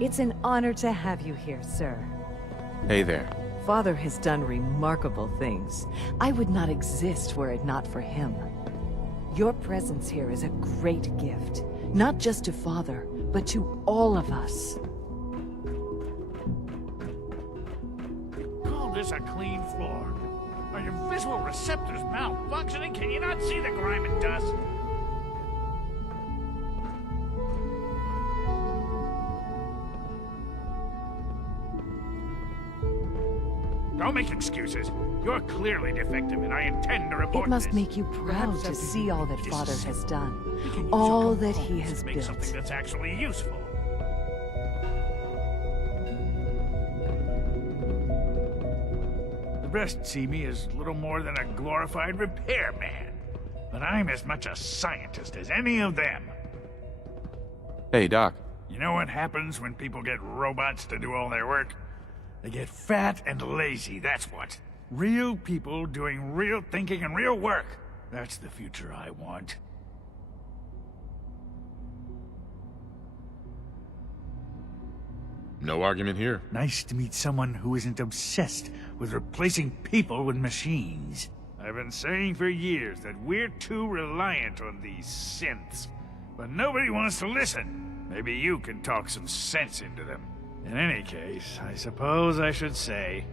It's an honor to have you here, sir. Hey there. Father has done remarkable things. I would not exist were it not for him. Your presence here is a great gift, not just to Father, but to all of us. Call this a clean floor? Are your visual receptors malfunctioning? Can you not see the grime and dust? Don't make excuses. You're clearly defective, and I intend to report It must this. make you proud to see all that Father has done, We can use all your that he components has to make built. something that's actually useful. The rest see me as little more than a glorified repairman. But I'm as much a scientist as any of them. Hey, Doc. You know what happens when people get robots to do all their work? They get fat and lazy, that's what. Real people doing real thinking and real work. That's the future I want. No argument here. Nice to meet someone who isn't obsessed with replacing people with machines. I've been saying for years that we're too reliant on these synths. But nobody wants to listen. Maybe you can talk some sense into them. In any case, I suppose I should say,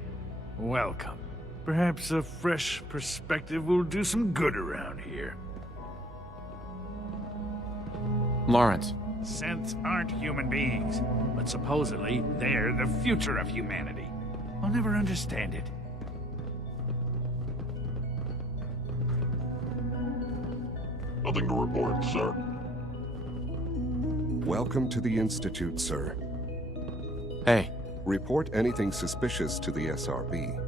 welcome. Perhaps a fresh perspective will do some good around here. Lawrence. Synths aren't human beings, but supposedly they're the future of humanity. I'll never understand it. Nothing to report, sir. Welcome to the Institute, sir. Hey. Report anything suspicious to the SRB.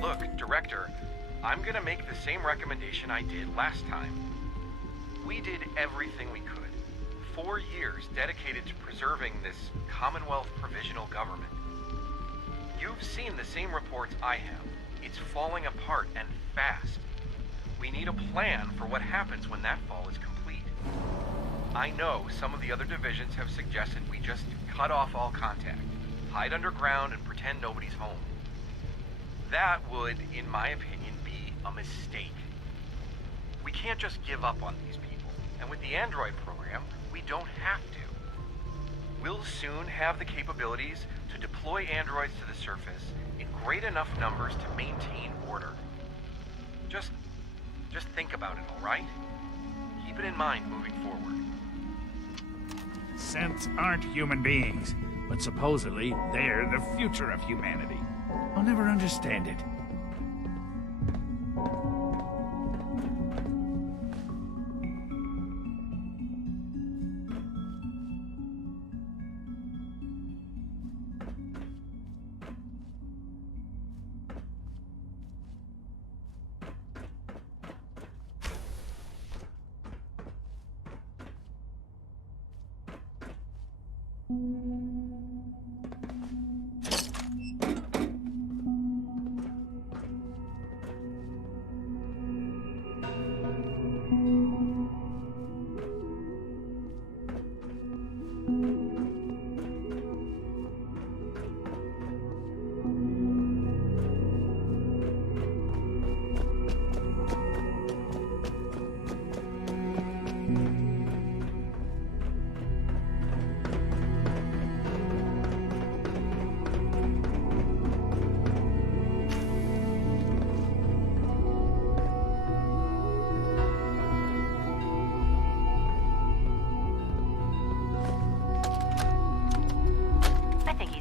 Look, Director, I'm gonna make the same recommendation I did last time. We did everything we could. 4 years dedicated to preserving this Commonwealth provisional government. You've seen the same reports I have. It's falling apart and fast. We need a plan for what happens when that fall is complete. I know some of the other divisions have suggested we just cut off all contact, hide underground and pretend nobody's home. That would, in my opinion, be a mistake. We can't just give up on these people, and with the android program, we don't have to. We'll soon have the capabilities to deploy androids to the surface in great enough numbers to maintain order. Just think about it, all right? Keep it in mind moving forward. Synths aren't human beings, but supposedly they're the future of humanity. I'll never understand it.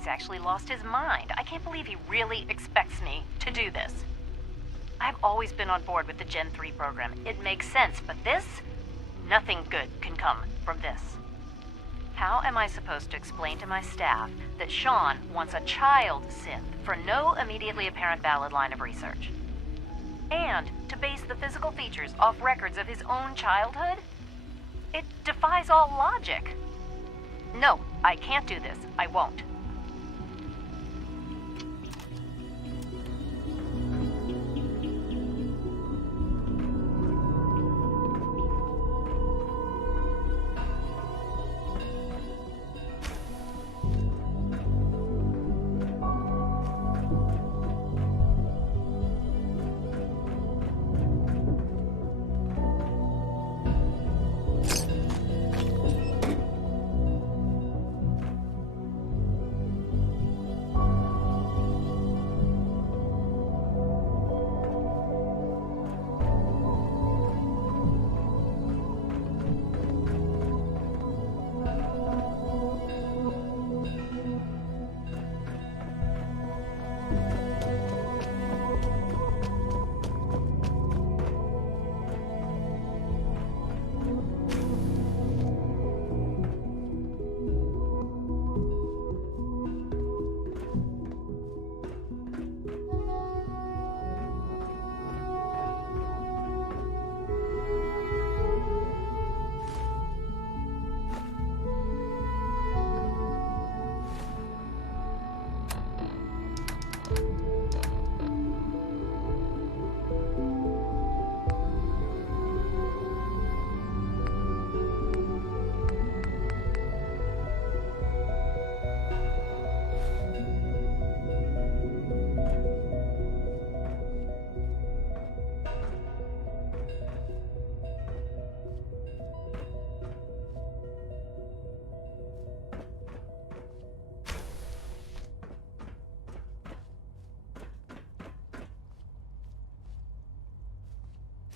Actually lost his mind. I can't believe he really expects me to do this. I've always been on board with the Gen 3 program. It makes sense, but this? Nothing good can come from this. How am I supposed to explain to my staff that Sean wants a child synth for no immediately apparent valid line of research? And to base the physical features off records of his own childhood? It defies all logic. No, I can't do this. I won't.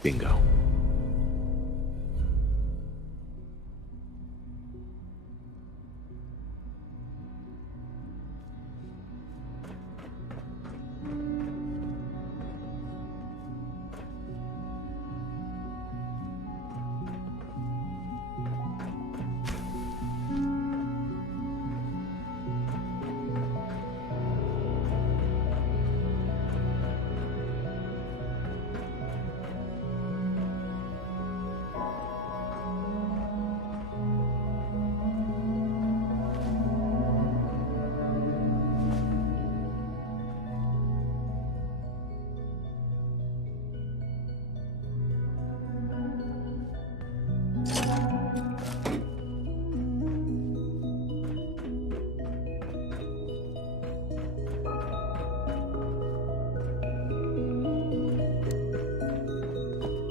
Bingo.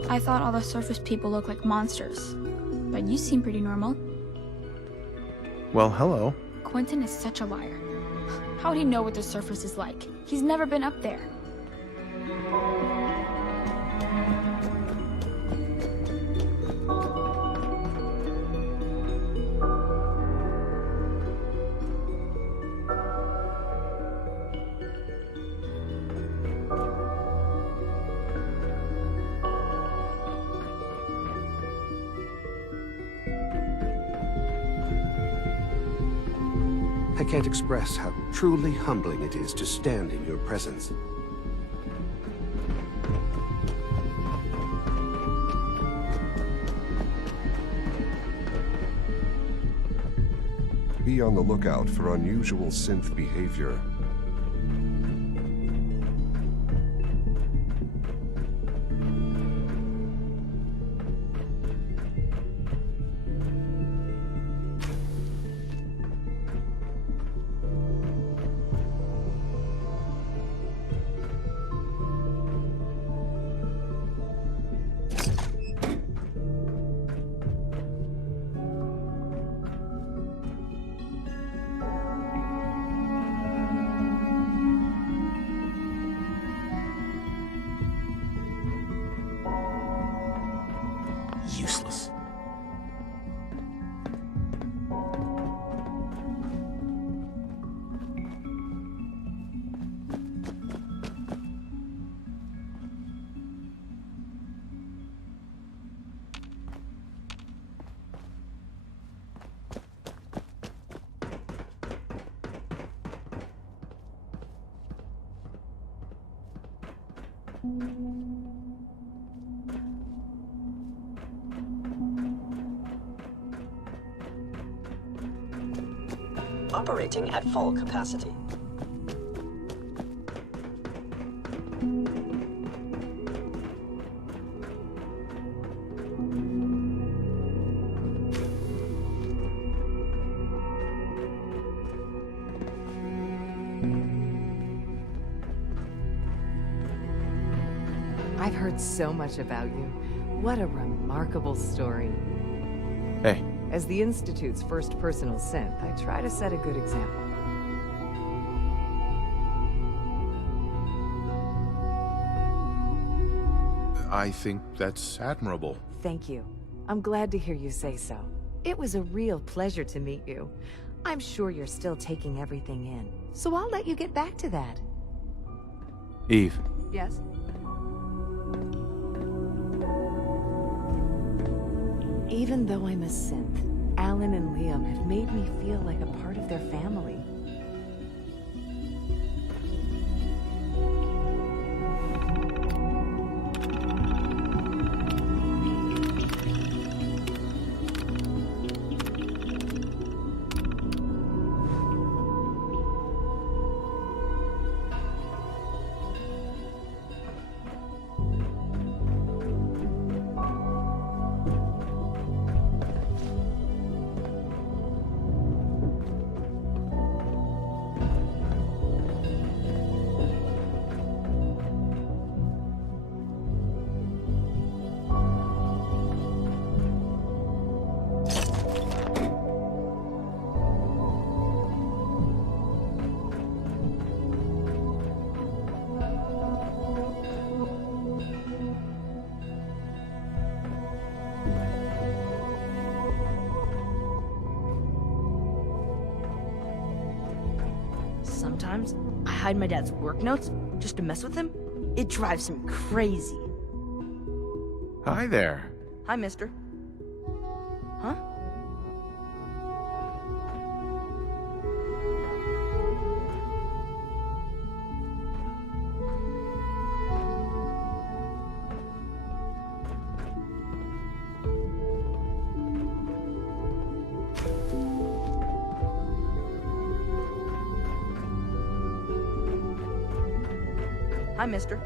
I thought all the surface people look like monsters, but you seem pretty normal. Well, hello. Quentin is such a liar. How would he know what the surface is like? He's never been up there. I can't express how truly humbling it is to stand in your presence. Be on the lookout for unusual synth behavior. Useless. Operating at full capacity. I've heard so much about you. What a remarkable story. Hey, As the Institute's first personal synth, I try to set a good example. I think that's admirable. Thank you. I'm glad to hear you say so. It was a real pleasure to meet you. I'm sure you're still taking everything in, so I'll let you get back to that. Eve, Yes? Even though I'm a synth, Alan and Liam have made me feel like a part of their family. Sometimes I hide my dad's work notes just to mess with him. It drives him crazy. hi there. Hi, mister. Huh? Hi, mister.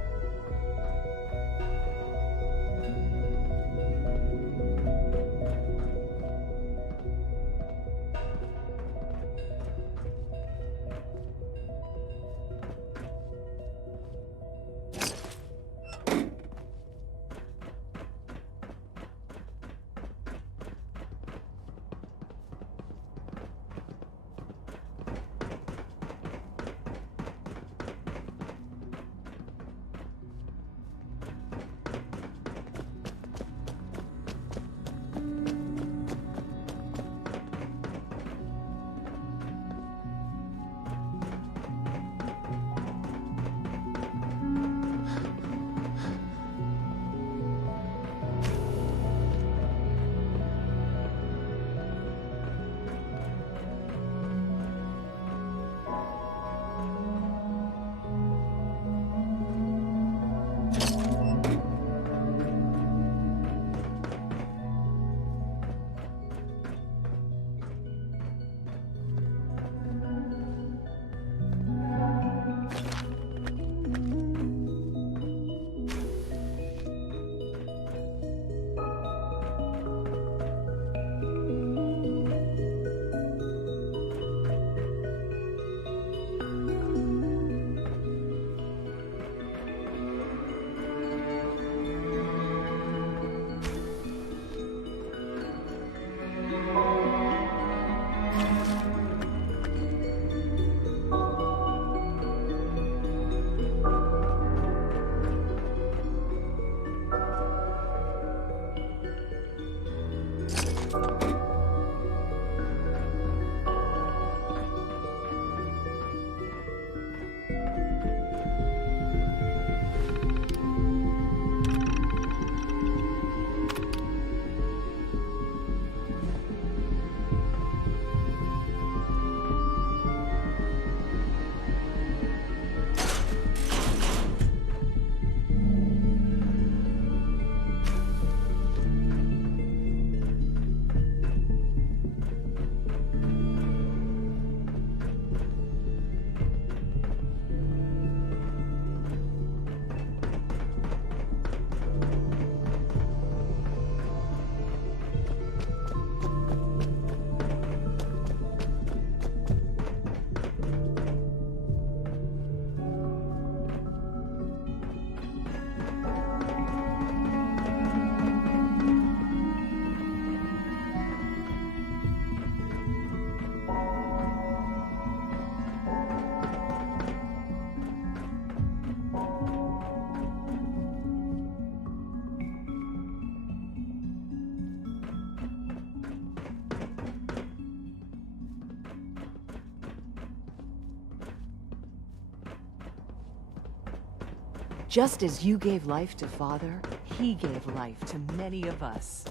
Just as you gave life to Father, he gave life to many of us.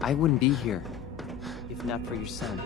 I wouldn't be here if not for your son.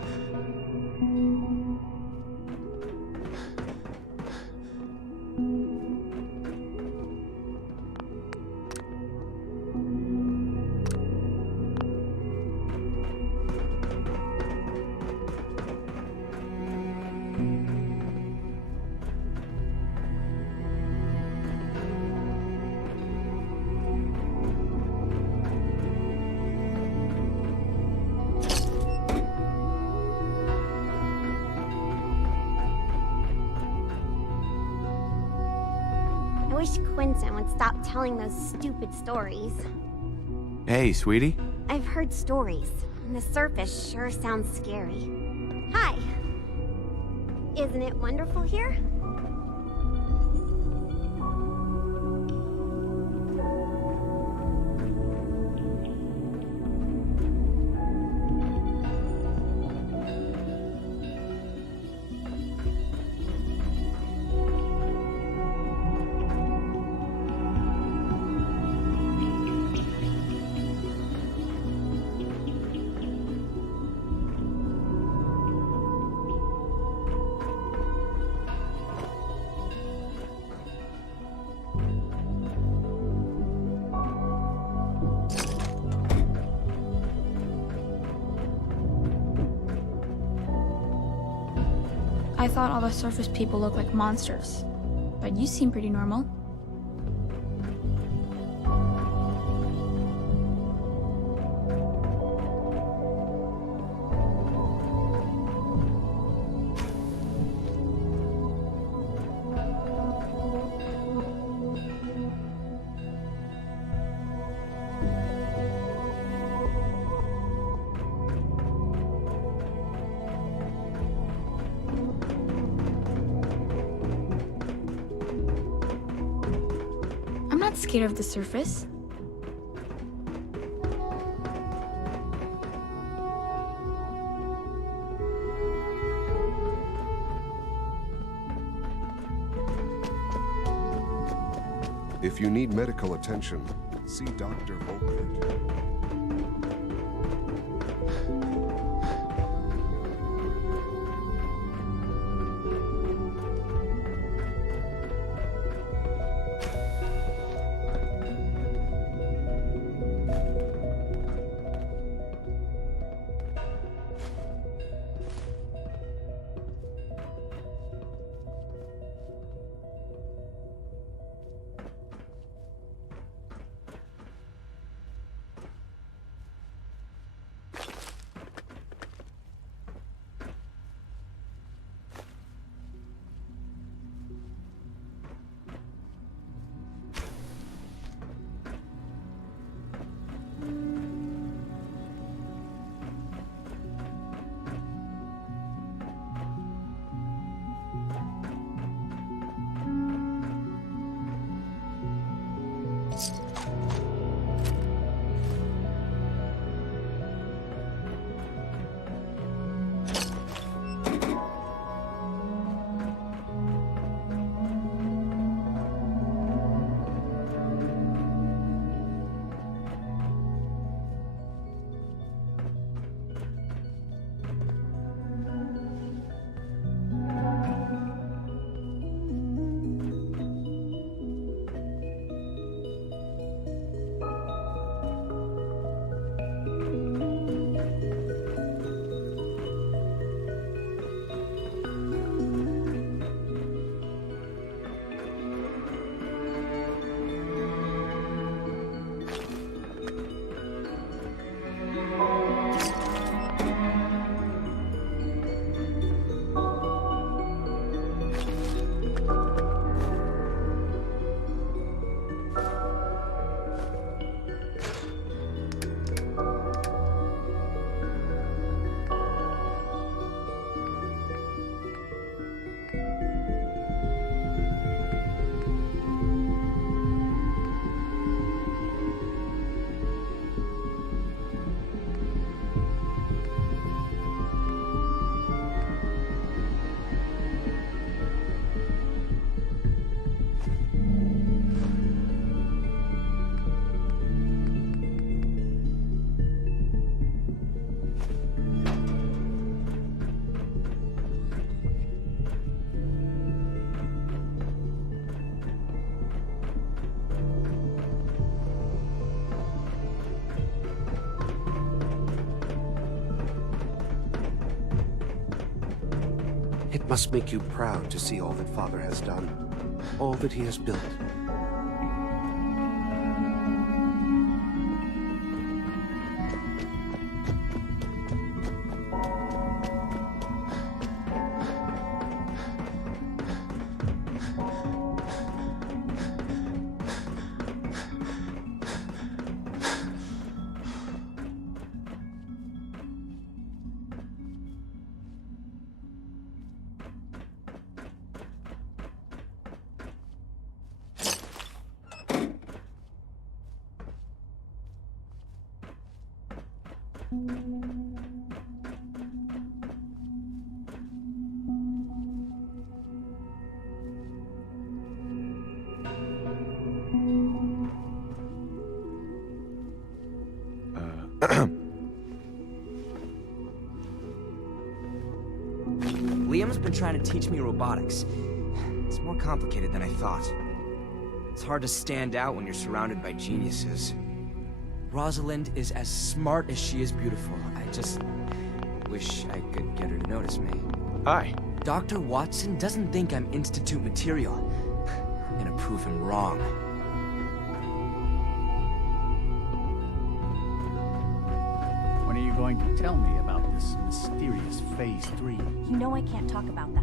I wish Quinton would stop telling those stupid stories. Hey, sweetie. I've heard stories, and the surface sure sounds scary. Hi. Isn't it wonderful here? I thought all the surface people looked like monsters, but you seem pretty normal. I'm not scared of the surface. If you need medical attention, see Dr. Volkert. It must make you proud to see all that Father has done, all that he has built. Liam's been trying to teach me robotics. It's more complicated than I thought. It's hard to stand out when you're surrounded by geniuses. Rosalind is as smart as she is beautiful. I just wish I could get her to notice me. Hi. Dr. Watson doesn't think I'm Institute material. I'm gonna prove him wrong. When are you going to tell me about this mysterious Phase 3? You know I can't talk about that.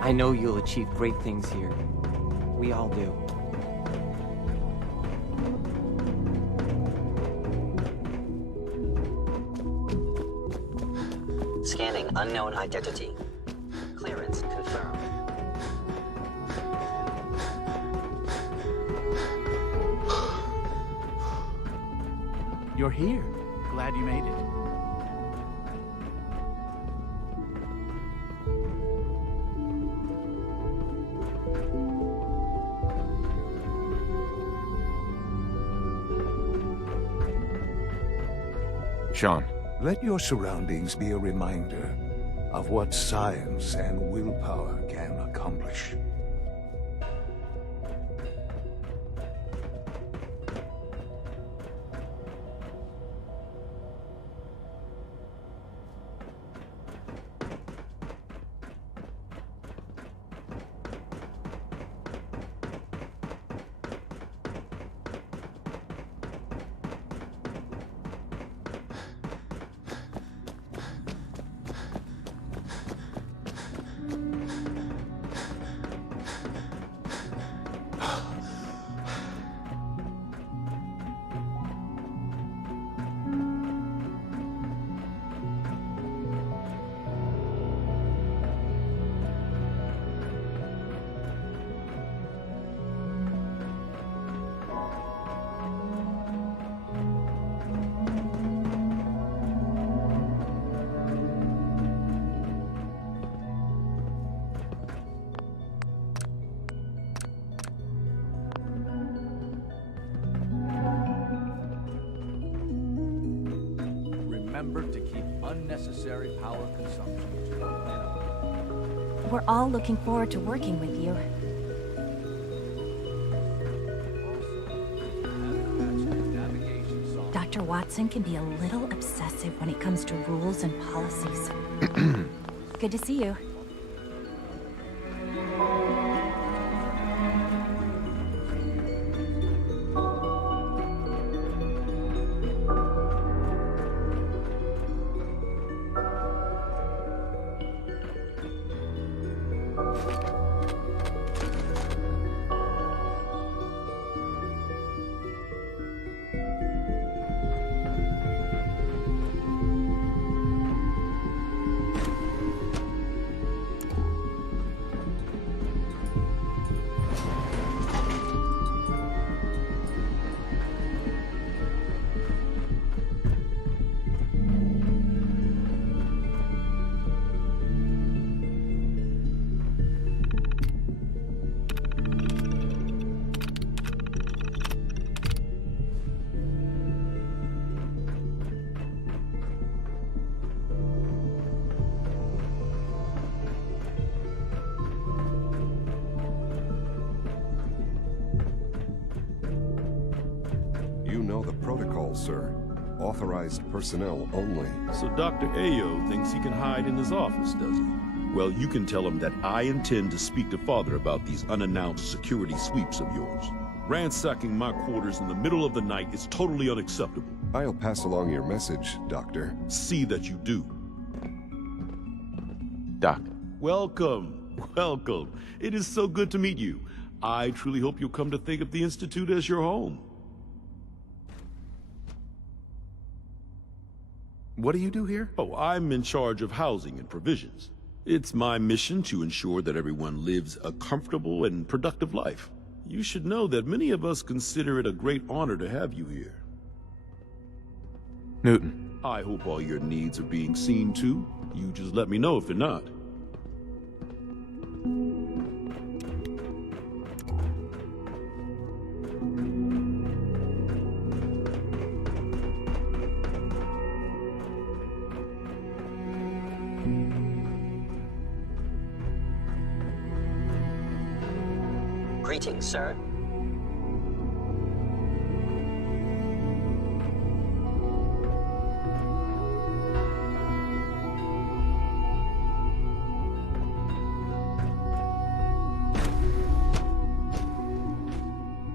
I know you'll achieve great things here. We all do. Scanning unknown identity. Clearance confirmed. You're here. Glad you made it. Sean. Let your surroundings be a reminder of what science and willpower can accomplish. Remember to keep unnecessary power consumption to a minimum. We're all looking forward to working with you. Dr. Watson can be a little obsessive when it comes to rules and policies. Good to see you. personnel, sir. Authorized personnel only. So Dr. Ayo thinks he can hide in his office, does he? Well, you can tell him that I intend to speak to Father about these unannounced security sweeps of yours. Ransacking my quarters in the middle of the night is totally unacceptable. I'll pass along your message, Doctor. See that you do. Doc. Welcome. Welcome. It is so good to meet you. I truly hope you'll come to think of the Institute as your home. What do you do here? Oh, I'm in charge of housing and provisions. It's my mission to ensure that everyone lives a comfortable and productive life. You should know that many of us consider it a great honor to have you here. Newton. I hope all your needs are being seen to. You just let me know if they're not. Greetings, sir.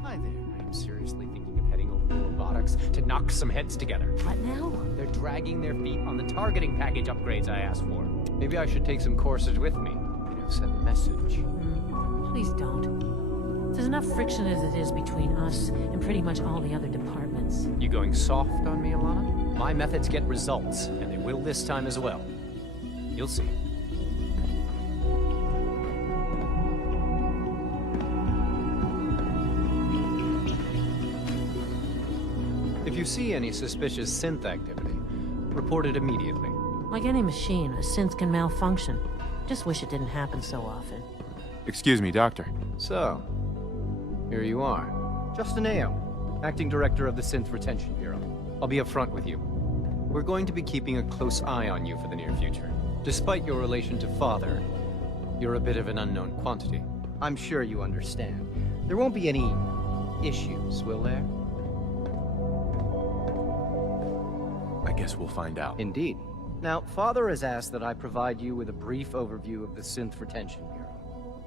Hi there. I'm seriously thinking of heading over to robotics to knock some heads together. What now? They're dragging their feet on the targeting package upgrades I asked for. Maybe I should take some courses with me. Could have sent a message. Please don't. There's enough friction as it is between us and pretty much all the other departments. You going soft on me, Alana? My methods get results, and they will this time as well. You'll see. If you see any suspicious synth activity, report it immediately. Like any machine, a synth can malfunction. Just wish it didn't happen so often. Excuse me, Doctor. So, here you are. Justin Ayo, Acting Director of the Synth Retention Bureau. I'll be upfront with you. We're going to be keeping a close eye on you for the near future. Despite your relation to Father, you're a bit of an unknown quantity. I'm sure you understand. There won't be any issues, will there? I guess we'll find out. Indeed. Now, Father has asked that I provide you with a brief overview of the Synth Retention Bureau.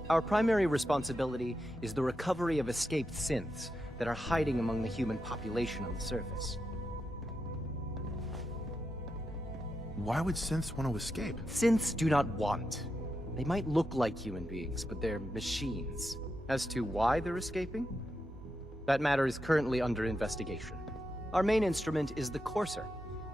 Our primary responsibility is the recovery of escaped synths that are hiding among the human population on the surface. Why would synths want to escape? Synths do not want. They might look like human beings, but they're machines. As to why they're escaping? That matter is currently under investigation. Our main instrument is the Courser,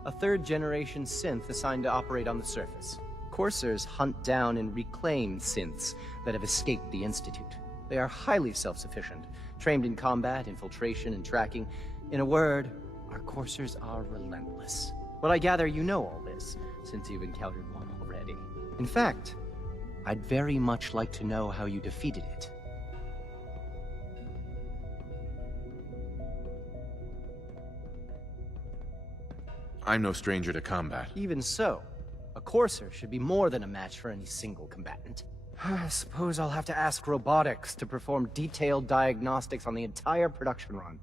a third-generation synth assigned to operate on the surface. Coursers hunt down and reclaim synths that have escaped the Institute. They are highly self-sufficient, trained in combat, infiltration, and tracking. In a word, our Coursers are relentless. But I gather you know all this, since you've encountered one already. In fact, I'd very much like to know how you defeated it. I'm no stranger to combat. Even so, a Courser should be more than a match for any single combatant. I suppose I'll have to ask robotics to perform detailed diagnostics on the entire production run.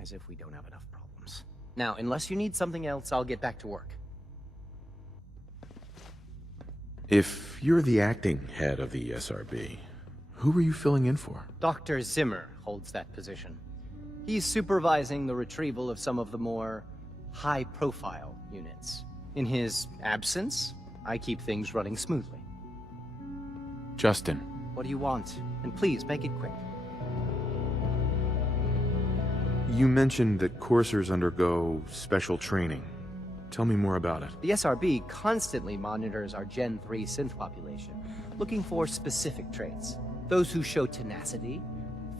As if we don't have enough problems. Now, unless you need something else, I'll get back to work. If you're the acting head of the SRB, who are you filling in for? Dr. Zimmer holds that position. He's supervising the retrieval of some of the more high-profile units. In his absence, I keep things running smoothly. Justin. What do you want? And please, make it quick. You mentioned that coursers undergo special training. Tell me more about it. The SRB constantly monitors our Gen 3 synth population, looking for specific traits. Those who show tenacity,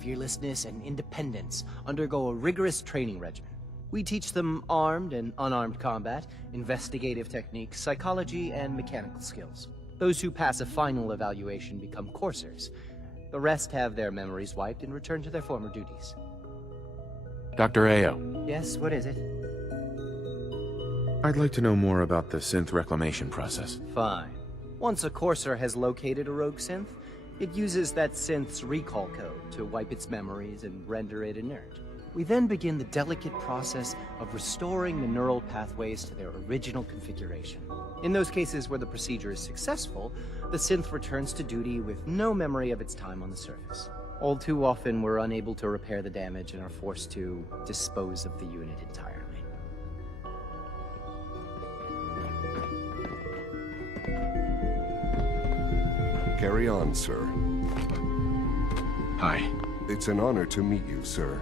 fearlessness, and independence undergo a rigorous training regimen. We teach them armed and unarmed combat, investigative techniques, psychology, and mechanical skills. Those who pass a final evaluation become coursers. The rest have their memories wiped and return to their former duties. Dr. Ayo. Yes, what is it? I'd like to know more about the synth reclamation process. Fine. Once a courser has located a rogue synth, it uses that synth's recall code to wipe its memories and render it inert. We then begin the delicate process of restoring the neural pathways to their original configuration. In those cases where the procedure is successful, the synth returns to duty with no memory of its time on the surface. All too often, we're unable to repair the damage and are forced to dispose of the unit entirely. Carry on, sir. Hi. It's an honor to meet you, sir.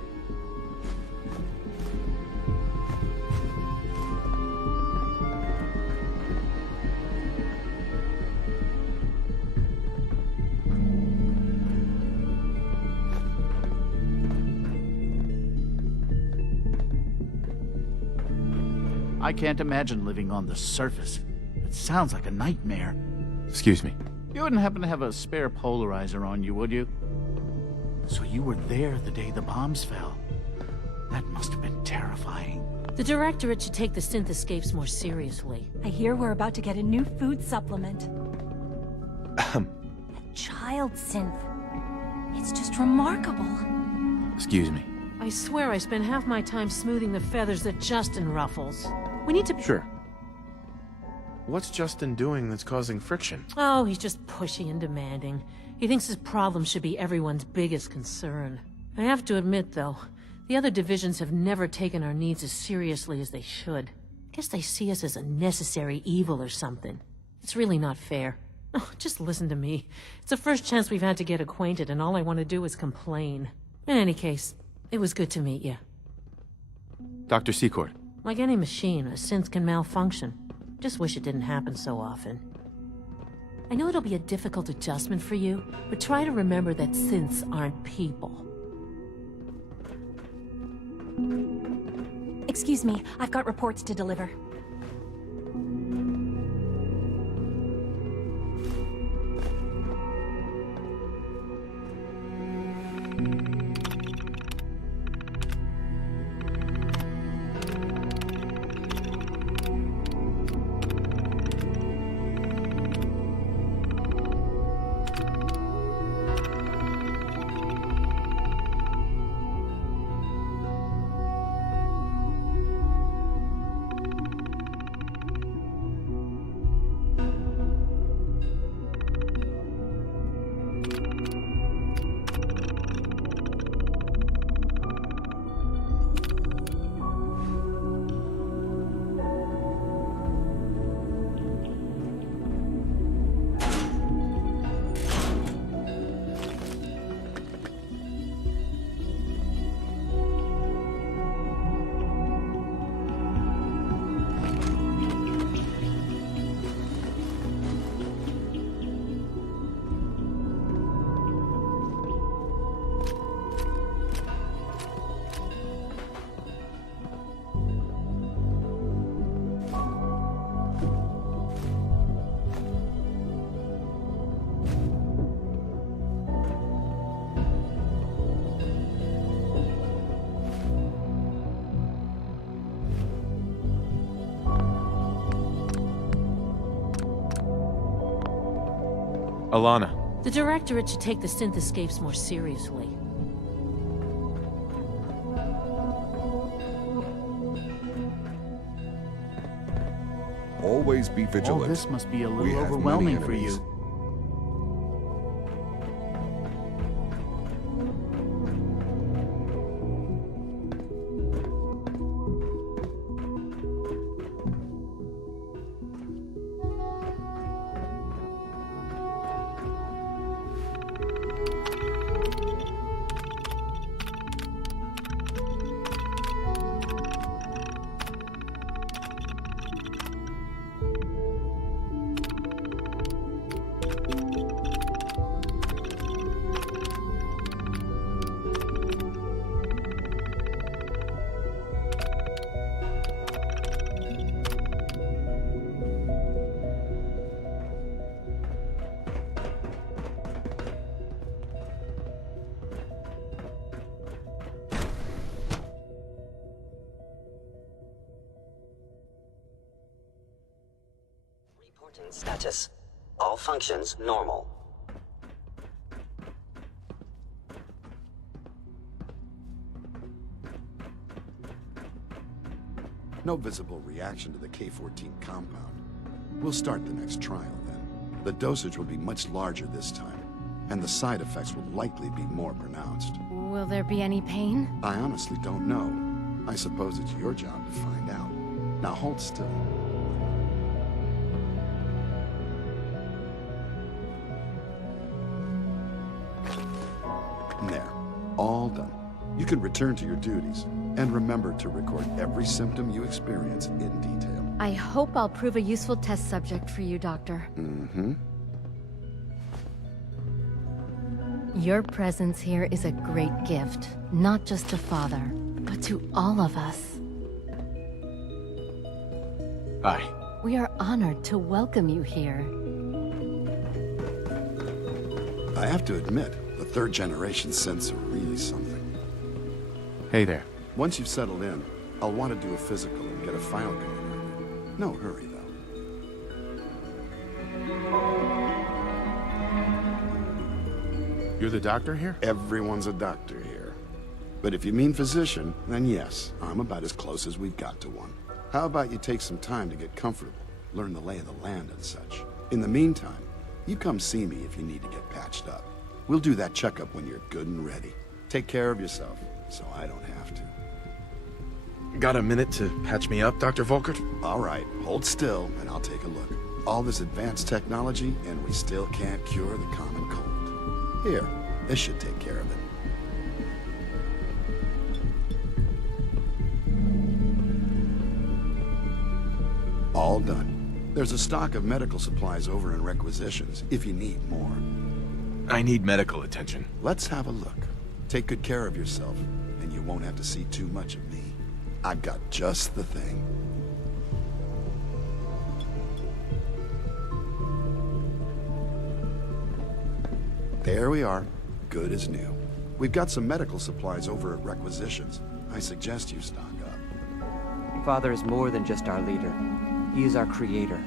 I can't imagine living on the surface. It sounds like a nightmare. Excuse me. You wouldn't happen to have a spare polarizer on you, would you? So you were there the day the bombs fell. That must have been terrifying. The Directorate should take the synth escapes more seriously. I hear we're about to get a new food supplement. Child synth. It's just remarkable. Excuse me. I swear I spend half my time smoothing the feathers that Justin ruffles. We need to... Sure. What's Justin doing that's causing friction? Oh, he's just pushy and demanding. He thinks his problem should be everyone's biggest concern. I have to admit, though, the other divisions have never taken our needs as seriously as they should. Guess they see us as a necessary evil or something. It's really not fair. Oh, just listen to me. It's the first chance we've had to get acquainted, and all I want to do is complain. In any case, it was good to meet you. Dr. Secord. Like any machine, a synth can malfunction. Just wish it didn't happen so often. I know it'll be a difficult adjustment for you, but try to remember that synths aren't people. Excuse me, I've got reports to deliver. Alana. The Directorate should take the synth escapes more seriously. Always be vigilant. All this must be a We little have overwhelming many for enemies. you. Reporting status. All functions normal. No visible reaction to the K-14 compound. We'll start the next trial then. The dosage will be much larger this time, and the side effects will likely be more pronounced. Will there be any pain? I honestly don't know. I suppose it's your job to find out. Now hold still. There. All done. You can return to your duties, and remember to record every symptom you experience in detail. I hope I'll prove a useful test subject for you, Doctor. Mm-hmm. Your presence here is a great gift, not just to Father, but to all of us. Hi. We are honored to welcome you here. I have to admit, the third-generation synths are really something. Hey there. Once you've settled in, I'll want to do a physical and get a file going on you. No hurry, though. You're the doctor here? Everyone's a doctor here. But if you mean physician, then yes, I'm about as close as we've got to one. How about you take some time to get comfortable, learn the lay of the land and such. In the meantime, you come see me if you need to get patched up. We'll do that checkup when you're good and ready. Take care of yourself, so I don't have to. Got a minute to patch me up, Dr. Volkert? All right, hold still, and I'll take a look. All this advanced technology, and we still can't cure the common cold. Here, this should take care of it. All done. There's a stock of medical supplies over in requisitions, if you need more. I need medical attention. Let's have a look. Take good care of yourself, and you won't have to see too much of me. I've got just the thing. There we are. Good as new. We've got some medical supplies over at requisitions. I suggest you stock up. Father is more than just our leader. He is our creator.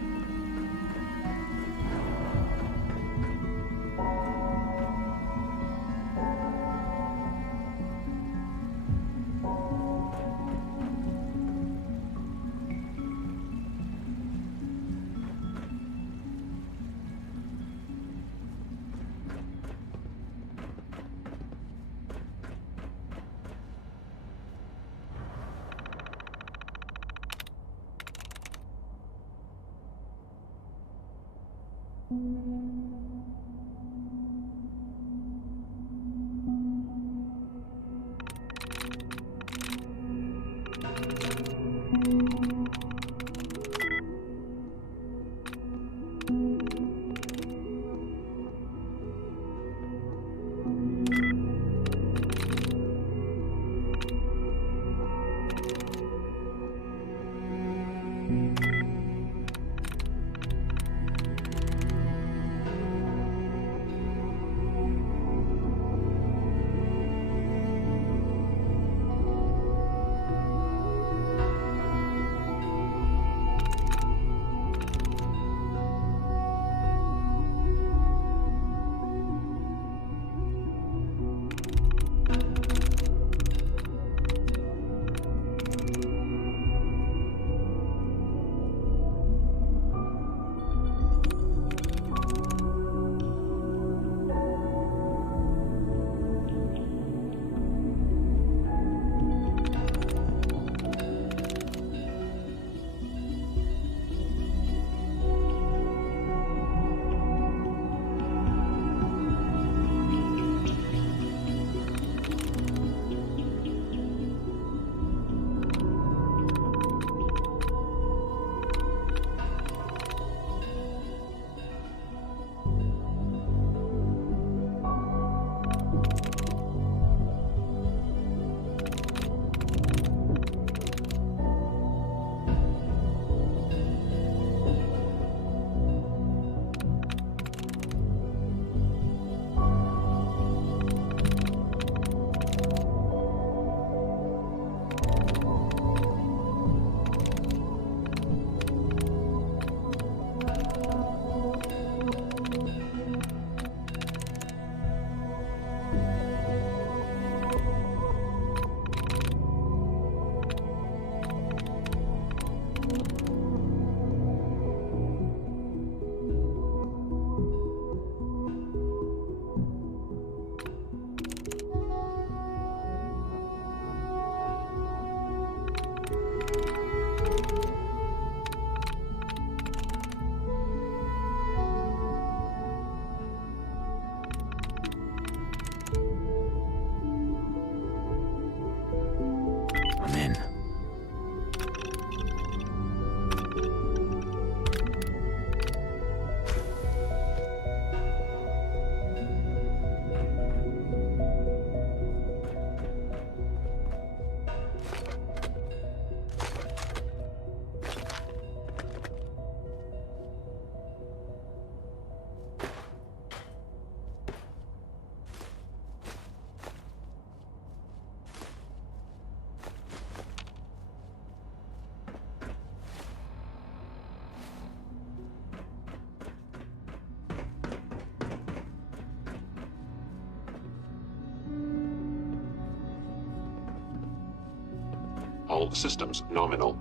All systems nominal.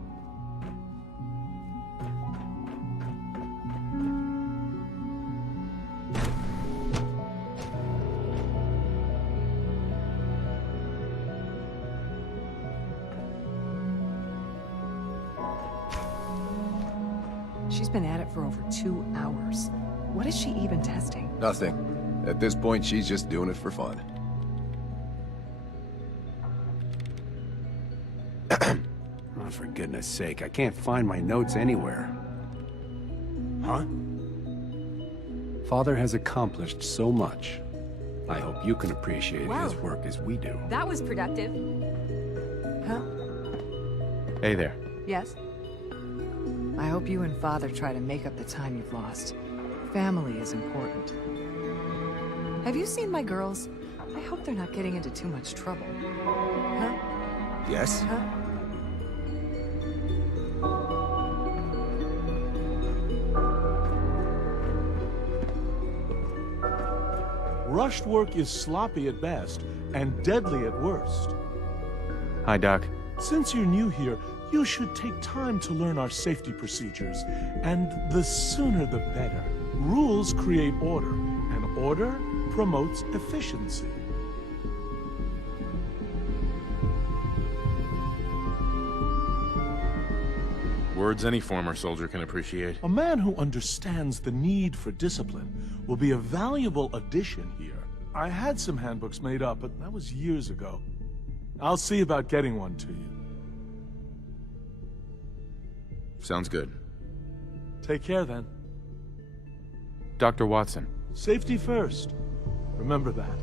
She's been at it for over 2 hours. What is she even testing? Nothing. At this point, she's just doing it for fun. Oh, for goodness sake, I can't find my notes anywhere. Huh? Father has accomplished so much. I hope you can appreciate his work as we do. That was productive. Huh? Hey there. Yes? I hope you and Father try to make up the time you've lost. Family is important. Have you seen my girls? I hope they're not getting into too much trouble. Huh? Yes? Huh? Rushed work is sloppy at best and deadly at worst. Hi, Doc. Since you're new here, you should take time to learn our safety procedures, and the sooner the better. Rules create order, and order promotes efficiency. Words any former soldier can appreciate. A man who understands the need for discipline will be a valuable addition here. I had some handbooks made up, but that was years ago. I'll see about getting one to you. Sounds good. Take care, then. Dr. Watson. Safety first. Remember that.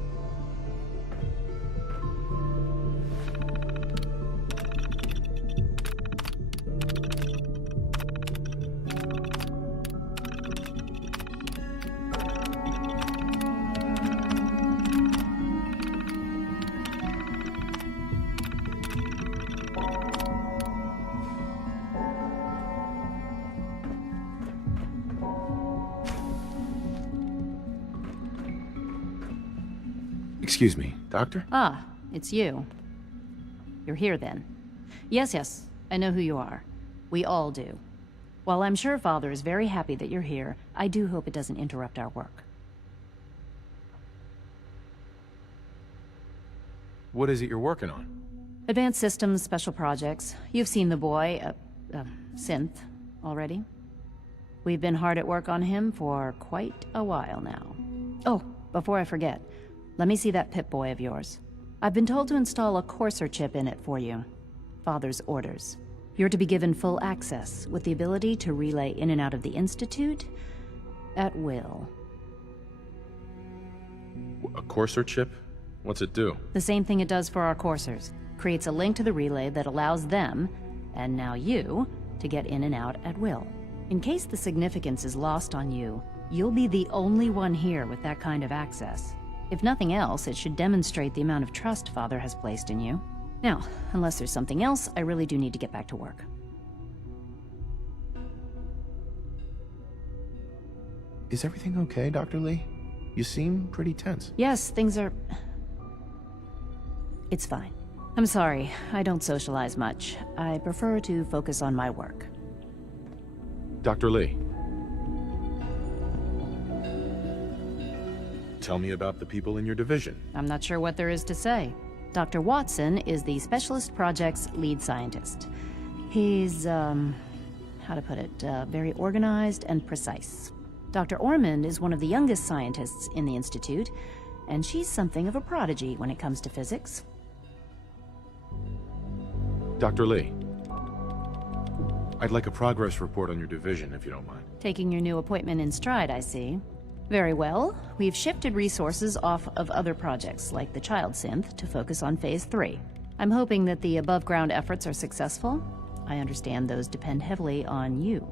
Excuse me, Doctor? Ah, it's you. You're here then. Yes, I know who you are. We all do. While I'm sure Father is very happy that you're here, I do hope it doesn't interrupt our work. What is it you're working on? Advanced systems, special projects. You've seen the boy, Synth, already. We've been hard at work on him for quite a while now. Oh, before I forget, let me see that Pip-Boy of yours. I've been told to install a Courser chip in it for you. Father's orders. You're to be given full access, with the ability to relay in and out of the Institute at will. A Courser chip? What's it do? The same thing it does for our coursers. Creates a link to the relay that allows them, and now you, to get in and out at will. In case the significance is lost on you, you'll be the only one here with that kind of access. If nothing else, it should demonstrate the amount of trust Father has placed in you. Now, unless there's something else, I really do need to get back to work. Is everything okay, Dr. Lee? You seem pretty tense. Yes, things are... It's fine. I'm sorry, I don't socialize much. I prefer to focus on my work. Dr. Lee. Tell me about the people in your division. I'm not sure what there is to say. Dr. Watson is the Specialist Project's lead scientist. He's, how to put it, very organized and precise. Dr. Ormond is one of the youngest scientists in the Institute, and she's something of a prodigy when it comes to physics. Dr. Lee. I'd like a progress report on your division, if you don't mind. Taking your new appointment in stride, I see. Very well. We've shifted resources off of other projects, like the Child Synth, to focus on Phase 3. I'm hoping that the above-ground efforts are successful. I understand those depend heavily on you.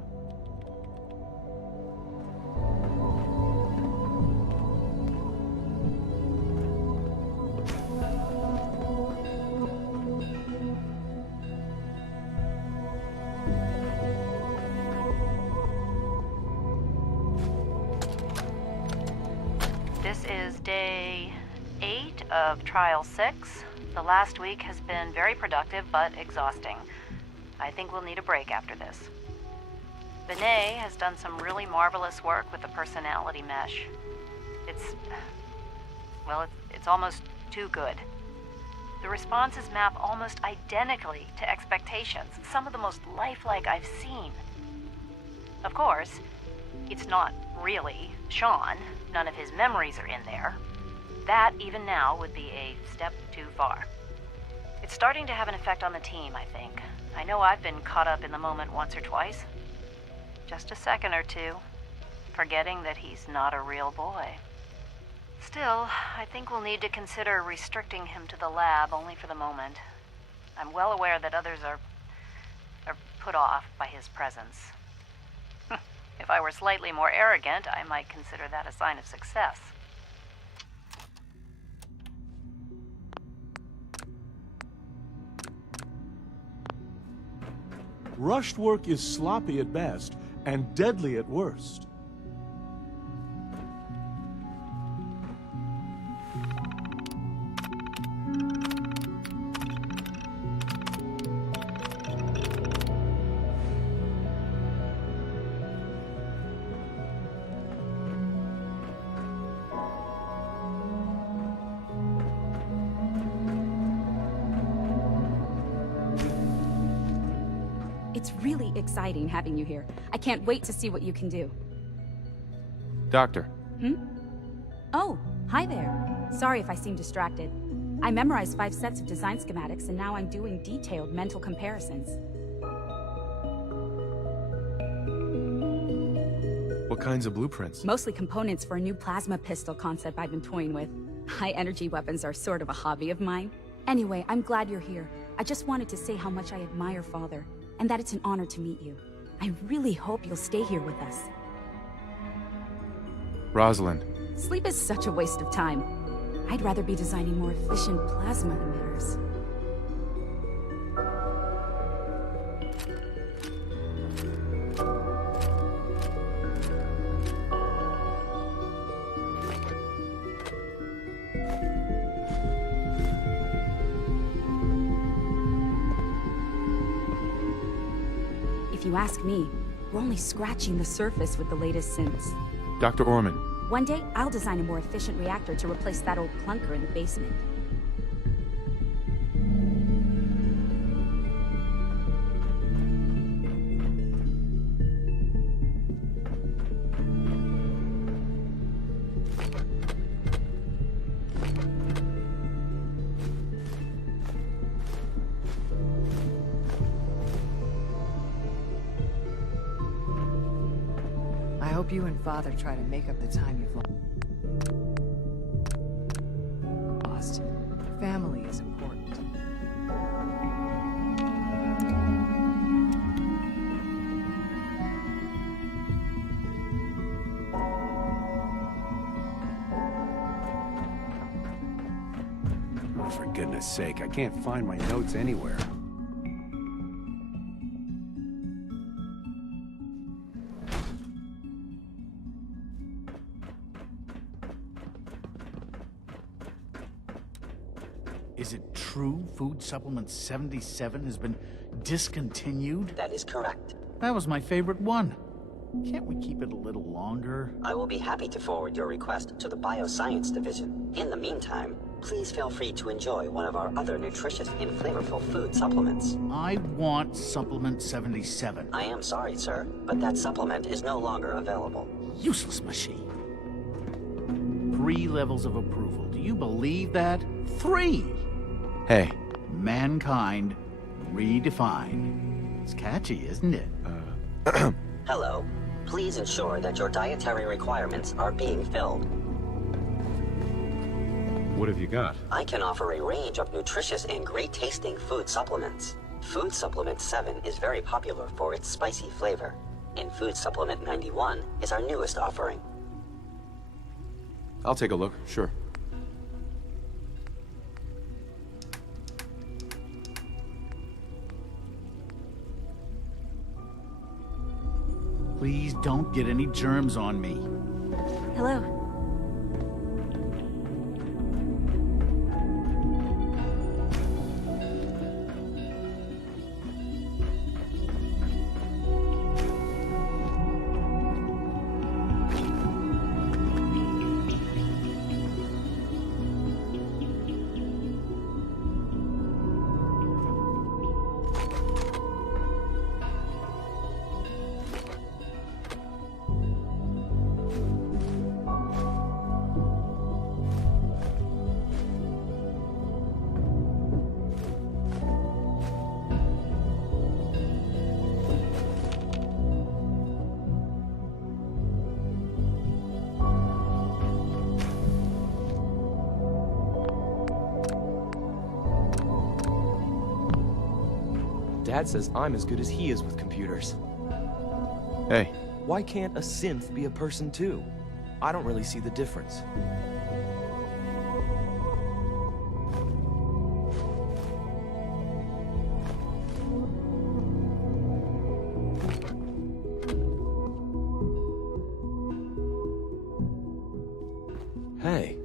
This is day 8 of Trial 6. The last week has been very productive, but exhausting. I think we'll need a break after this. Vinay has done some really marvelous work with the personality mesh. It's almost too good. The responses map almost identically to expectations, some of the most lifelike I've seen. Of course, it's not really Sean. None of his memories are in there. That, even now, would be a step too far. It's starting to have an effect on the team, I think. I know I've been caught up in the moment once or twice. Just a second or two, forgetting that he's not a real boy. Still, I think we'll need to consider restricting him to the lab only for the moment. I'm well aware that others are put off by his presence. If I were slightly more arrogant, I might consider that a sign of success. Rushed work is sloppy at best and deadly at worst. It's really exciting having you here. I can't wait to see what you can do. Doctor. Oh, hi there. Sorry if I seem distracted. I memorized 5 sets of design schematics and now I'm doing detailed mental comparisons. What kinds of blueprints? Mostly components for a new plasma pistol concept I've been toying with. High-energy weapons are sort of a hobby of mine. Anyway, I'm glad you're here. I just wanted to say how much I admire Father, and that it's an honor to meet you. I really hope you'll stay here with us. Rosalind. Sleep is such a waste of time. I'd rather be designing more efficient plasma emitters. If you ask me, we're only scratching the surface with the latest synths. Dr. Orman. One day, I'll design a more efficient reactor to replace that old clunker in the basement. I hope you and Father try to make up the time you've lost. Family is important. Oh, for goodness sake, I can't find my notes anywhere. Is it true Food Supplement 77 has been discontinued? That is correct. That was my favorite one. Can't we keep it a little longer? I will be happy to forward your request to the Bioscience Division. In the meantime, please feel free to enjoy one of our other nutritious and flavorful food supplements. I want Supplement 77. I am sorry, sir, but that supplement is no longer available. Useless machine. 3 levels of approval. Do you believe that? 3! Hey. Mankind redefined. It's catchy, isn't it? Hello. Please ensure that your dietary requirements are being filled. What have you got? I can offer a range of nutritious and great-tasting food supplements. Food Supplement 7 is very popular for its spicy flavor, and Food Supplement 91 is our newest offering. I'll take a look, sure. Please don't get any germs on me. Hello. Dad says I'm as good as he is with computers. Hey. Why can't a synth be a person too? I don't really see the difference. Hey.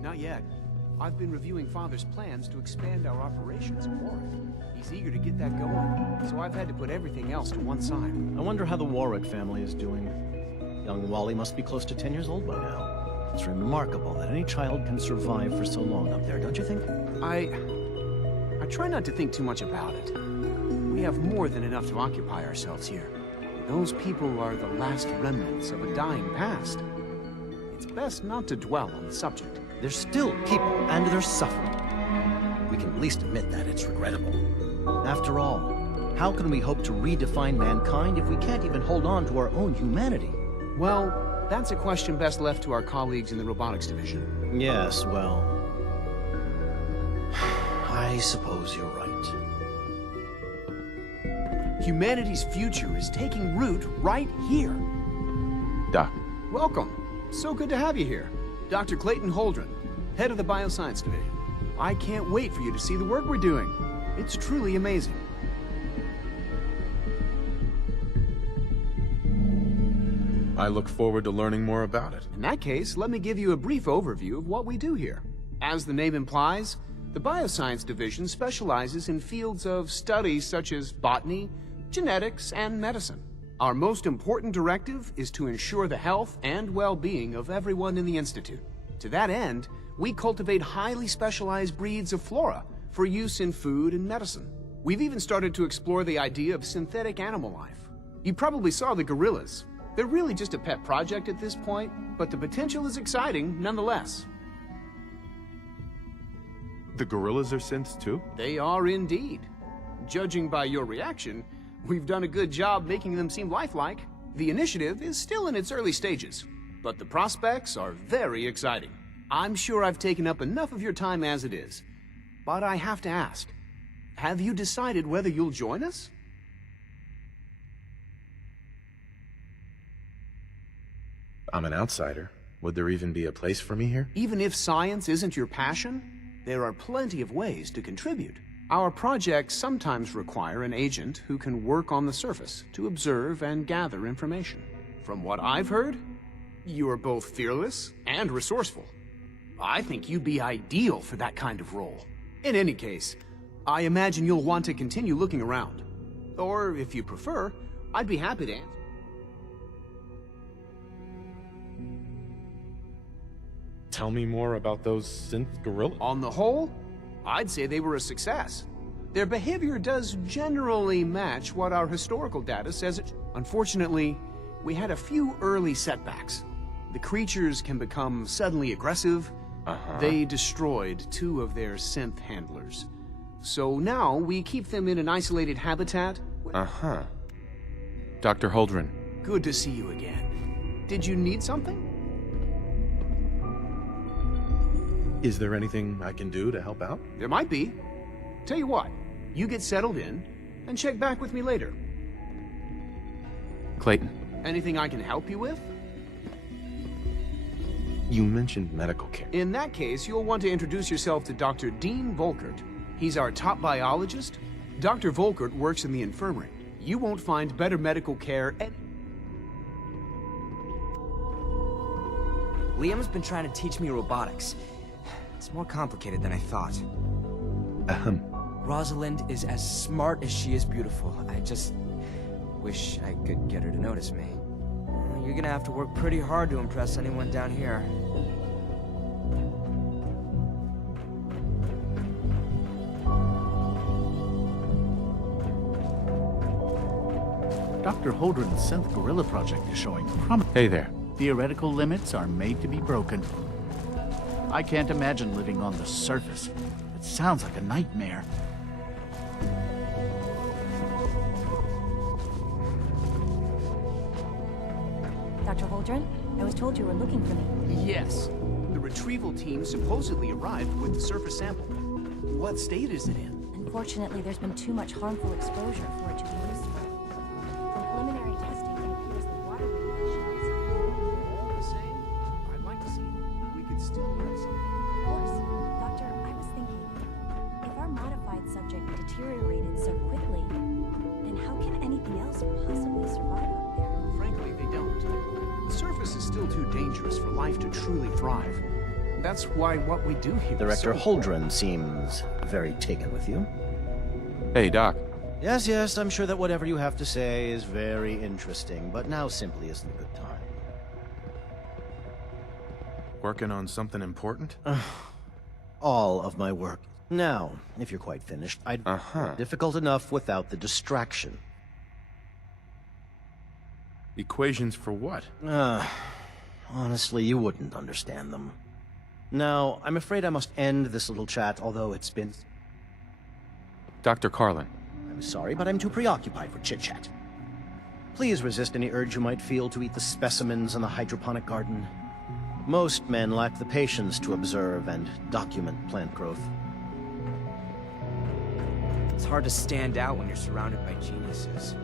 Not yet. I've been reviewing Father's plans to expand our operations in Warwick. He's eager to get that going, so I've had to put everything else to one side. I wonder how the Warwick family is doing. Young Wally must be close to 10 years old by now. It's remarkable that any child can survive for so long up there, don't you think? I try not to think too much about it. We have more than enough to occupy ourselves here. Those people are the last remnants of a dying past. It's best not to dwell on the subject. They're still people, and they're suffering. We can at least admit that it's regrettable. After all, how can we hope to redefine mankind if we can't even hold on to our own humanity? Well, that's a question best left to our colleagues in the robotics division. Yes, well... I suppose you're right. Humanity's future is taking root right here. Doc. Welcome. So good to have you here. Dr. Clayton Holdren, head of the Bioscience Division. I can't wait for you to see the work we're doing. It's truly amazing. I look forward to learning more about it. In that case, let me give you a brief overview of what we do here. As the name implies, the Bioscience Division specializes in fields of study such as botany, genetics, and medicine. Our most important directive is to ensure the health and well-being of everyone in the Institute. To that end, we cultivate highly specialized breeds of flora for use in food and medicine. We've even started to explore the idea of synthetic animal life. You probably saw the gorillas. They're really just a pet project at this point, but the potential is exciting nonetheless. The gorillas are synths too? They are indeed. Judging by your reaction, we've done a good job making them seem lifelike. The initiative is still in its early stages, but the prospects are very exciting. I'm sure I've taken up enough of your time as it is, but I have to ask, have you decided whether you'll join us? I'm an outsider. Would there even be a place for me here? Even if science isn't your passion, there are plenty of ways to contribute. Our projects sometimes require an agent who can work on the surface to observe and gather information. From what I've heard, you are both fearless and resourceful. I think you'd be ideal for that kind of role. In any case, I imagine you'll want to continue looking around. Or, if you prefer, I'd be happy to answer. Tell me more about those synth gorillas. On the whole, I'd say they were a success. Their behavior does generally match what our historical data says it. Unfortunately, we had a few early setbacks. The creatures can become suddenly aggressive. They destroyed 2 of their synth handlers. So now we keep them in an isolated habitat. Uh-huh. Dr. Holdren. Good to see you again. Did you need something? Is there anything I can do to help out? There might be. Tell you what, you get settled in, and check back with me later. Clayton. Anything I can help you with? You mentioned medical care. In that case, you'll want to introduce yourself to Dr. Dean Volkert. He's our top biologist. Dr. Volkert works in the infirmary. You won't find better medical care at... Liam's been trying to teach me robotics. It's more complicated than I thought. Rosalind is as smart as she is beautiful. I just wish I could get her to notice me. You're gonna have to work pretty hard to impress anyone down here. Dr. Holdren's synth gorilla project is showing promise. Hey there. Theoretical limits are made to be broken. I can't imagine living on the surface. It sounds like a nightmare. Dr. Holdren, I was told you were looking for me. Yes. The retrieval team supposedly arrived with the surface sample. What state is it in? Unfortunately, there's been too much harmful exposure for it to be useful. From preliminary testing, it appears the water regulations. All the same, I'd like to see it. We could still learn something. Of course. Doctor, I was thinking, if our modified subject deteriorated so quickly, then how can anything else possibly survive up there? Frankly, they don't. The surface is still too dangerous for life to truly thrive. That's why what we do here... Director Holdren seems very taken with you. Hey, Doc. Yes, yes, I'm sure that whatever you have to say is very interesting, but now simply isn't a good time. Working on something important? All of my work. Now, if you're quite finished, I'd... Difficult enough without the distraction. Equations for what? Honestly, you wouldn't understand them. Now, I'm afraid I must end this little chat, although it's been... Dr. Carlin. I'm sorry, but I'm too preoccupied for chit-chat. Please resist any urge you might feel to eat the specimens in the hydroponic garden. Most men lack the patience to observe and document plant growth. It's hard to stand out when you're surrounded by geniuses.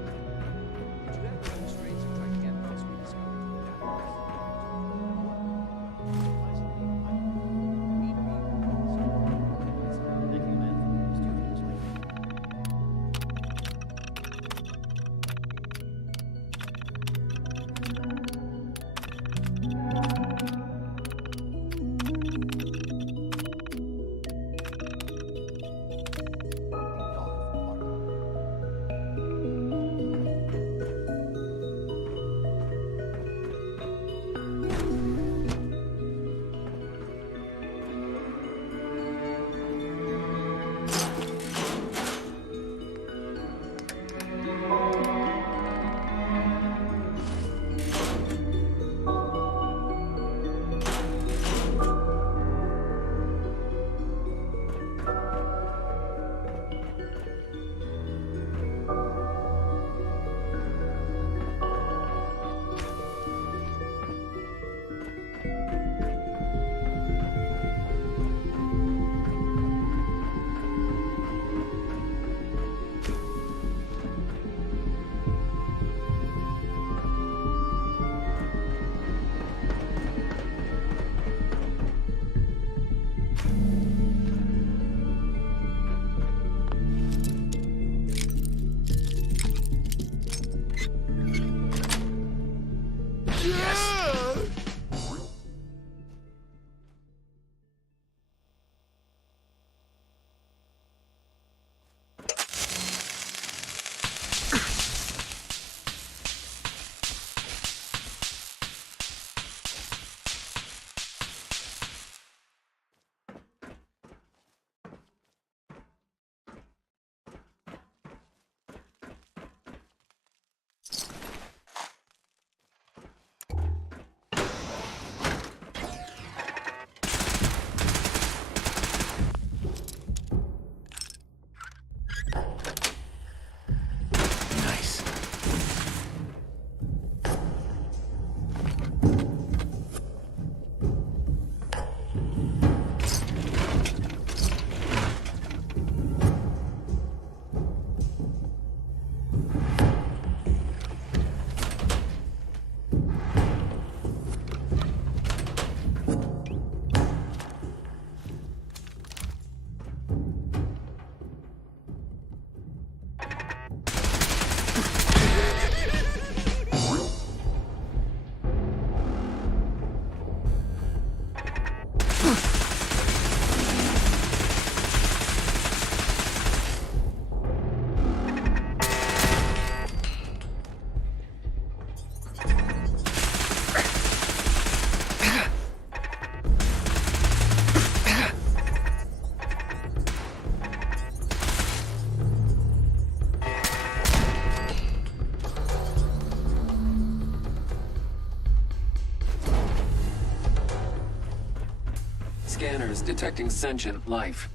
Scanners detecting sentient life.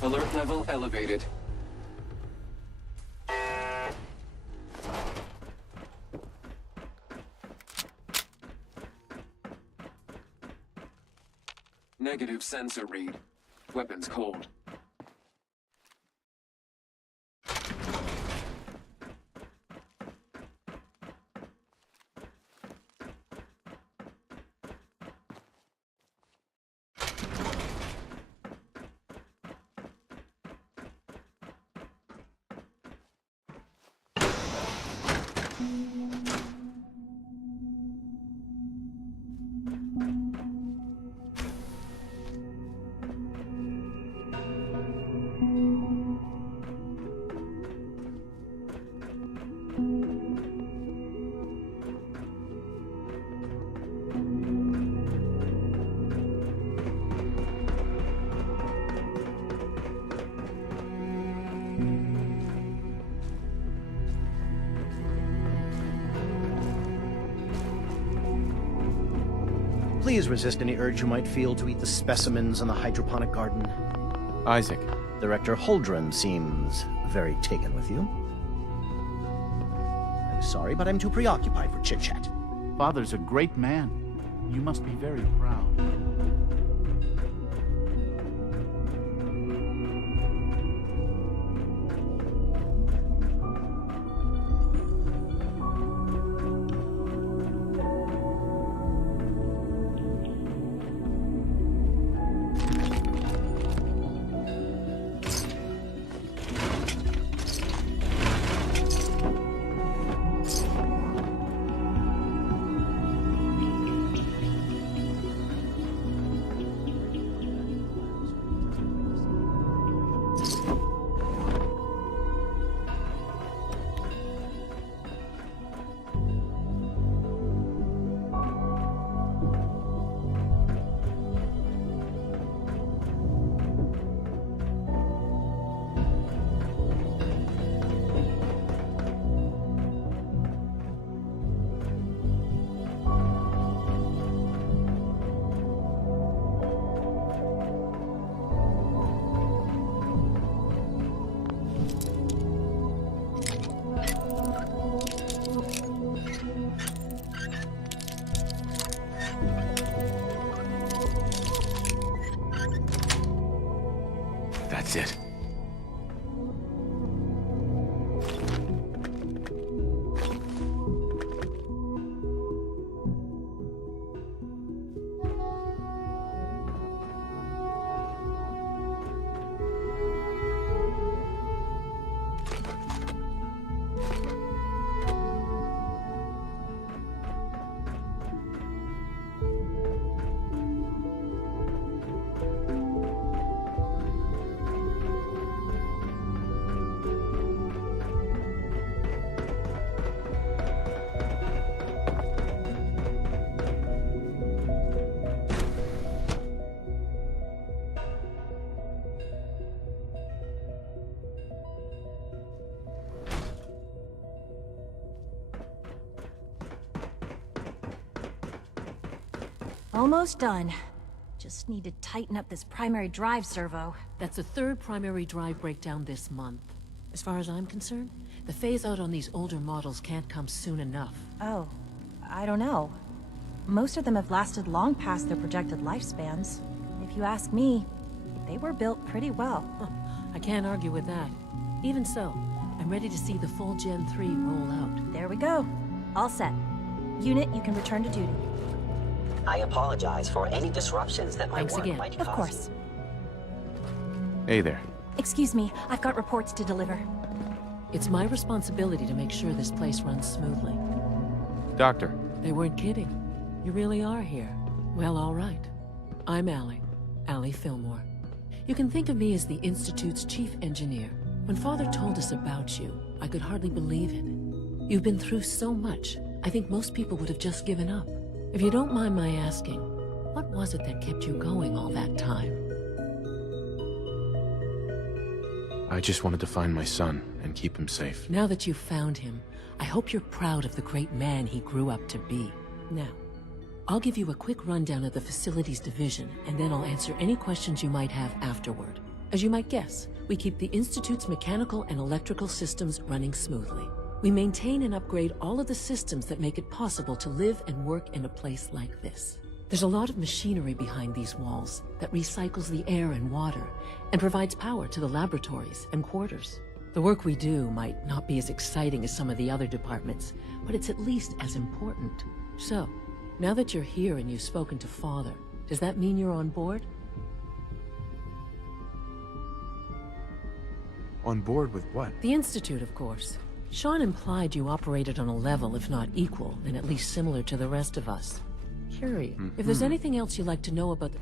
Alert level elevated. Negative sensor read. Weapons cold. Please resist any urge you might feel to eat the specimens in the hydroponic garden. Isaac. Director Holdren seems very taken with you. I'm sorry, but I'm too preoccupied for chit-chat. Father's a great man. You must be very proud. That's it. Almost done. Just need to tighten up this primary drive servo. That's the third primary drive breakdown this month. As far as I'm concerned, the phase-out on these older models can't come soon enough. Oh, I don't know. Most of them have lasted long past their projected lifespans. If you ask me, they were built pretty well. I can't argue with that. Even so, I'm ready to see the full Gen 3 roll out. There we go. All set. Unit, you can return to duty. I apologize for any disruptions that my Thanks work again. might cause. Of course. Hey there. Excuse me, I've got reports to deliver. It's my responsibility to make sure this place runs smoothly. Doctor. They weren't kidding. You really are here. Well, all right. I'm Allie Fillmore. You can think of me as the Institute's chief engineer. When Father told us about you, I could hardly believe it. You've been through so much, I think most people would have just given up. If you don't mind my asking, what was it that kept you going all that time? I just wanted to find my son and keep him safe. Now that you've found him, I hope you're proud of the great man he grew up to be. Now, I'll give you a quick rundown of the facilities division, and then I'll answer any questions you might have afterward. As you might guess, we keep the Institute's mechanical and electrical systems running smoothly. We maintain and upgrade all of the systems that make it possible to live and work in a place like this. There's a lot of machinery behind these walls that recycles the air and water and provides power to the laboratories and quarters. The work we do might not be as exciting as some of the other departments, but it's at least as important. So, now that you're here and you've spoken to Father, does that mean you're on board? On board with what? The Institute, of course. Sean implied you operated on a level, if not equal, then at least similar to the rest of us. Curious. If there's anything else you'd like to know about the...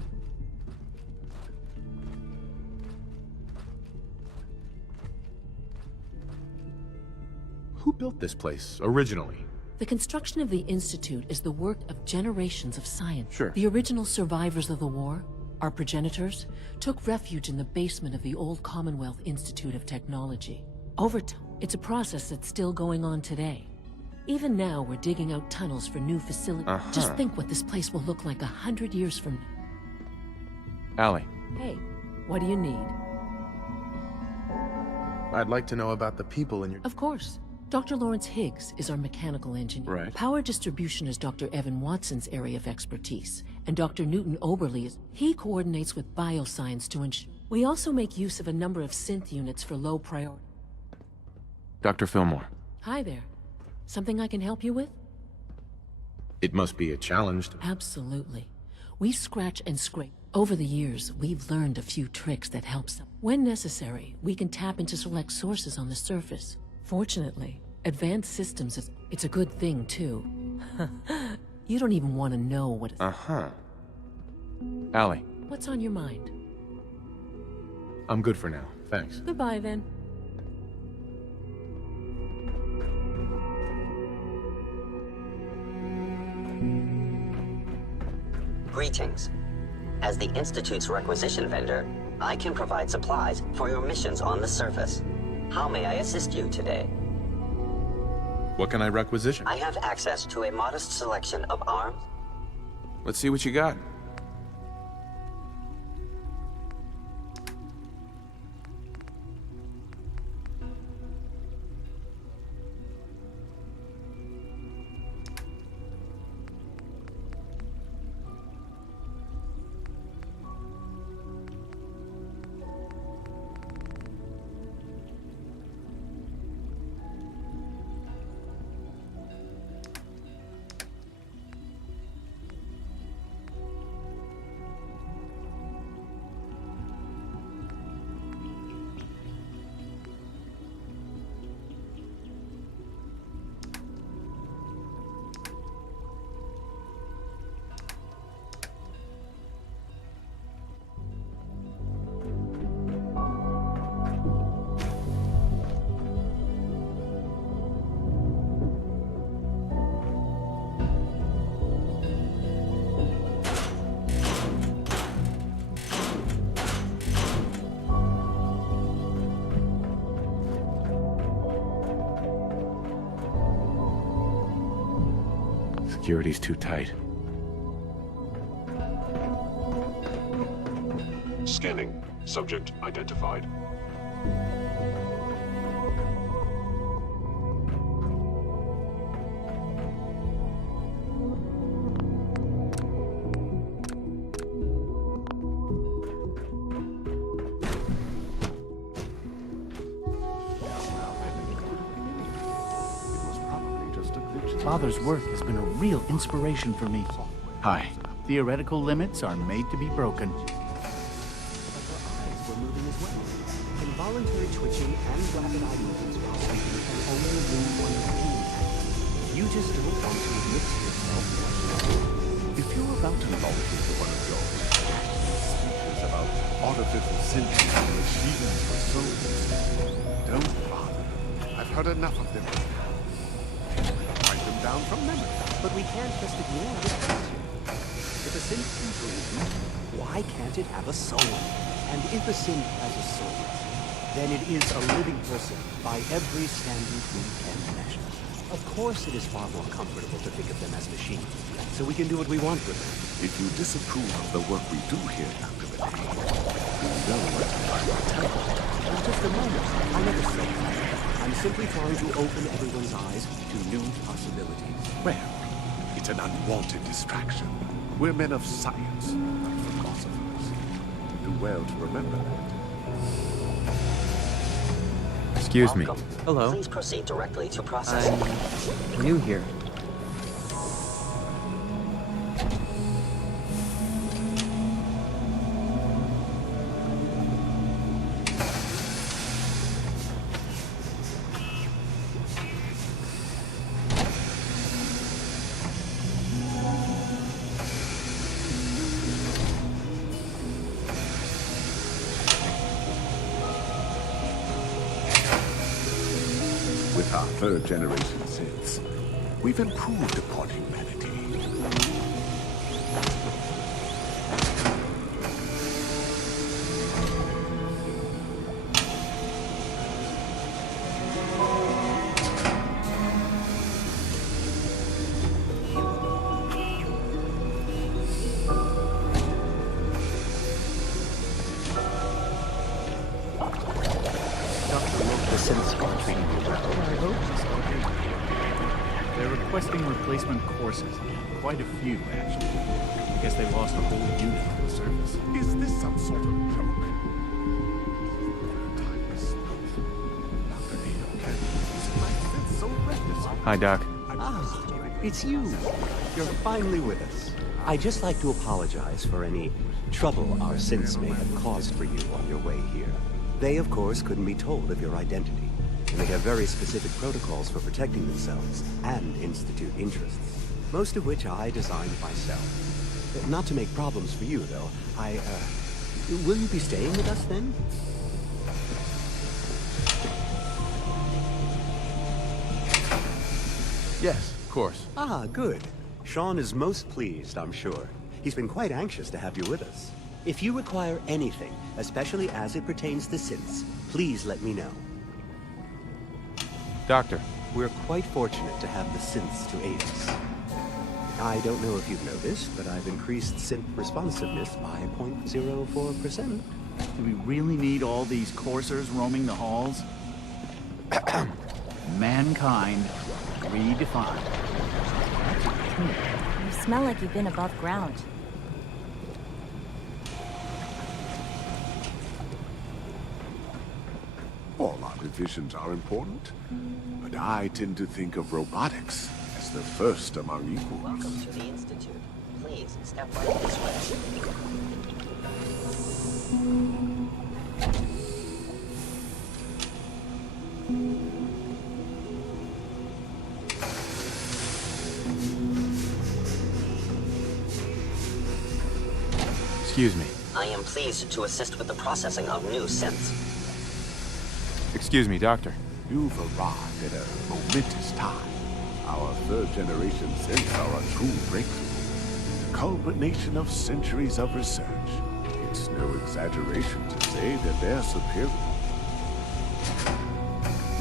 Who built this place, originally? The construction of the Institute is the work of generations of science. Sure. The original survivors of the war, our progenitors, took refuge in the basement of the old Commonwealth Institute of Technology. Over time, it's a process that's still going on today. Even now, we're digging out tunnels for new facilities. Just think what this place will look like 100 years from now. Allie. Hey, what do you need? I'd like to know about the people in your... Of course. Dr. Lawrence Higgs is our mechanical engineer. Right. Power distribution is Dr. Evan Watson's area of expertise. And Dr. Newton Oberle he coordinates with bioscience to ensure... We also make use of a number of synth units for low priority. Dr. Fillmore. Hi there. Something I can help you with? It must be a challenge. Absolutely. We scratch and scrape. Over the years, we've learned a few tricks that help some. When necessary, we can tap into select sources on the surface. Fortunately, advanced systems it's a good thing, too. You don't even want to know what it's... Allie. What's on your mind? I'm good for now. Thanks. Goodbye, then. Greetings. As the Institute's requisition vendor, I can provide supplies for your missions on the surface. How may I assist you today? What can I requisition? I have access to a modest selection of arms. Let's see what you got. Security's too tight. Scanning. Subject identified. Father's work has been a real inspiration for me. Hi. Theoretical limits are made to be broken. Involuntary twitching and rapid eye movements while sleeping can only mean one thing. You just don't want to admit to yourself what. If you're about to launch into one of your speeches about artificial sentience and machines for souls, don't bother. I've heard enough of them. Write them down from memory. But we can't just ignore this question. If a synth can breathe, why can't it have a soul? And if a synth has a soul, then it is a living person by every standard we can measure. Of course it is far more comfortable to think of them as machines, so we can do what we want with them. If you disapprove of the work we do here, Dr. Binet, you know what to tell me. In just a moment. I never said that. I'm simply trying to open everyone's eyes to new possibilities. Well, it's an unwanted distraction. We're men of science, not philosophers. Do well to remember that. Excuse me. Welcome. Hello. Please proceed directly to processing. I'm new here. With our third-generation synths, we've improved upon humanity. They're requesting replacement courses. Quite a few, actually. I guess they lost a whole unit on the surface. Is this some sort of joke? Hi, Doc. Ah, it's you. You're finally with us. I'd just like to apologize for any trouble our synths may have caused for you on your way here. They, of course, couldn't be told of your identity, and they have very specific protocols for protecting themselves and Institute interests, most of which I designed myself. Not to make problems for you, though. Will you be staying with us, then? Yes, of course. Ah, good. Sean is most pleased, I'm sure. He's been quite anxious to have you with us. If you require anything, especially as it pertains to synths, please let me know. Doctor. We're quite fortunate to have the synths to aid us. I don't know if you've noticed, but I've increased synth responsiveness by 0.04%. Do we really need all these coursers roaming the halls? Mankind redefined. You smell like you've been above ground. All our divisions are important, but I tend to think of robotics as the first among equals. Welcome to the Institute. Please step right this way. Excuse me. I am pleased to assist with the processing of new synths. Excuse me, Doctor. You've arrived at a momentous time. Our third-generation synths are a true breakthrough. The culmination of centuries of research. It's no exaggeration to say that they're superior.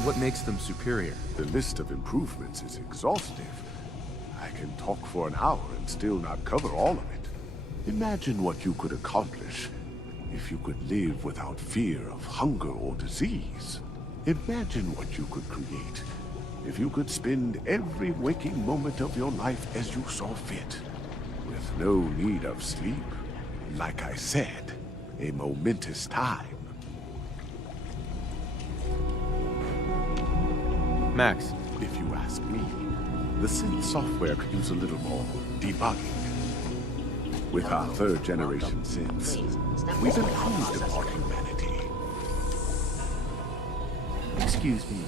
What makes them superior? The list of improvements is exhaustive. I can talk for an hour and still not cover all of it. Imagine what you could accomplish if you could live without fear of hunger or disease. Imagine what you could create if you could spend every waking moment of your life as you saw fit, with no need of sleep. Like I said, a momentous time. Max. If you ask me, the synth software could use a little more debugging. With our third-generation synths, we've improved upon humanity. Excuse me.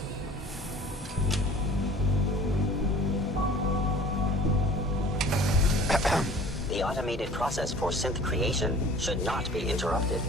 The automated process for synth creation should not be interrupted.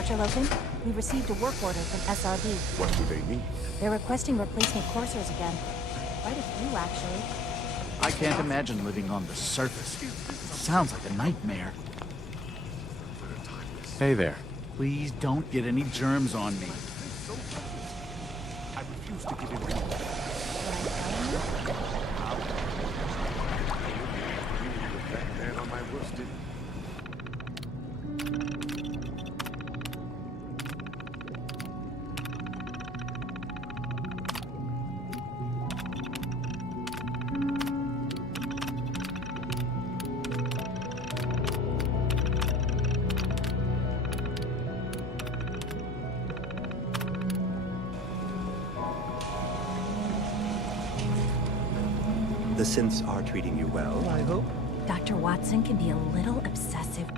Dr. Logan, we received a work order from SRB. What do they need? They're requesting replacement coursers again. Quite a few, actually. I can't imagine living on the surface. Sounds like a nightmare. Hey there. Please don't get any germs on me. I refuse to give in. That man on my roasted. The synths are treating you well, I hope? Dr. Watson can be a little obsessive.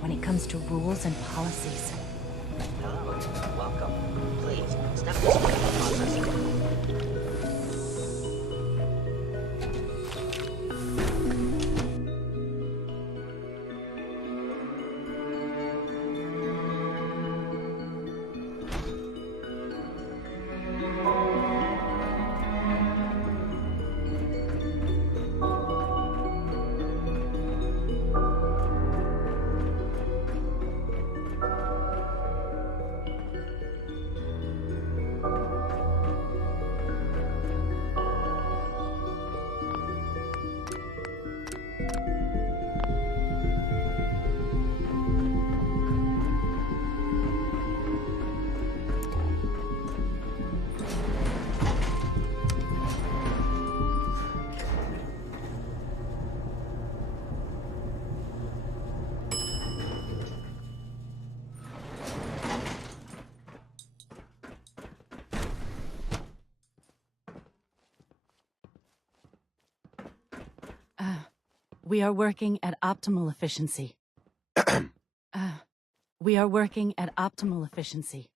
When it comes to rules and policies. Hello, welcome. Please, step this way in the process. We are working at optimal efficiency. We are working at optimal efficiency.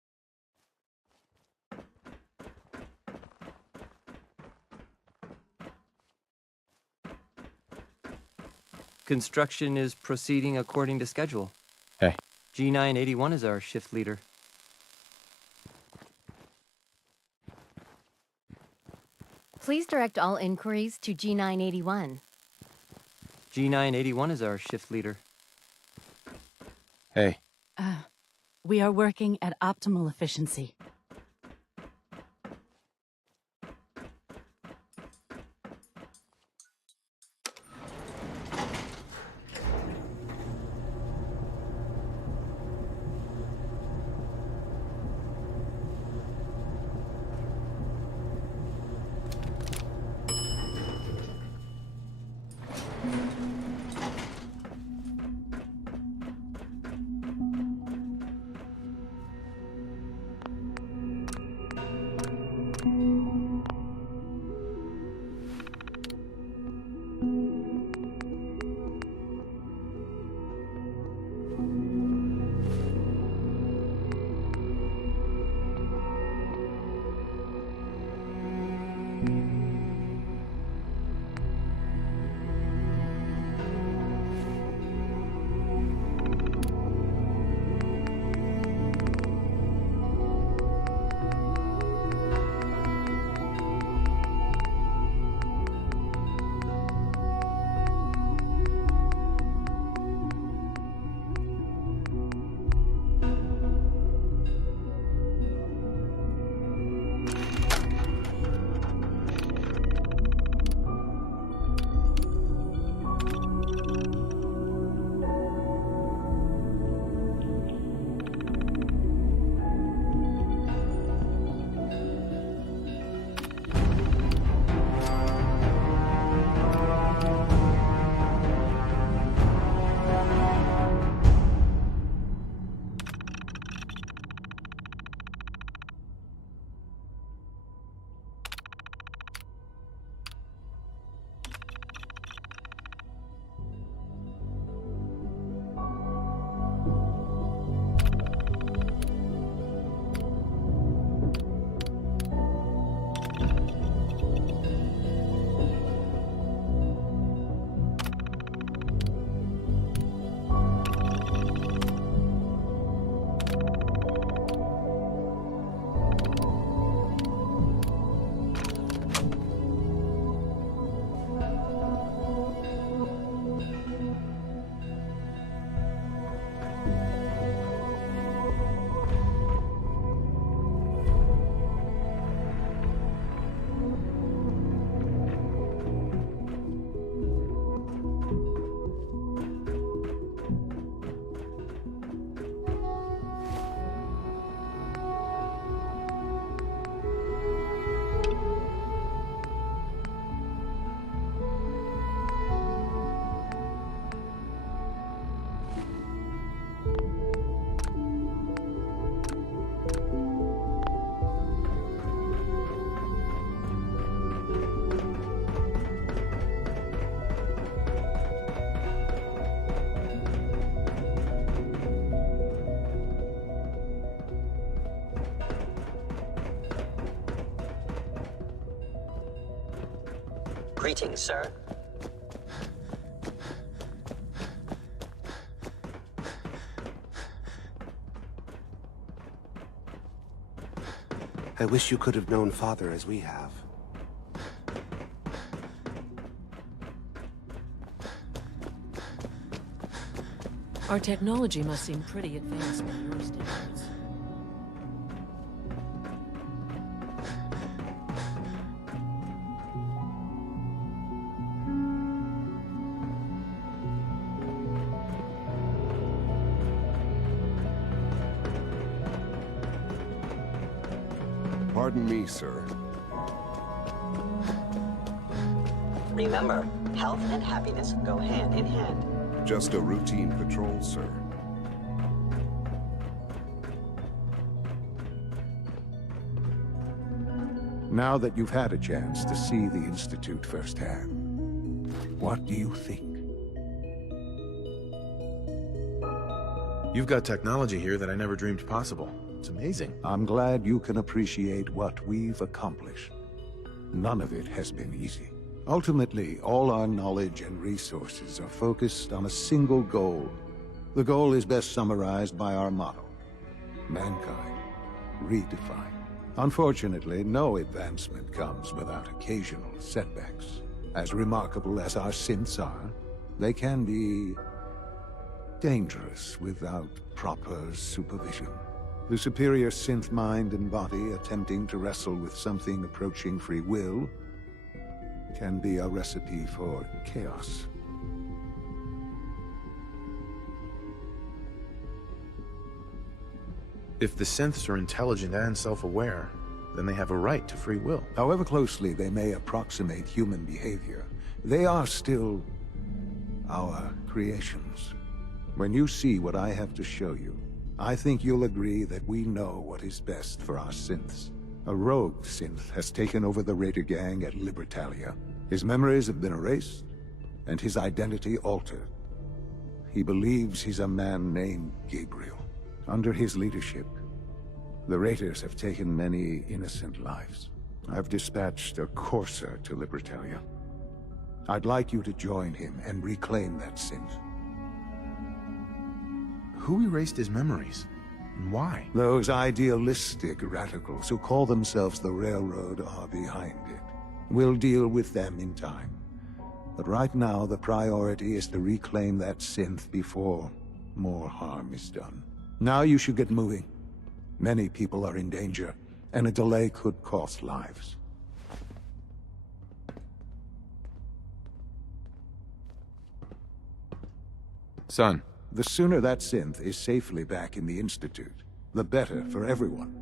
Construction is proceeding according to schedule. Hey. G981 is our shift leader. Please direct all inquiries to G981. G981 is our shift leader. Hey. We are working at optimal efficiency. Greetings, sir. I wish you could have known Father as we have. Our technology must seem pretty advanced by your standards. Pardon me, sir. Remember, health and happiness go hand in hand. Just a routine patrol, sir. Now that you've had a chance to see the Institute firsthand, what do you think? You've got technology here that I never dreamed possible. It's amazing. I'm glad you can appreciate what we've accomplished. None of it has been easy. Ultimately, all our knowledge and resources are focused on a single goal. The goal is best summarized by our motto: mankind redefined. Unfortunately, no advancement comes without occasional setbacks. As remarkable as our synths are, they can be dangerous without proper supervision. The superior synth mind and body attempting to wrestle with something approaching free will can be a recipe for chaos. If the synths are intelligent and self-aware, then they have a right to free will. However closely they may approximate human behavior, they are still our creations. When you see what I have to show you, I think you'll agree that we know what is best for our synths. A rogue synth has taken over the Raider gang at Libertalia. His memories have been erased, and his identity altered. He believes he's a man named Gabriel. Under his leadership, the Raiders have taken many innocent lives. I've dispatched a courser to Libertalia. I'd like you to join him and reclaim that synth. Who erased his memories? And why? Those idealistic radicals who call themselves the Railroad are behind it. We'll deal with them in time. But right now, the priority is to reclaim that synth before more harm is done. Now you should get moving. Many people are in danger, and a delay could cost lives. Son. The sooner that synth is safely back in the Institute, the better for everyone.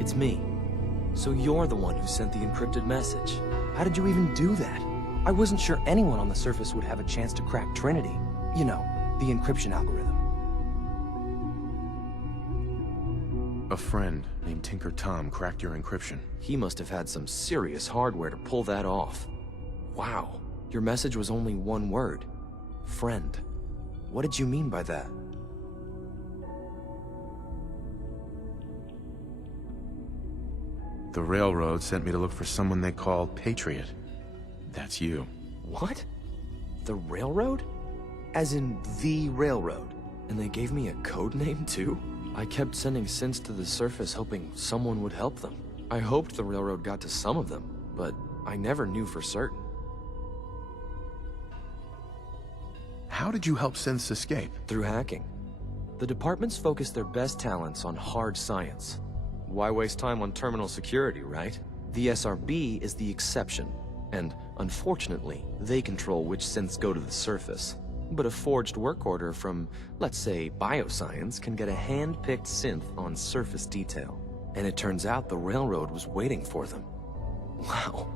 It's me. So you're the one who sent the encrypted message. How did you even do that? I wasn't sure anyone on the surface would have a chance to crack Trinity. You know, the encryption algorithm. A friend named Tinker Tom cracked your encryption. He must have had some serious hardware to pull that off. Wow. Your message was only one word. Friend. What did you mean by that? The Railroad sent me to look for someone they call Patriot. That's you. What? The Railroad? As in the Railroad? And they gave me a code name too? I kept sending synths to the surface hoping someone would help them. I hoped the Railroad got to some of them, but I never knew for certain. How did you help synths escape? Through hacking. The departments focus their best talents on hard science. Why waste time on terminal security, right? The SRB is the exception, and unfortunately, they control which synths go to the surface. But a forged work order from, let's say, bioscience can get a hand-picked synth on surface detail. And it turns out the railroad was waiting for them. Wow.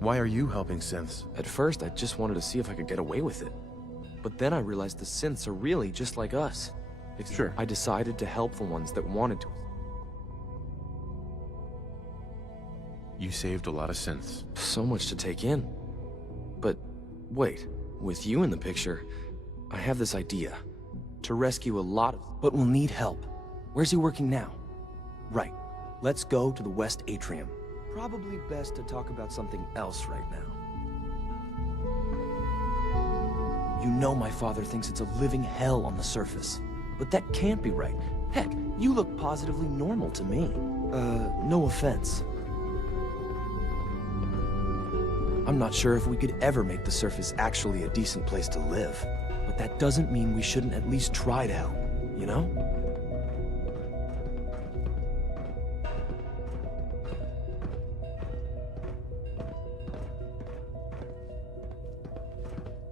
Why are you helping synths? At first, I just wanted to see if I could get away with it. But then I realized the synths are really just like us. Sure. I decided to help the ones that wanted to. You saved a lot of synths. So much to take in. But wait, with you in the picture, I have this idea. To rescue a lot of... But we'll need help. Where's he working now? Right. Let's go to the West Atrium. Probably best to talk about something else right now. You know my father thinks it's a living hell on the surface. But that can't be right. Heck, you look positively normal to me. No offense. I'm not sure if we could ever make the surface actually a decent place to live. But that doesn't mean we shouldn't at least try to help, you know?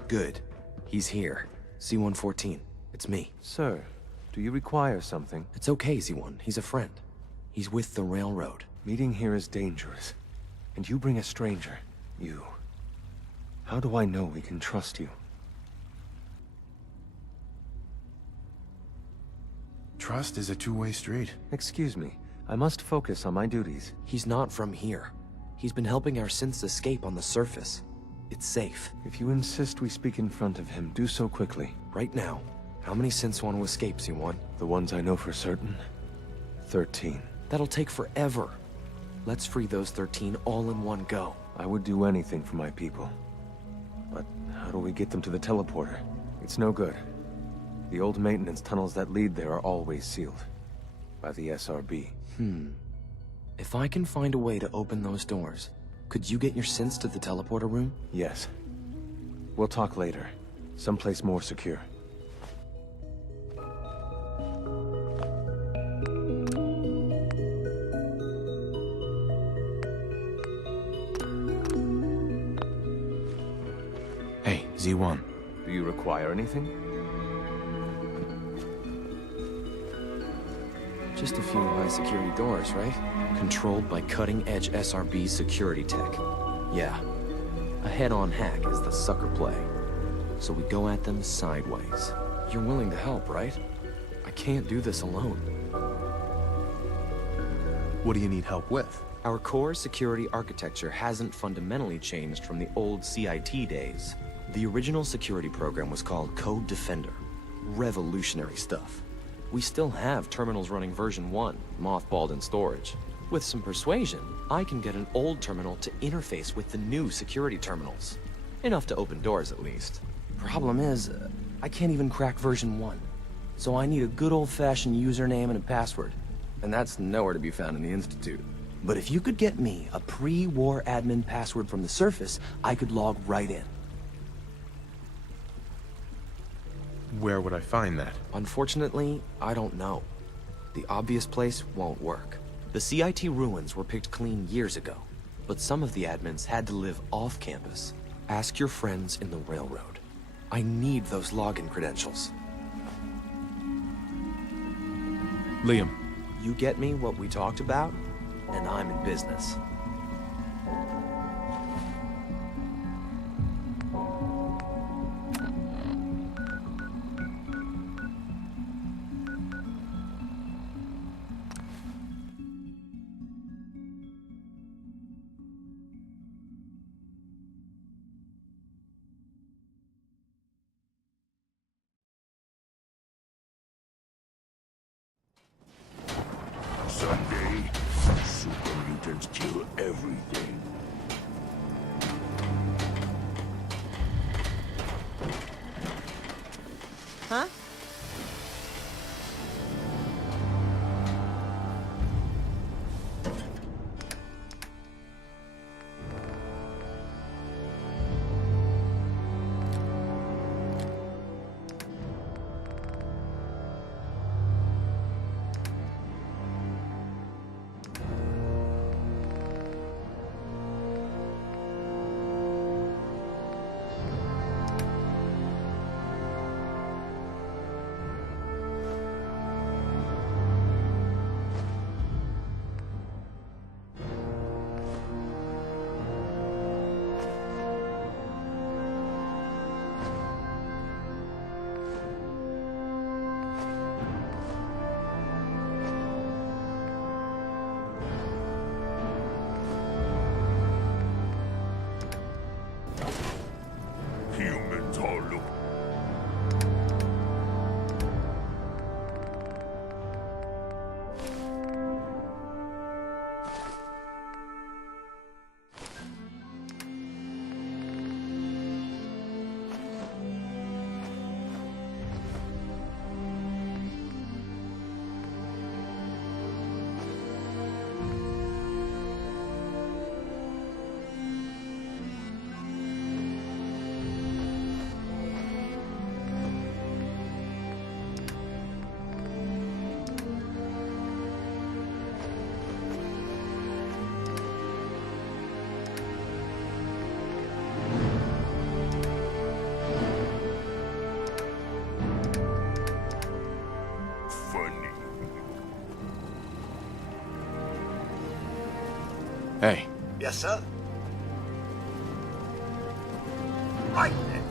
Good. He's here. C-114. It's me. Sir, do you require something? It's okay, Z1. He's a friend. He's with the railroad. Meeting here is dangerous. And you bring a stranger. You. How do I know we can trust you? Trust is a two-way street. Excuse me. I must focus on my duties. He's not from here. He's been helping our synths escape on the surface. It's safe. If you insist we speak in front of him, do so quickly. Right now. How many synths want to escape, C1? The ones I know for certain? 13. That'll take forever. Let's free those 13 all in one go. I would do anything for my people. But how do we get them to the teleporter? It's no good. The old maintenance tunnels that lead there are always sealed. By the SRB. If I can find a way to open those doors, could you get your synths to the teleporter room? Yes. We'll talk later. Someplace more secure. Hey, Z1. Do you require anything? Just a few high-security doors, right? Controlled by cutting-edge SRB security tech. Yeah. A head-on hack is the sucker play. So we go at them sideways. You're willing to help, right? I can't do this alone. What do you need help with? Our core security architecture hasn't fundamentally changed from the old CIT days. The original security program was called Code Defender. Revolutionary stuff. We still have terminals running version 1, mothballed in storage. With some persuasion, I can get an old terminal to interface with the new security terminals. Enough to open doors, at least. Problem is, I can't even crack version 1. So I need a good old-fashioned username and a password. And that's nowhere to be found in the Institute. But if you could get me a pre-war admin password from the surface, I could log right in. Where would I find that? Unfortunately, I don't know. The obvious place won't work. The CIT ruins were picked clean years ago, but some of the admins had to live off campus. Ask your friends in the railroad. I need those login credentials. Liam. You get me what we talked about, and I'm in business. Someday, super mutants kill everything. Huh? money. Hey. Yes, sir? Right then.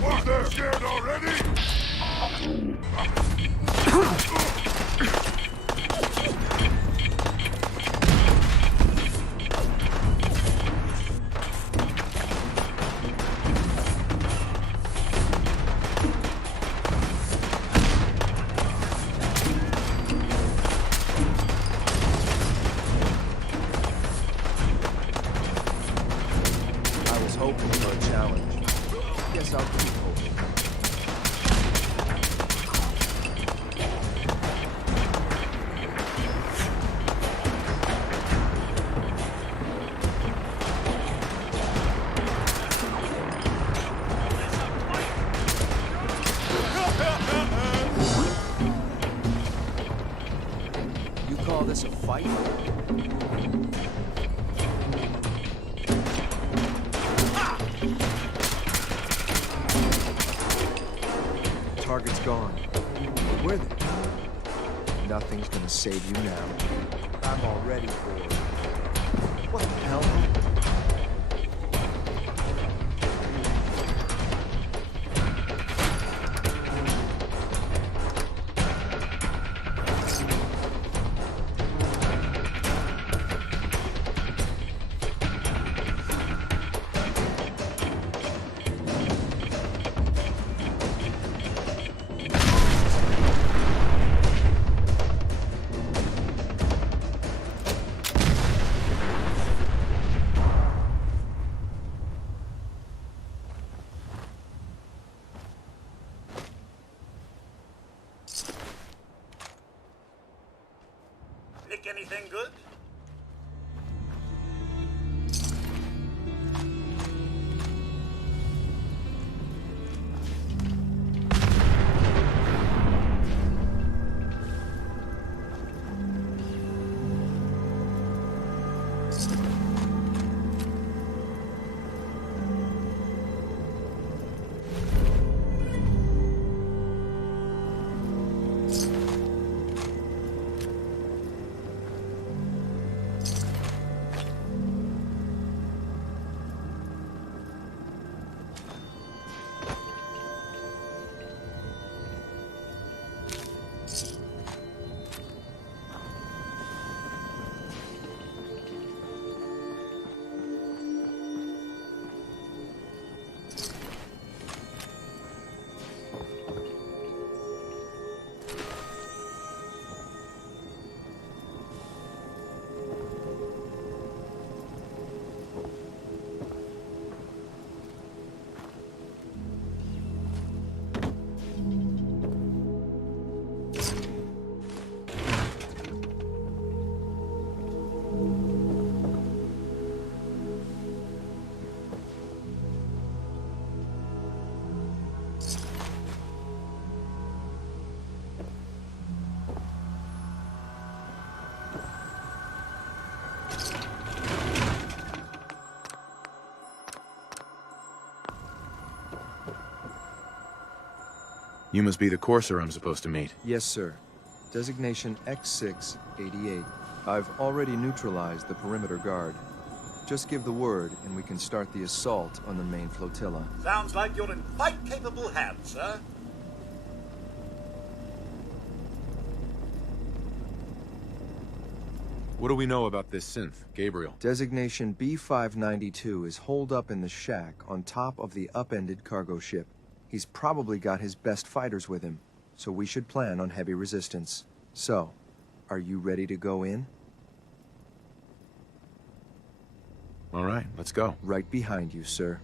What, they're scared already? I was hoping for a challenge. Guess I'll keep hoping. You call this a fight? Target's gone. Where they? Nothing's gonna save you now. I'm already bored. What the hell? Nick, anything good? You must be the courser I'm supposed to meet. Yes, sir. Designation X688. I've already neutralized the perimeter guard. Just give the word, and we can start the assault on the main flotilla. Sounds like you're in quite capable hands, sir. What do we know about this synth, Gabriel? Designation B592 is holed up in the shack on top of the upended cargo ship. He's probably got his best fighters with him, so we should plan on heavy resistance. So, are you ready to go in? All right, let's go. Right behind you, sir.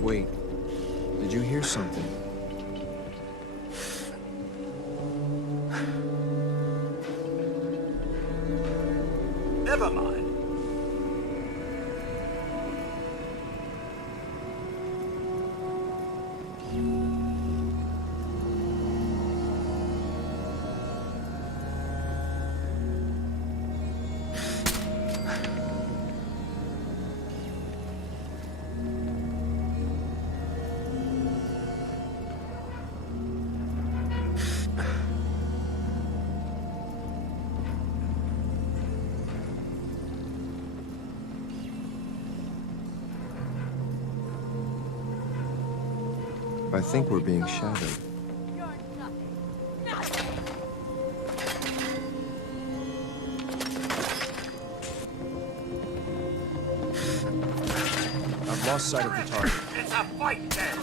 Wait, did you hear something? Never mind. I think we're being shadowed. I've lost sight of the target. It's a fight then!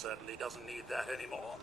certainly doesn't need that anymore.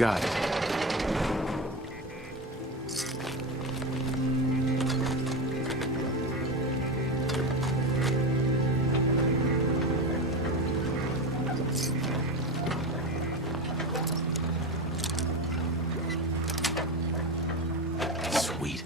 Got it. Sweet.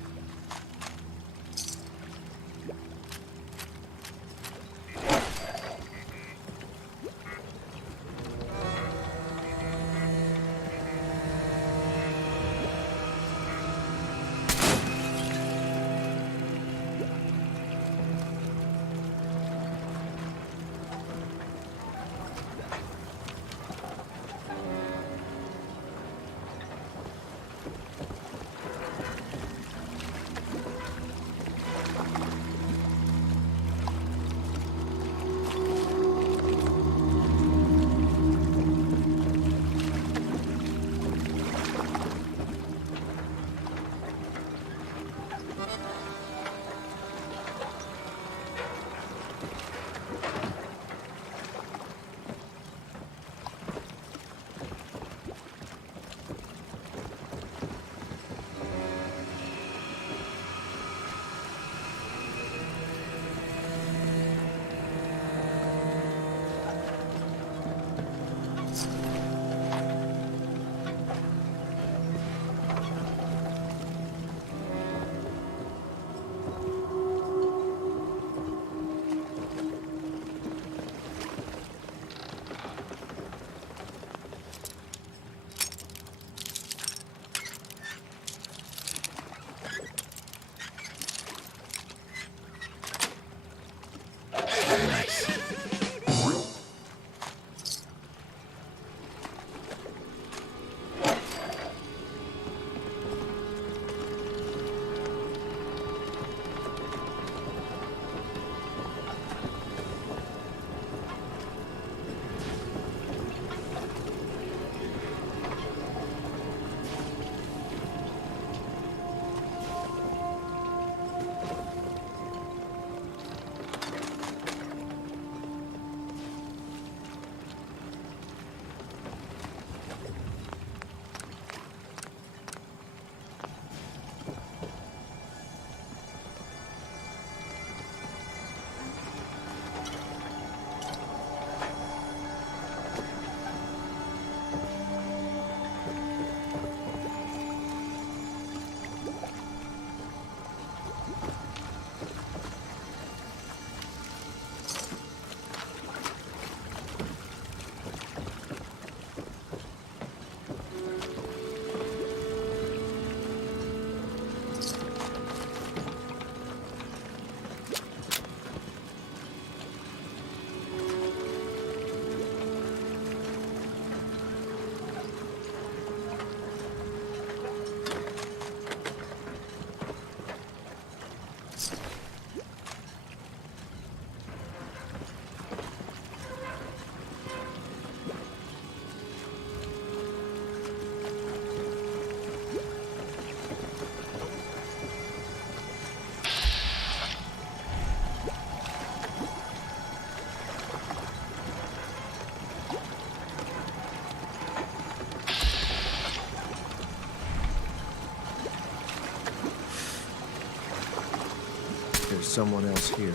someone else here.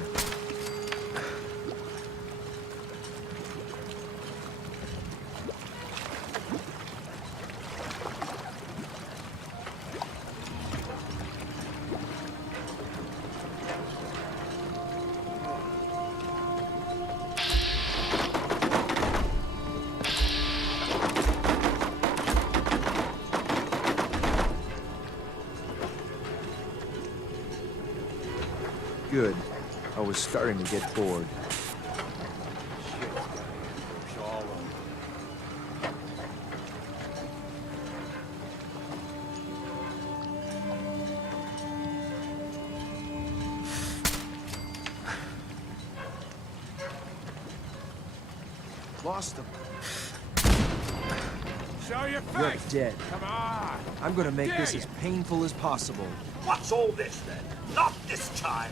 Good. I was starting to get bored. Lost them. Show your face! You're dead. Come on! I'm gonna make Dare this you. as painful as possible. What's all this then? Not this time!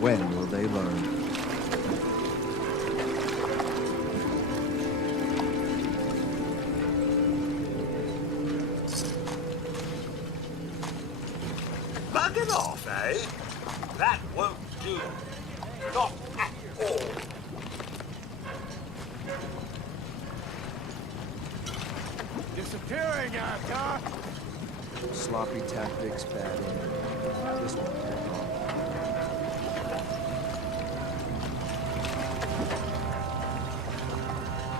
When will they learn? Bugging off, eh? That won't do. Not at all. Disappearing, Arthur! Sloppy tactics, bad aim. This one paid off.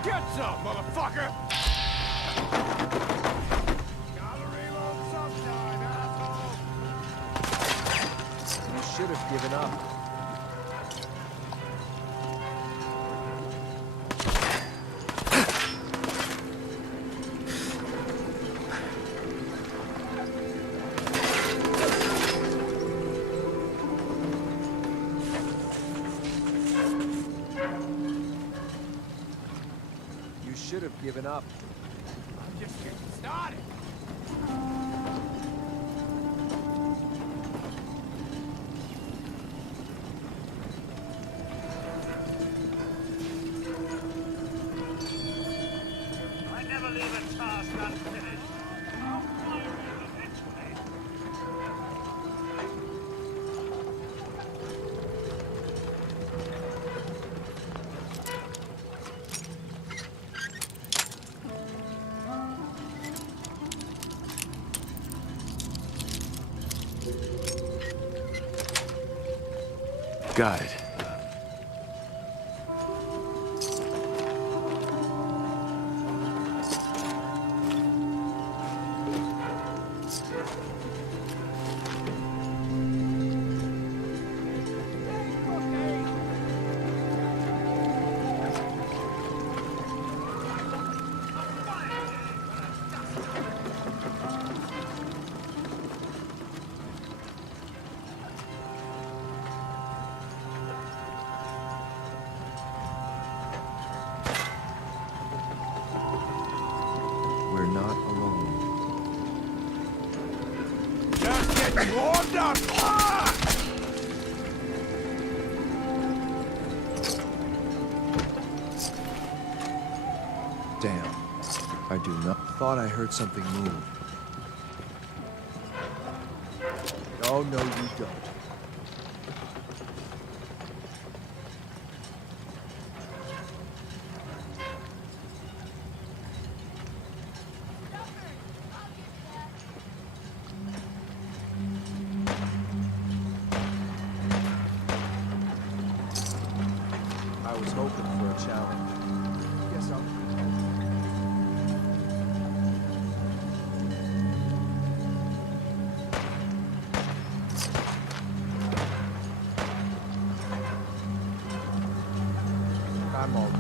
Get some, motherfucker! Gotta reload sometime, asshole! You should have given up. You should have given up. I'm just getting started. I never leave a task unfinished. I'll find you eventually. Got it. We're not alone. Just getting warmed up! Ah! Damn. I do not. Thought I heard something move. Oh, no, you don't. I was hoping for a challenge. Guess I'll... I'm all...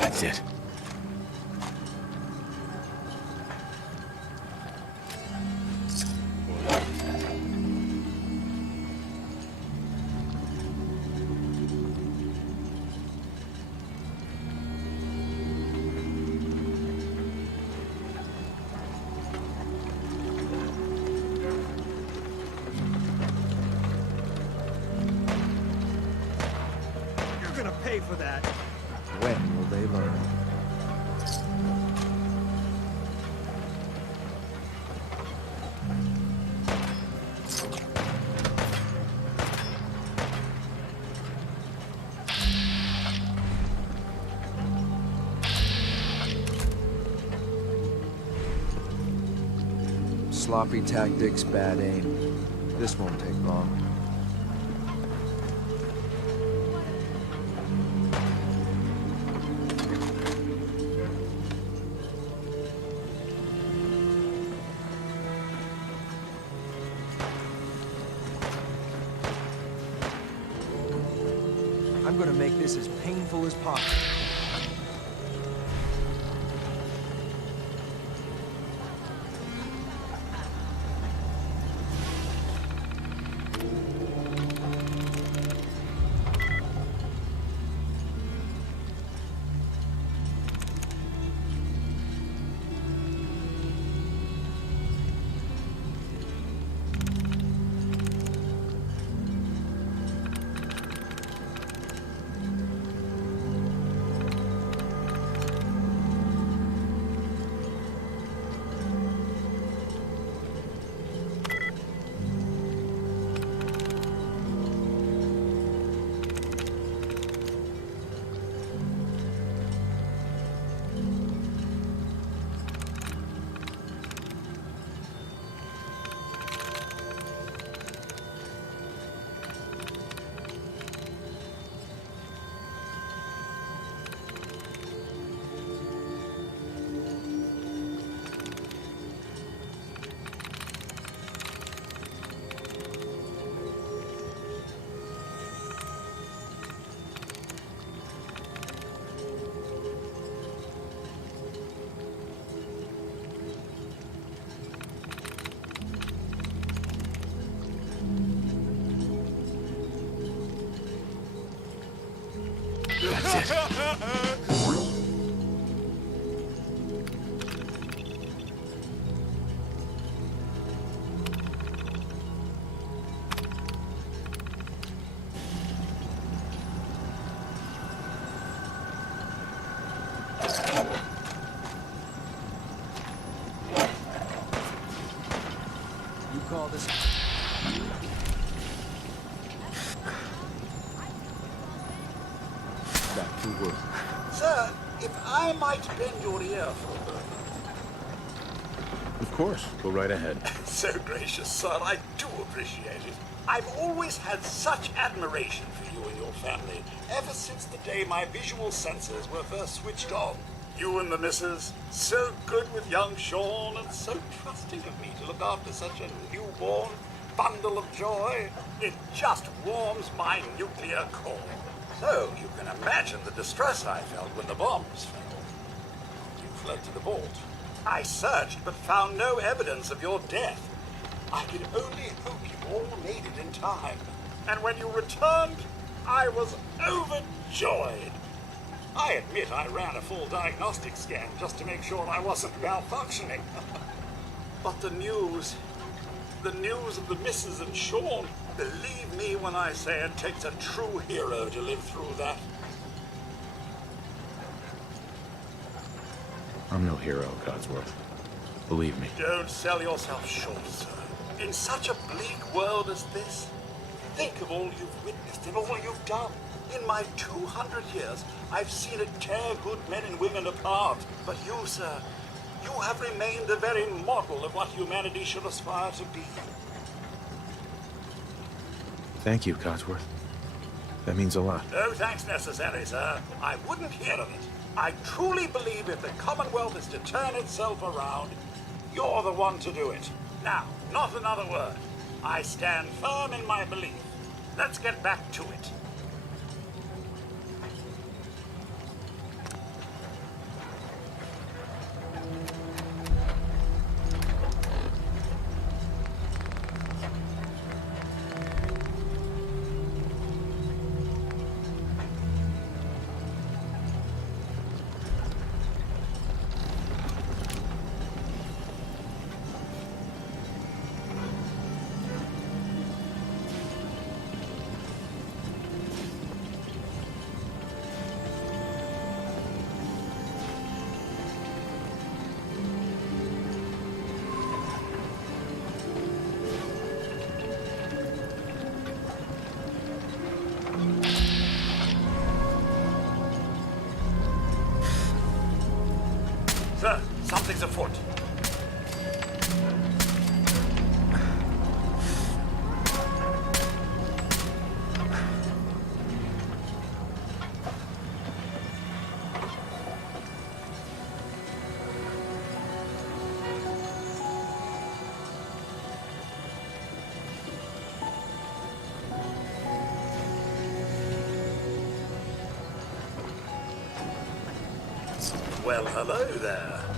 That's it. Sloppy tactics, bad aim. This won't take long. I'm gonna make this as painful as possible. That's it. You call this... Back to work. Sir, if I might bend your ear for a moment. Of course. Go right ahead. So gracious, sir. I do appreciate it. I've always had such admiration for you and your family, ever since the day my visual senses were first switched on. You and the missus, so good with young Sean, and so trusting of me to look after such a newborn bundle of joy. It just warms my nuclear core. So you can imagine the distress I felt when the bombs fell. You fled to the vault. I searched but found no evidence of your death. I could only hope you all made it in time. And when you returned, I was overjoyed. I admit I ran a full diagnostic scan just to make sure I wasn't malfunctioning. But the news of the missus and Sean, believe me when I say it takes a true hero to live through that. I'm no hero, Codsworth. Believe me. Don't sell yourself short, sir. In such a bleak world as this, think of all you've witnessed and all you've done. In my 200 years, I've seen it tear good men and women apart. But you, sir, you have remained the very model of what humanity should aspire to be. Thank you, Codsworth. That means a lot. No thanks necessary, sir. I wouldn't hear of it. I truly believe if the Commonwealth is to turn itself around, you're the one to do it. Now, not another word. I stand firm in my belief. Let's get back to it. Sir, something's afoot. Well, hello there.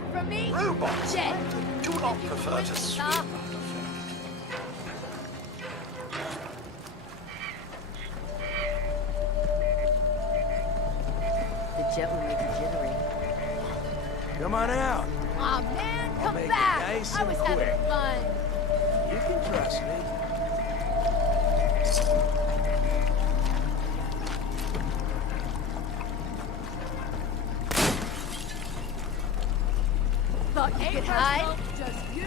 hide from me? Robots Shit. do not prefer to swim. The jet will make you jittery. Come on out. Aw, man, I'll come make it back! nice I and was quick. having fun. You can trust me. Thought you could hide? Just you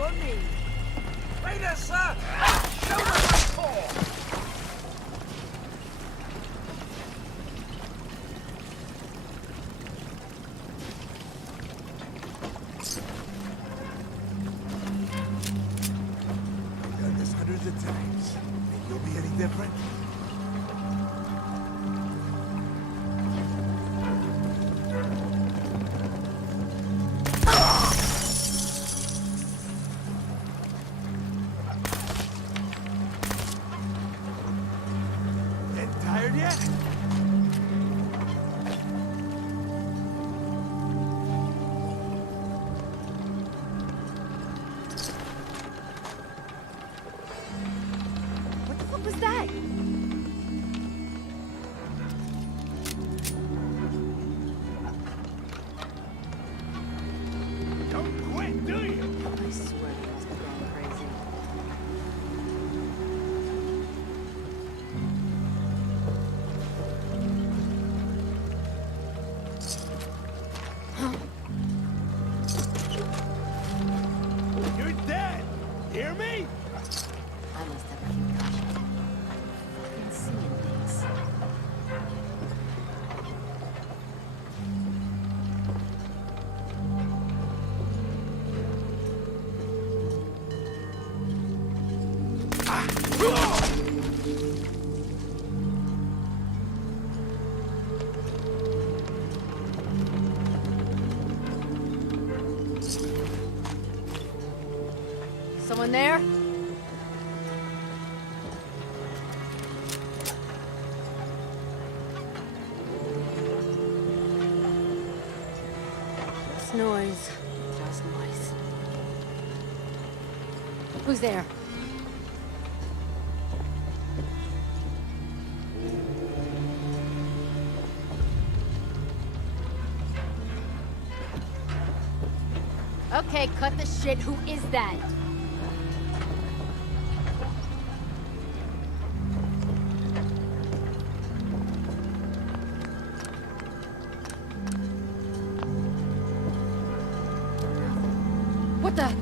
or me. Waiter, sir! Show us what for! I've done this hundreds of times. Think you'll be any different? Getting tired yet? What the fuck was that? Don't quit, do you? I swear they must be going crazy. You're dead. Hear me? I must have a concussion. Fucking seeing things. Someone there? Just noise. Just noise. Who's there? Okay, cut the shit. Who is that? What the?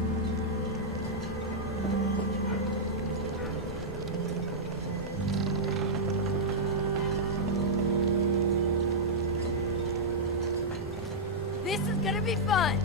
This is gonna be fun!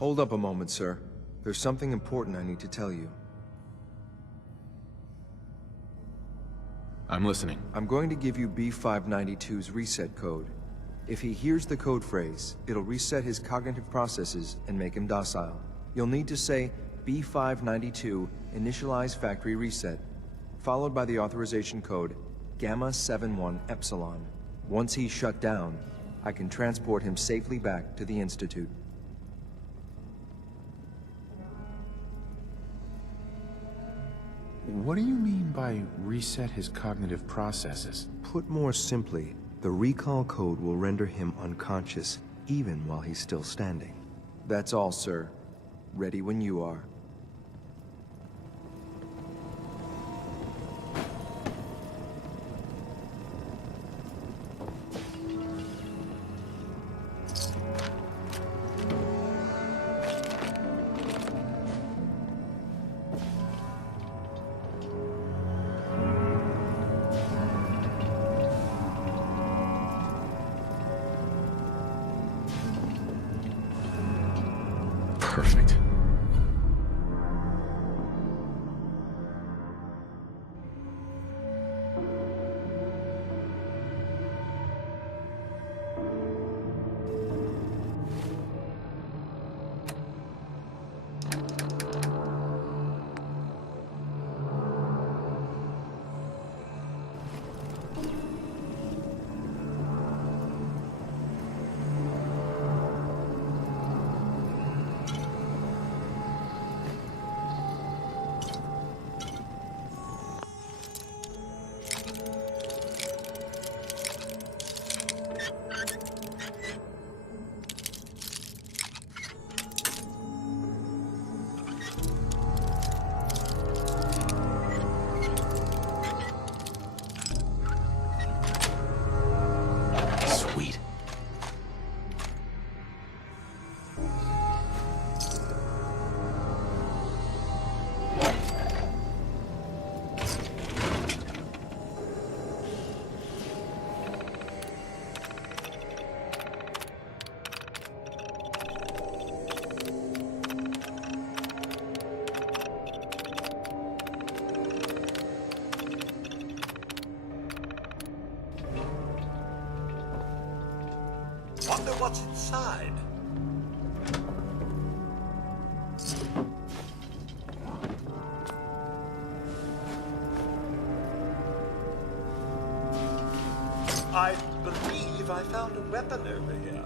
Hold up a moment, sir. There's something important I need to tell you. I'm listening. I'm going to give you B592's reset code. If he hears the code phrase, it'll reset his cognitive processes and make him docile. You'll need to say B592 initialize factory reset, followed by the authorization code Gamma 71 Epsilon. Once he's shut down, I can transport him safely back to the Institute. What do you mean by reset his cognitive processes? Put more simply, the recall code will render him unconscious even while he's still standing. That's all, sir. Ready when you are. Perfect. Wonder what's inside. I believe I found a weapon over here.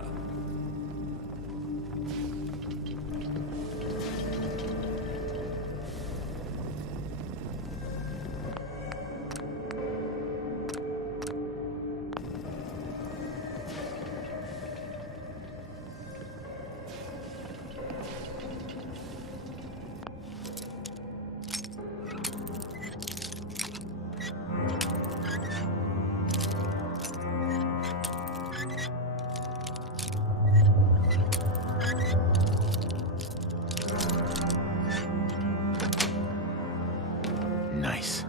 Nice.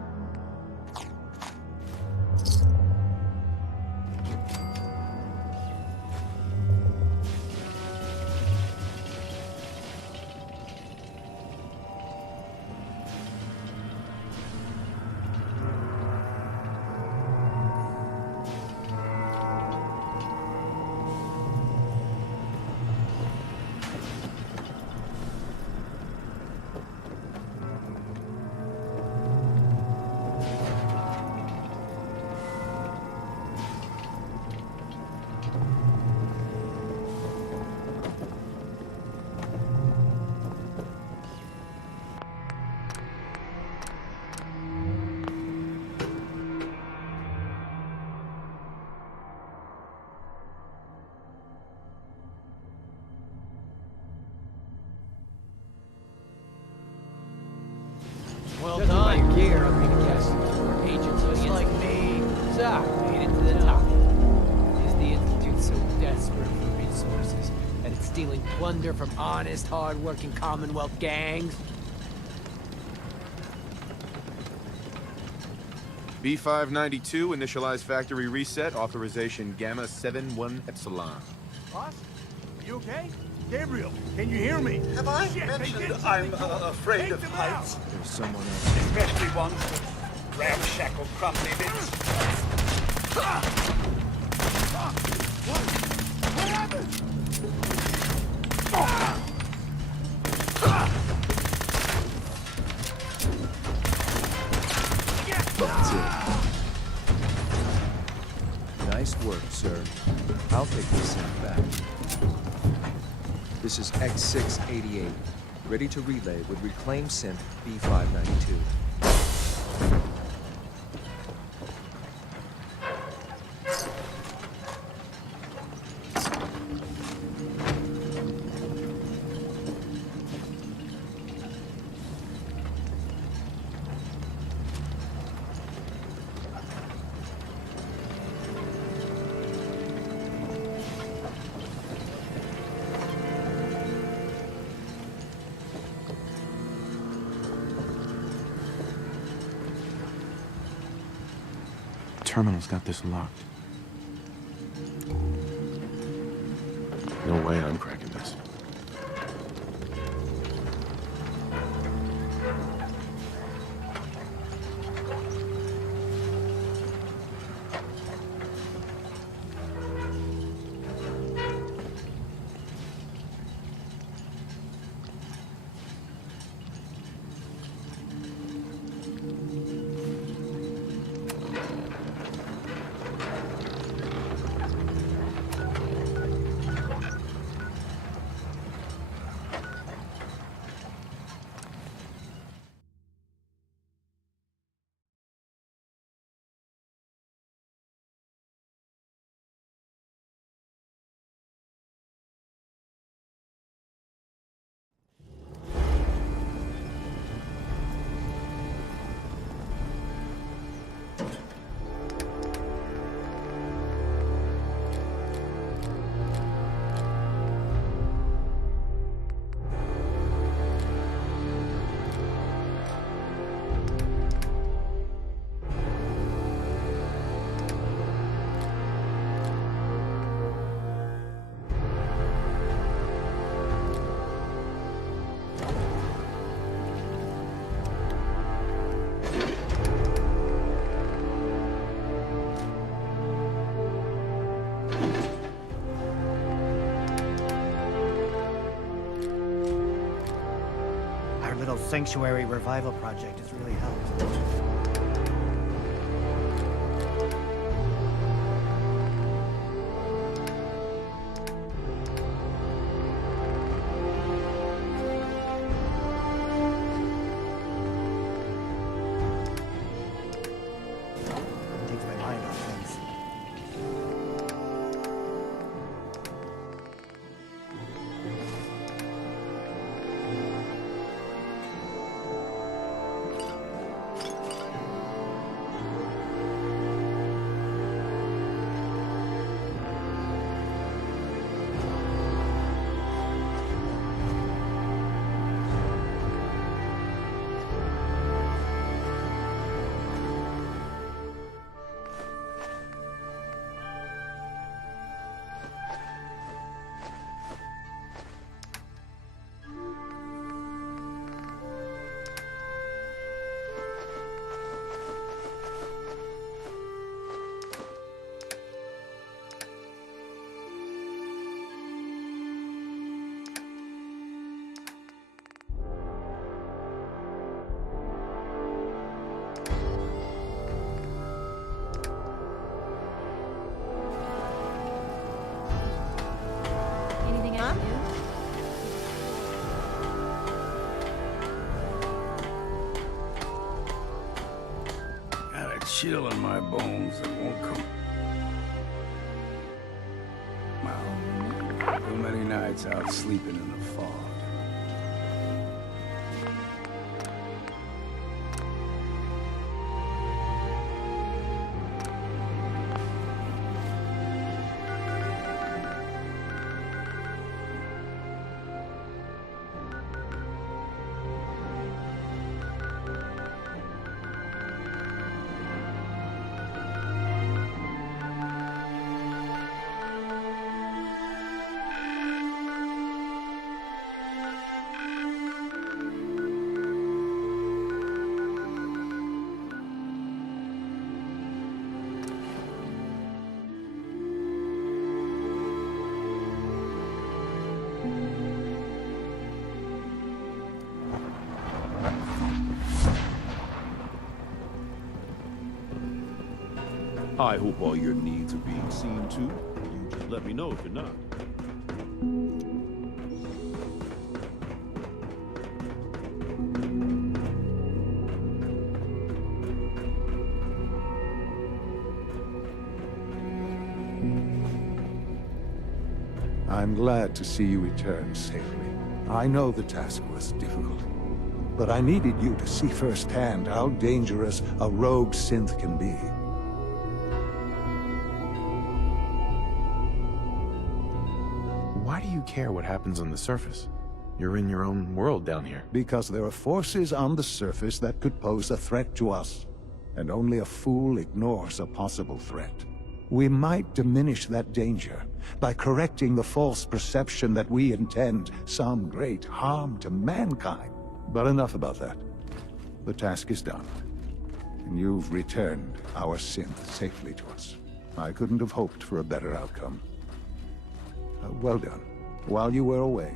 Well done. My gear, I'm gonna guess. Agents just like me. So, made it to the top. Is the Institute so desperate for resources that it's stealing plunder from honest, hard-working Commonwealth gangs? B592, initialize factory reset, authorization Gamma 71 Epsilon. Boss, you okay? Gabriel, can you hear me? Have I mentioned I'm afraid of heights? There's someone else. Especially ones with ramshackle, crumbly bits. What happened? That's it. Nice work, sir. I'll take this thing back. This is X688, ready to relay with reclaimed synth B592. Terminal's got this locked. No way I'm cracking this. Sanctuary revival project has really helped. Chill in my bones that won't come out. Too many nights out sleeping in the fog. I hope all your needs are being seen to. You just let me know if you're not. I'm glad to see you return safely. I know the task was difficult, but I needed you to see firsthand how dangerous a rogue synth can be. Why do you care what happens on the surface? You're in your own world down here. Because there are forces on the surface that could pose a threat to us, and only a fool ignores a possible threat. We might diminish that danger by correcting the false perception that we intend some great harm to mankind. But enough about that. The task is done, and you've returned our synth safely to us. I couldn't have hoped for a better outcome. Well done. While you were away,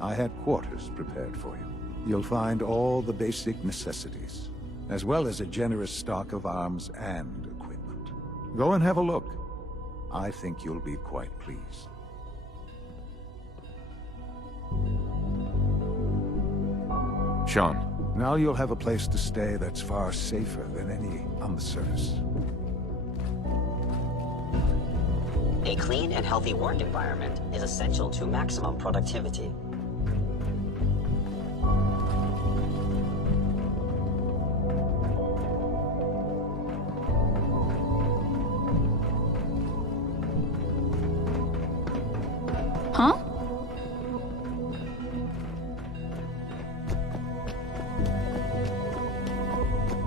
I had quarters prepared for you. You'll find all the basic necessities, as well as a generous stock of arms and equipment. Go and have a look. I think you'll be quite pleased. Sean. Now you'll have a place to stay that's far safer than any on the surface. A clean and healthy work environment is essential to maximum productivity. Huh?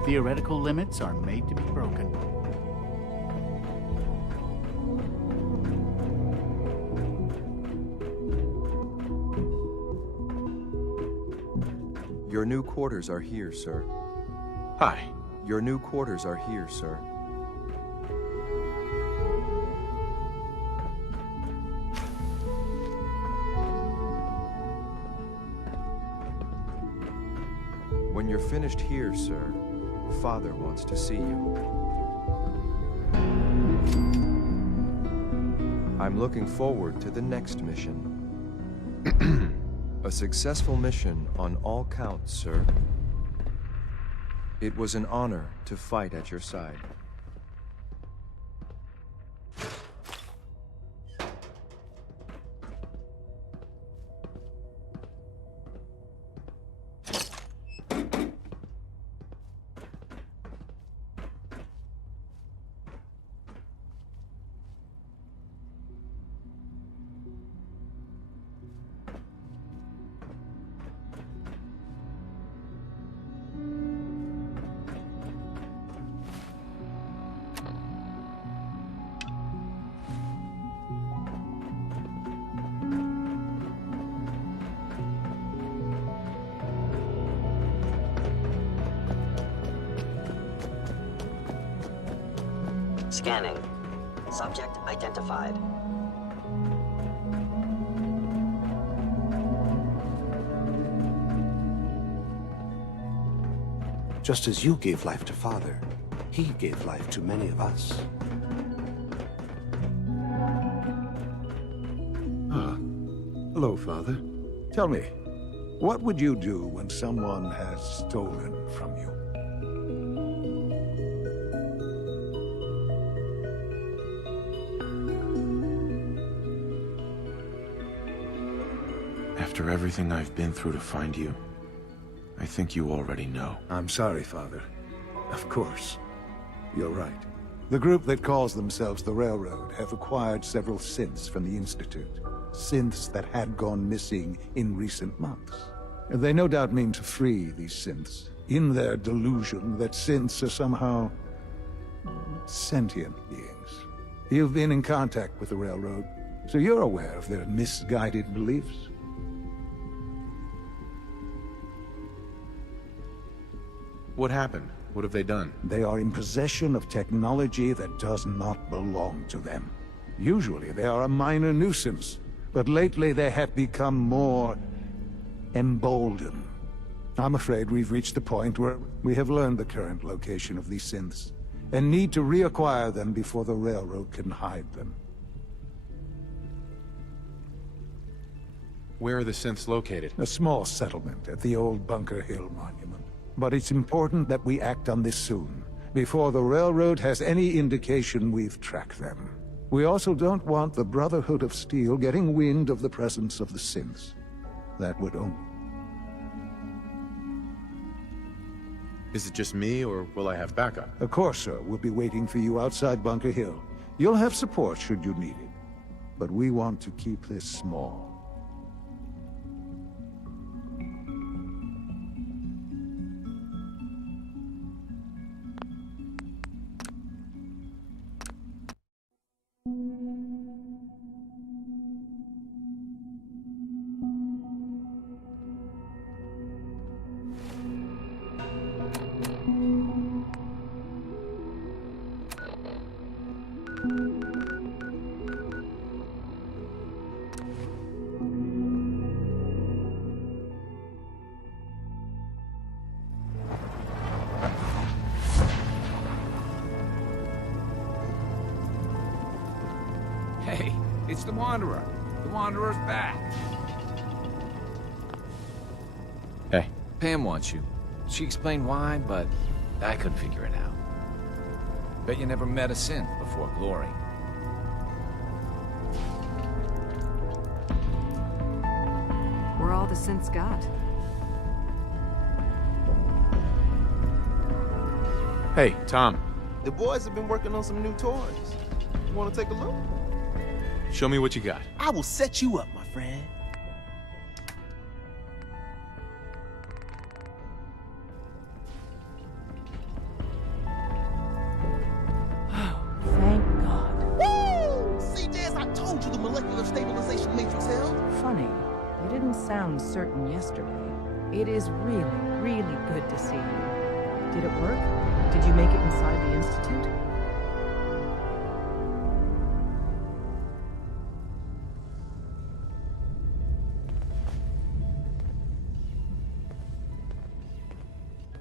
Theoretical limits are made to be broken. Your new quarters are here, sir. Hi. Your new quarters are here, sir. When you're finished here, sir, Father wants to see you. I'm looking forward to the next mission. A successful mission on all counts, sir. It was an honor to fight at your side. Scanning. Subject identified. Just as you gave life to Father, he gave life to many of us. Ah. Hello, Father. Tell me, what would you do when someone has stolen from you? After everything I've been through to find you, I think you already know. I'm sorry, Father. Of course. You're right. The group that calls themselves the Railroad have acquired several synths from the Institute. Synths that had gone missing in recent months. They no doubt mean to free these synths, in their delusion that synths are somehow sentient beings. You've been in contact with the Railroad, so you're aware of their misguided beliefs. What happened? What have they done? They are in possession of technology that does not belong to them. Usually they are a minor nuisance, but lately they have become more emboldened. I'm afraid we've reached the point where we have learned the current location of these synths, and need to reacquire them before the railroad can hide them. Where are the synths located? A small settlement at the old Bunker Hill Monument. But it's important that we act on this soon, before the railroad has any indication we've tracked them. We also don't want the Brotherhood of Steel getting wind of the presence of the synths. That would only... Is it just me, or will I have backup? A Corsair will be waiting for you outside Bunker Hill. You'll have support should you need it. But we want to keep this small. Hey, it's the Wanderer. The Wanderer's back. Hey. Pam wants you. She explained why, but I couldn't figure it out. Bet you never met a synth before Glory. We're all the synths got. Hey, Tom. The boys have been working on some new toys. You want to take a look? Show me what you got. I will set you up, my friend. Thank God. Woo! See, Jazz, I told you the molecular stabilization matrix held. Funny, you didn't sound certain yesterday. It is really, really good to see you. Did it work? Did you make it inside the Institute?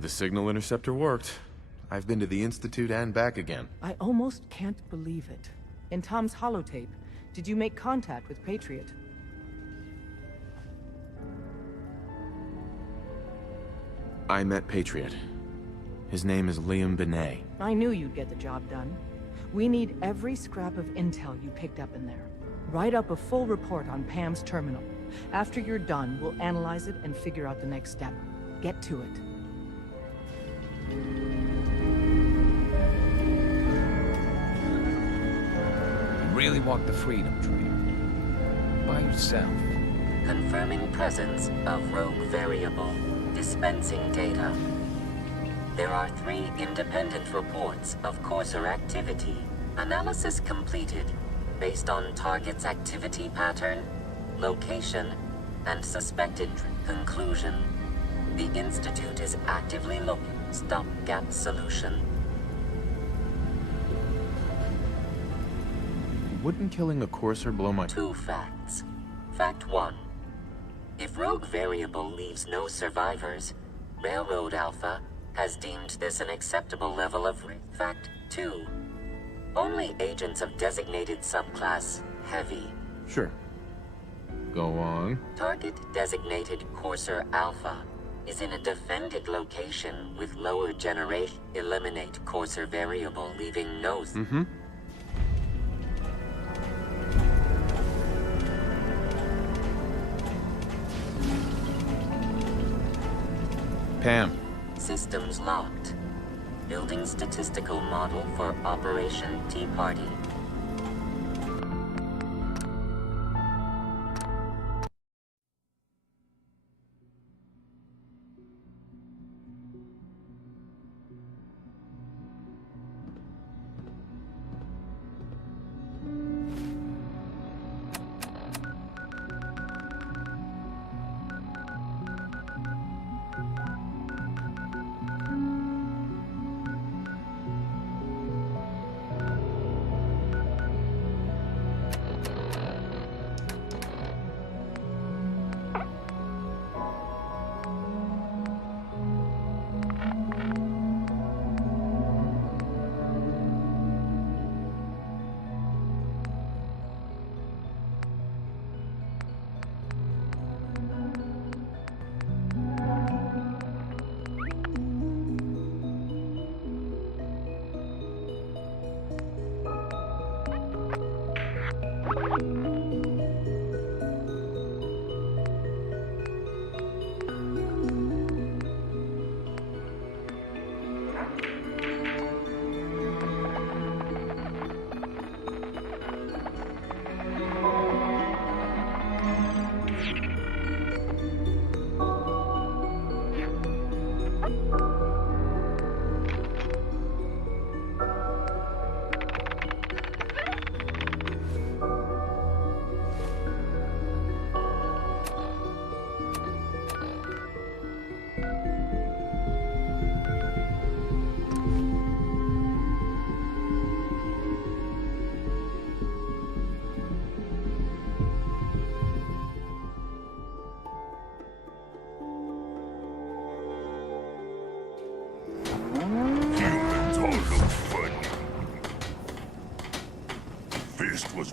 The signal interceptor worked. I've been to the Institute and back again. I almost can't believe it. In Tom's holotape, did you make contact with Patriot? I met Patriot. His name is Liam Benet. I knew you'd get the job done. We need every scrap of intel you picked up in there. Write up a full report on Pam's terminal. After you're done, we'll analyze it and figure out the next step. Get to it. You really walk the Freedom Trail. By yourself. Confirming presence of rogue variable. Dispensing data. There are 3 independent reports of Corsair activity. Analysis completed, based on target's activity pattern, location, and suspected conclusion. The Institute is actively looking. Stopgap solution. Wouldn't killing a Corsair blow my... 2 facts. Fact 1. If rogue variable leaves no survivors, Railroad Alpha has deemed this an acceptable level of risk. Fact 2. Only agents of designated subclass Heavy. Sure. Go on. Target designated Corsair Alpha is in a defended location with lower generation. Eliminate Corsair variable, leaving no... Mm-hmm. Pam. Systems locked. Building statistical model for Operation Tea Party.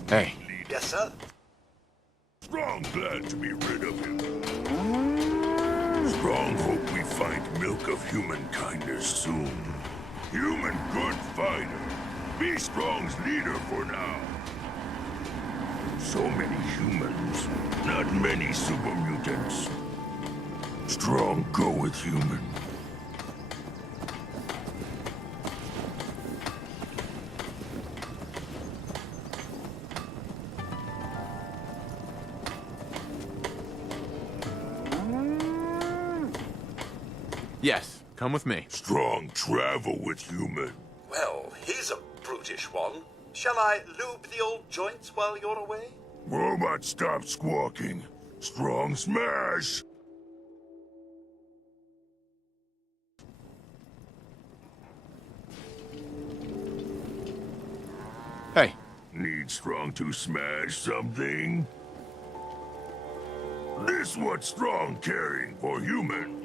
Hey. Yes, sir? Strong glad to be rid of him. Strong hope we find milk of human kindness soon. Human good fighter. Be Strong's leader for now. So many humans, not many super mutants. Strong go with human. Yes, come with me. Strong travel with human. Well, he's a brutish one. Shall I lube the old joints while you're away? Robot, stop squawking. Strong smash! Hey. Need Strong to smash something? This what Strong caring for human.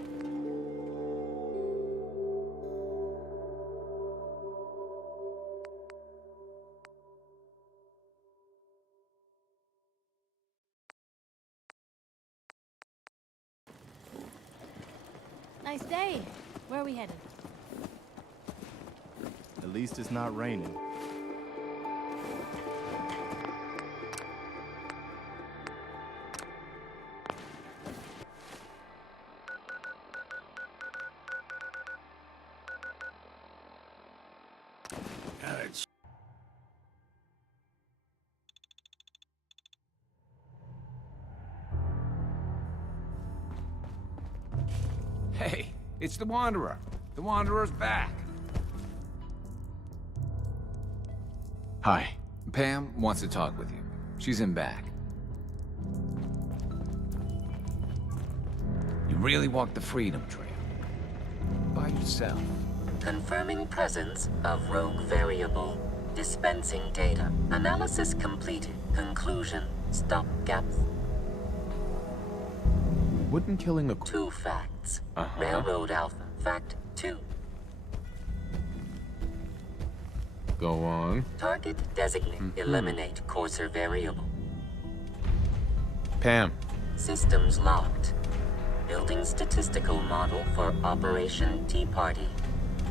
Nice day. Where are we headed? At least it's not raining. Hey, it's the Wanderer. The Wanderer's back. Hi. Pam wants to talk with you. She's in back. You really walked the Freedom Trail. By yourself. Confirming presence of rogue variable. Dispensing data. Analysis completed. Conclusion. Stop gaps. Wouldn't killing a... 2 facts. Railroad Alpha. Fact 2. Go on. Target designate. Eliminate courser variable. Pam. Systems locked. Building statistical model for Operation Tea Party.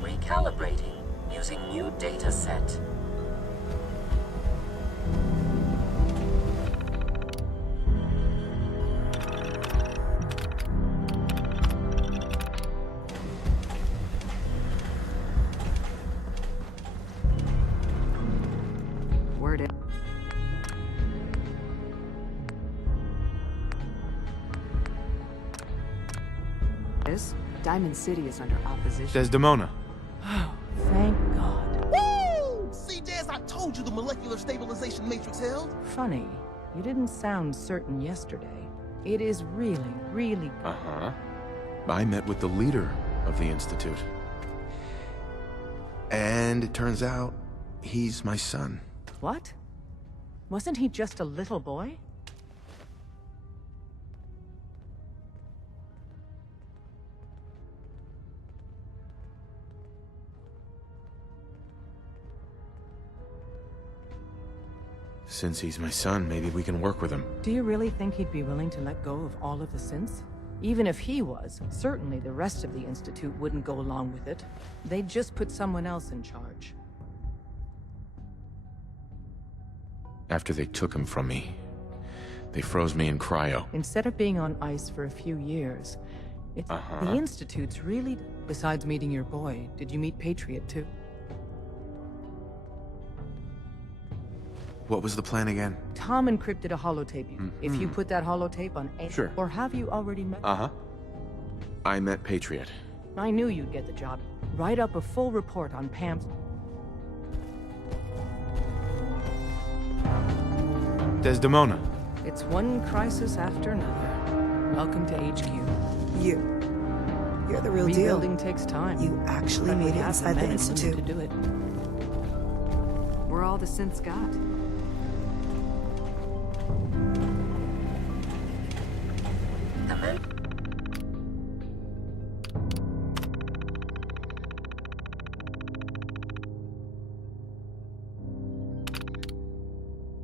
Recalibrating using new data set. Word is, Diamond City is under opposition. Desdemona. Oh, thank God. Woo! See, Jazz, I told you the molecular stabilization matrix held. Funny, you didn't sound certain yesterday. It is really, really... I met with the leader of the Institute. And it turns out, he's my son. What? Wasn't he just a little boy? Since he's my son, maybe we can work with him. Do you really think he'd be willing to let go of all of the synths? Even if he was, certainly the rest of the Institute wouldn't go along with it. They'd just put someone else in charge. After they took him from me, they froze me in cryo. Instead of being on ice for a few years, it's the Institute's really... Besides meeting your boy, did you meet Patriot too? What was the plan again? Tom encrypted a holotape. If you put that holotape on A... Sure. Or have you already met... I met Patriot. I knew you'd get the job. Write up a full report on Pam's... Desdemona. It's one crisis after another. Welcome to HQ. You're the real deal. Rebuilding takes time. You actually made it inside the Institute. To do it. We're all the synths got.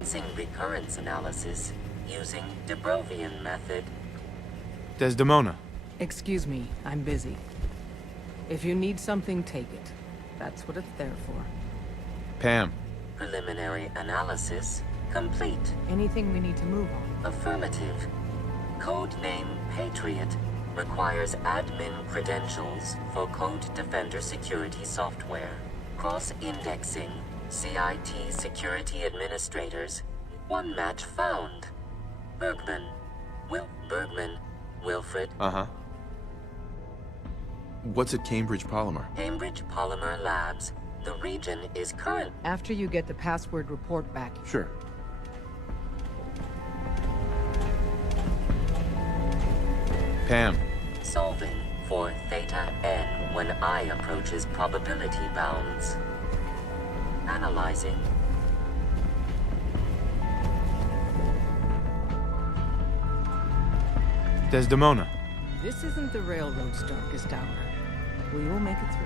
Commencing recurrence analysis using Dubrovian method. Desdemona. Excuse me, I'm busy. If you need something, take it. That's what it's there for. Pam. Preliminary analysis complete. Anything we need to move on? Affirmative. Codename Patriot requires admin credentials for Code Defender security software. Cross-indexing. CIT security administrators. One match found. Bergman. Wilfred. Uh-huh. What's at Cambridge Polymer? Cambridge Polymer Labs. The region is current. After you get the password report back. Sure. Pam. Solving for Theta N when I approaches probability bounds. Analyzing. Desdemona. This isn't the railroad's darkest hour. We will make it through.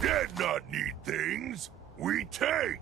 Dead not need things. We take.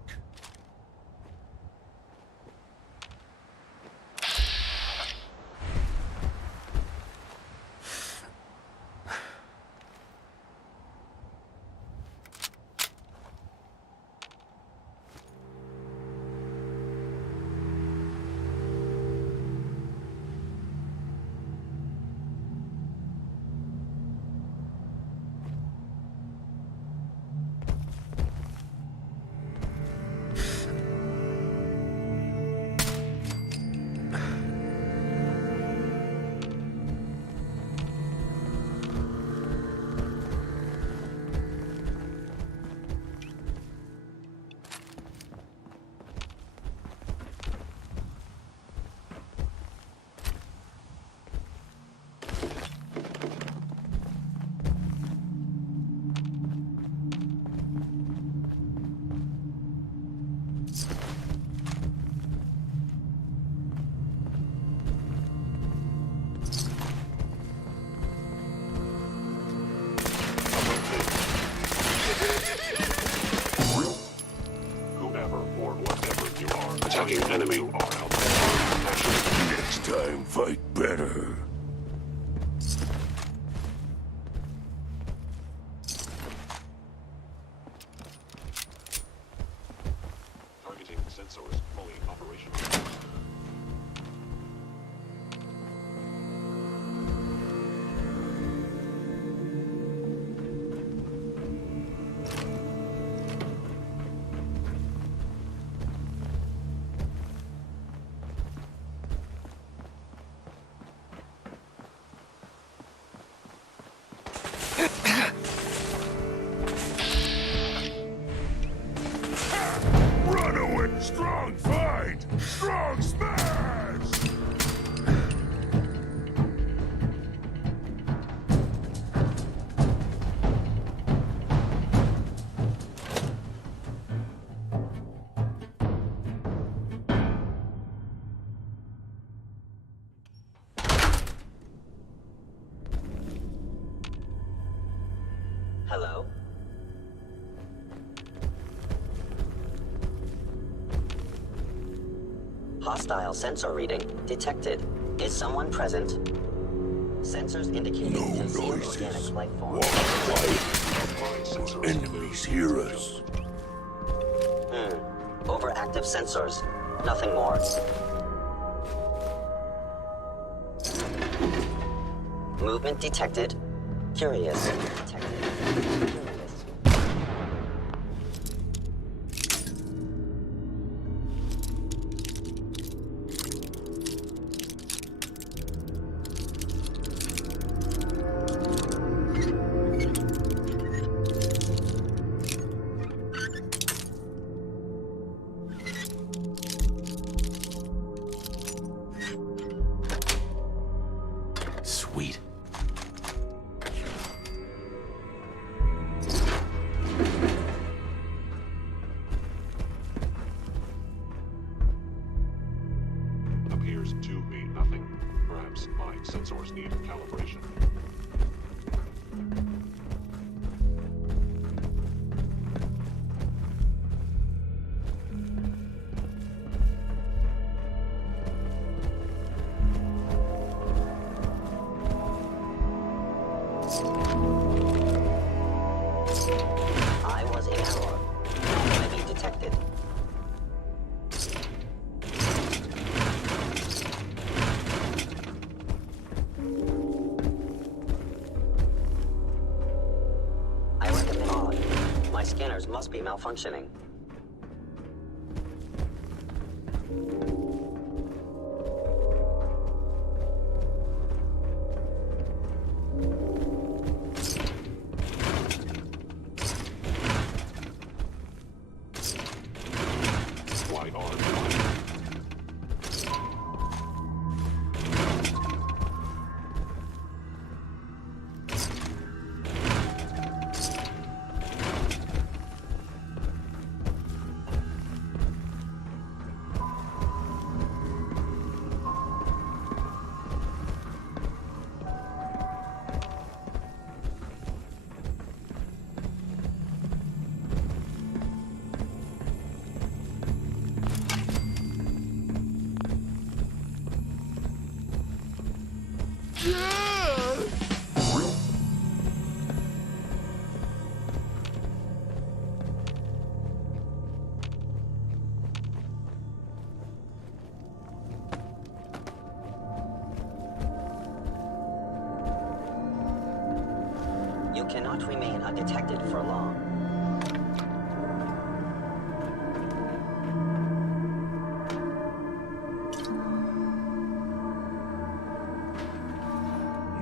enemy are out there. Next time, fight better. Targeting sensors fully operational. Run away! Strong fight! Strong smash! Hello? Hostile sensor reading detected. Is someone present? Sensors indicating concealed organic life form. Enemies hear us. Overactive sensors. Nothing more. Movement detected. Curious. Detected. Sweet. Appears to be nothing. Perhaps my sensors need calibration. I was in error. Enemy detected. I recommend odd. My scanners must be malfunctioning. Why are you? You cannot remain undetected for long.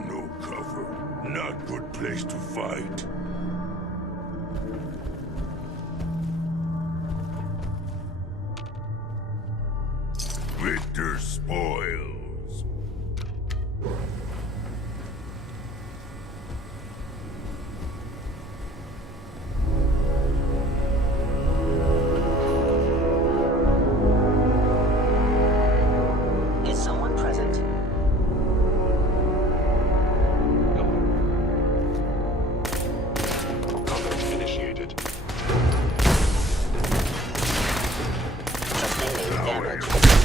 No cover. Not good place to fight. Victor spoils. Is someone present? Combat initiated. Sustaining damage.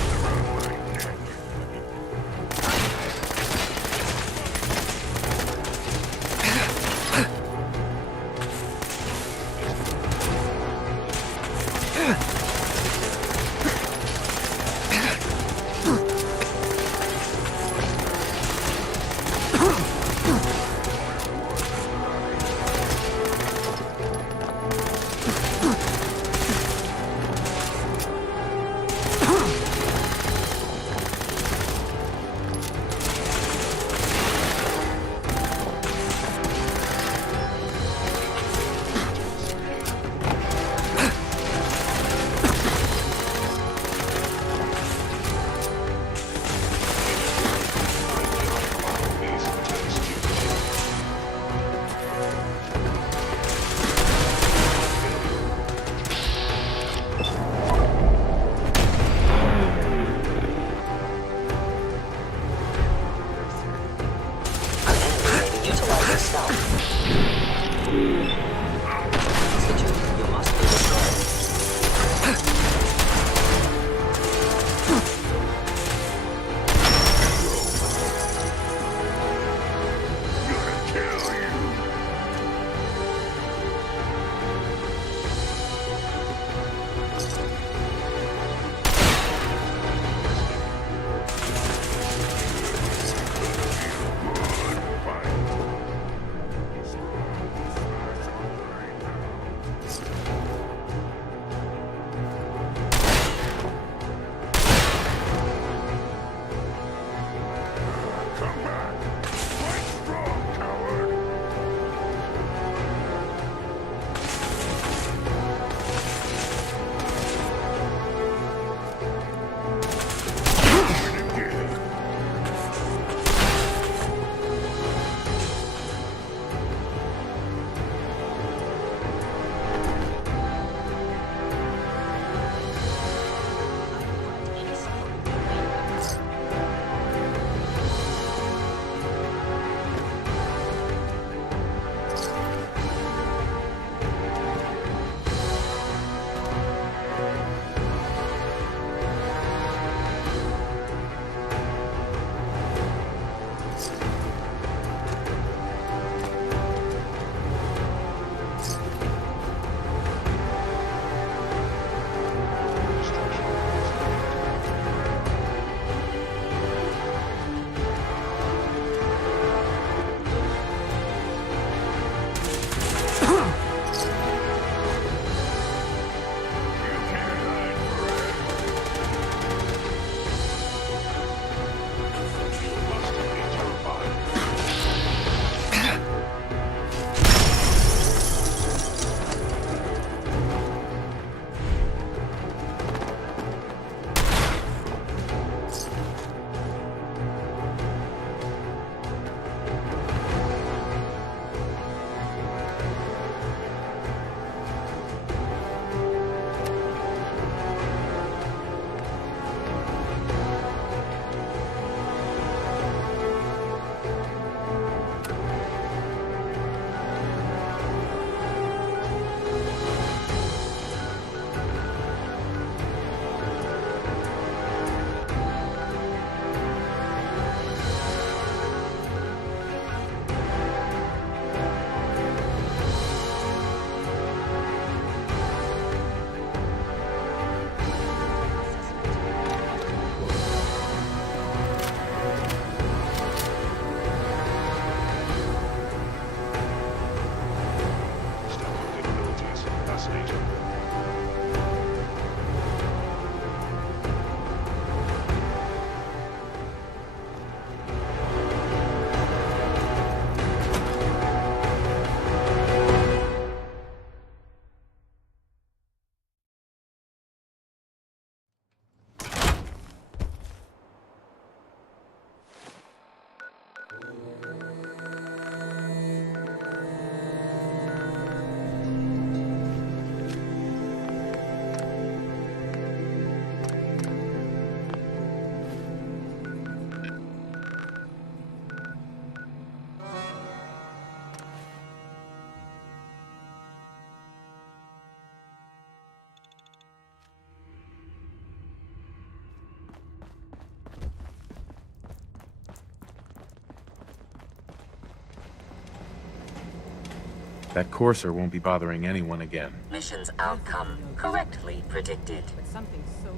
That courser won't be bothering anyone again. Mission's outcome correctly predicted.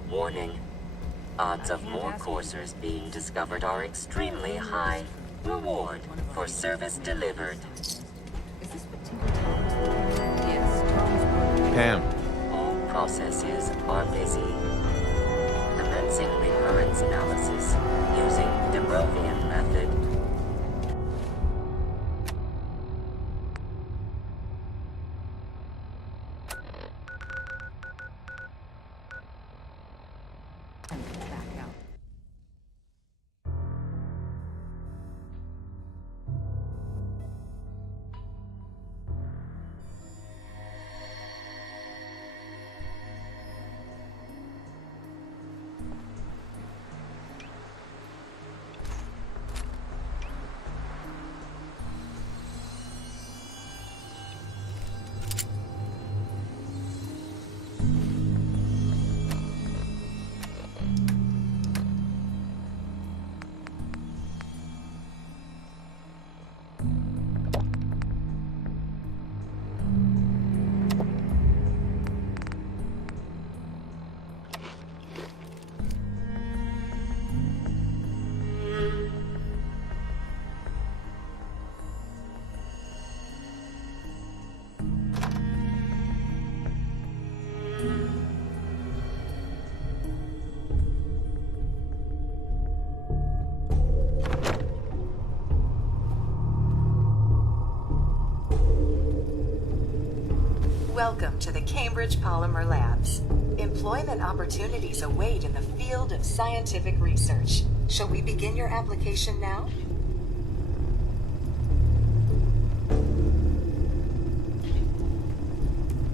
Warning. Odds of more coursers being discovered are extremely high. Reward for service delivered. Pam. All processes are busy. Commencing recurrence analysis using the Brovian method. Welcome to the Cambridge Polymer Labs. Employment opportunities await in the field of scientific research. Shall we begin your application now?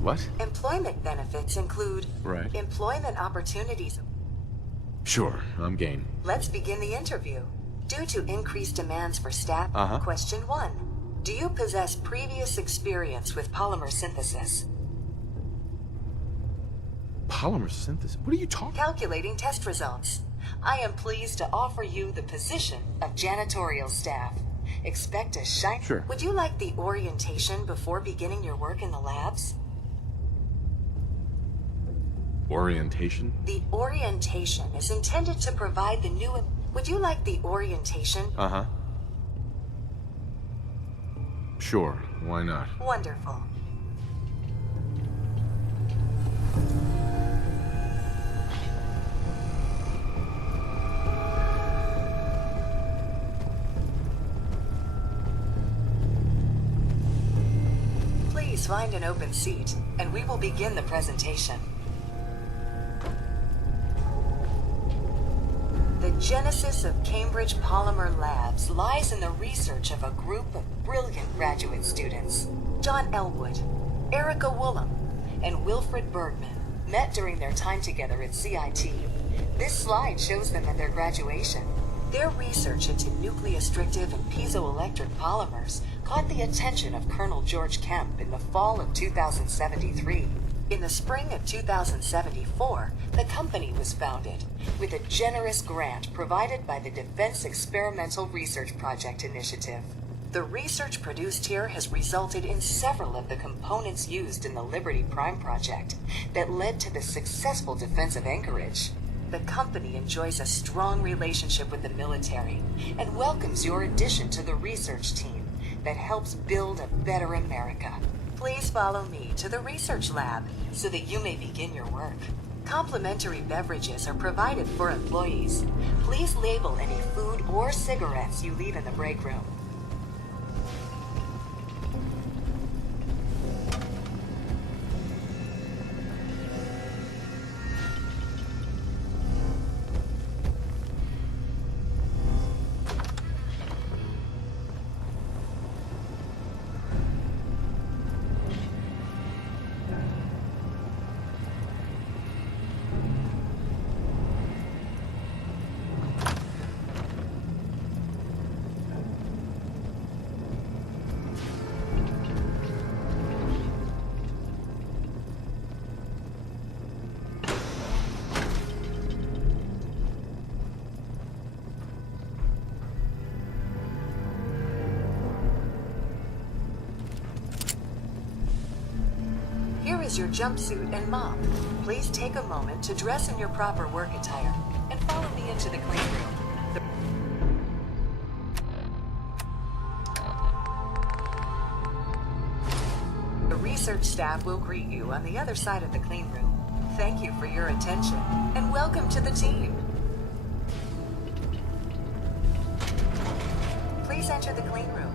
What? Employment benefits include Right. employment opportunities. Sure, I'm game. Let's begin the interview. Due to increased demands for staff, Question 1. Do you possess previous experience with polymer synthesis? Polymer synthesis? What are you talking? Calculating test results. I am pleased to offer you the position of janitorial staff. Expect a shine. Sure. Would you like the orientation before beginning your work in the labs? Orientation? The orientation is intended to provide the new... Would you like the orientation? Sure, why not? Wonderful. Please find an open seat, and we will begin the presentation. The genesis of Cambridge Polymer Labs lies in the research of a group of brilliant graduate students. John Elwood, Erica Woolham, and Wilfred Bergman met during their time together at CIT. This slide shows them at their graduation. Their research into nucleostrictive and piezoelectric polymers caught the attention of Colonel George Kemp in the fall of 2073. In the spring of 2074, the company was founded, with a generous grant provided by the Defense Experimental Research Project Initiative. The research produced here has resulted in several of the components used in the Liberty Prime project that led to the successful defense of Anchorage. The company enjoys a strong relationship with the military and welcomes your addition to the research team that helps build a better America. Please follow me to the research lab so that you may begin your work. Complimentary beverages are provided for employees. Please label any food or cigarettes you leave in the break room. is your jumpsuit and mop. Please take a moment to dress in your proper work attire and follow me into the clean room. The research staff will greet you on the other side of the clean room. Thank you for your attention, and welcome to the team. Please enter the clean room.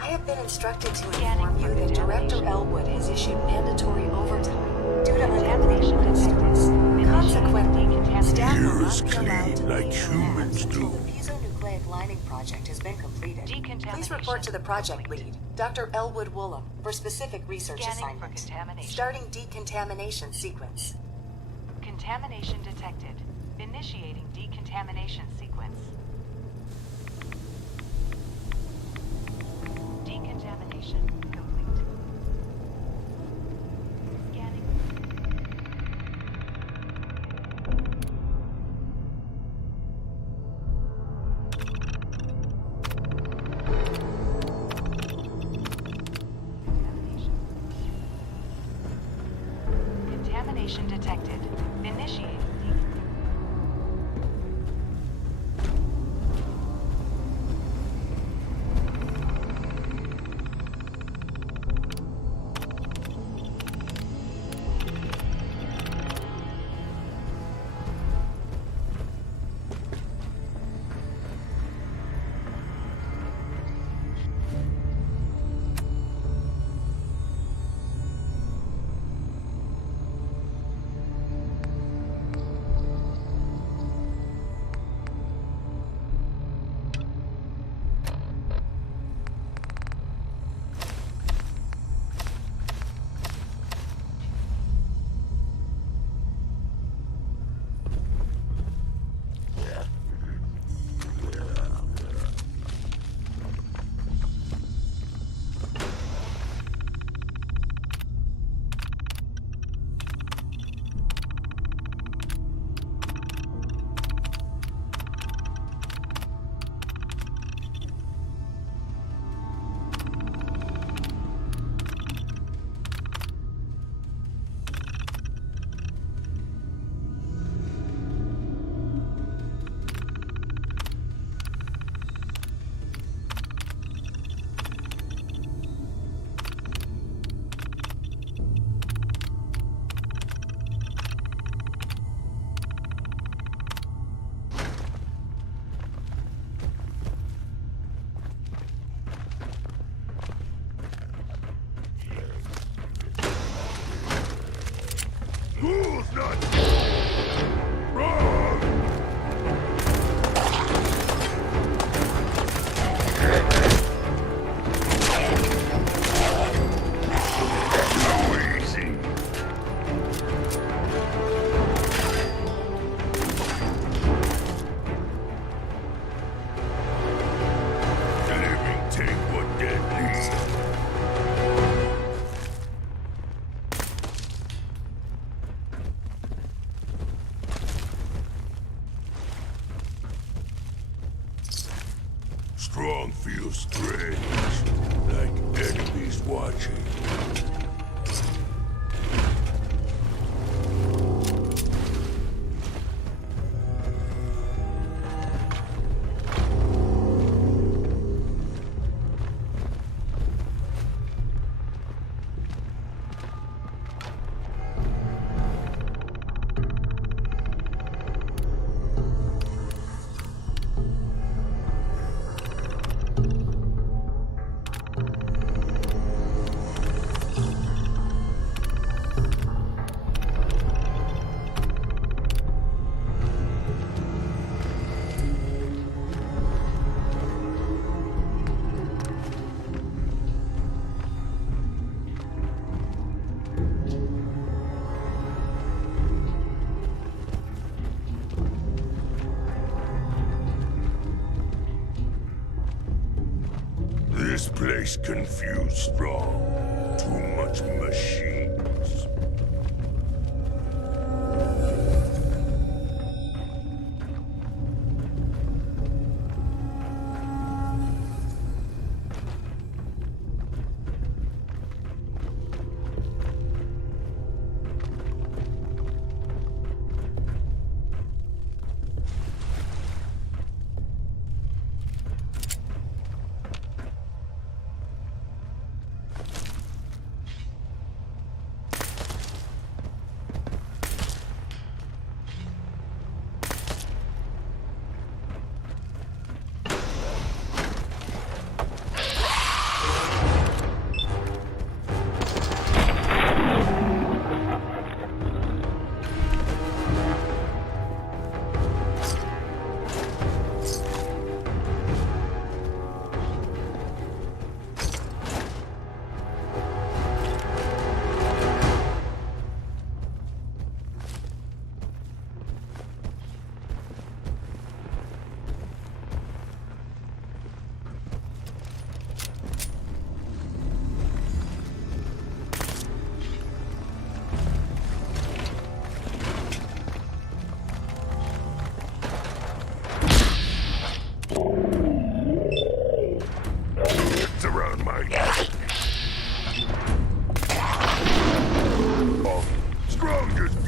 I have been instructed to inform you that Director Elwood has issued mandatory overtime due to unconventional concerns. Consequently, staff will not be allowed to like leave humans until do. the fusonucleic lining project has been completed. Please report to the project lead, Dr. Elwood Woolham, for specific research assignments. Starting decontamination sequence. Contamination detected. Initiating decontamination sequence. Decontamination complete. Scanning. Contamination detected. Initiating. Who's not wrong? Too easy. Living take what dead leaves. Strong feels strange, like enemies watching. This place confused strong. Too much machines.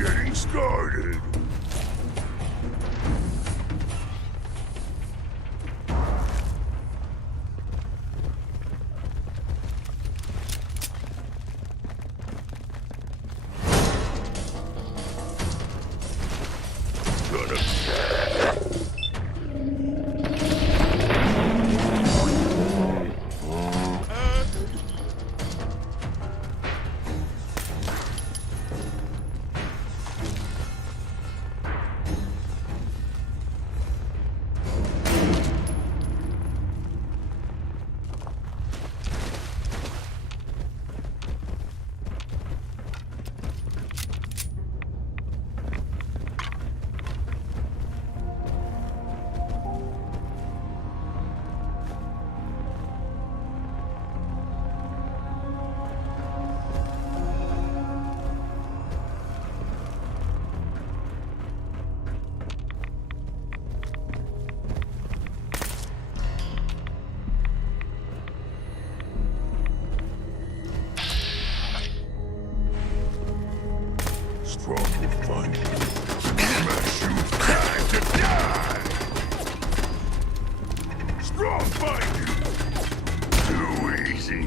getting started. Strong will find you. Smash you time to die! Strong find you! Too easy.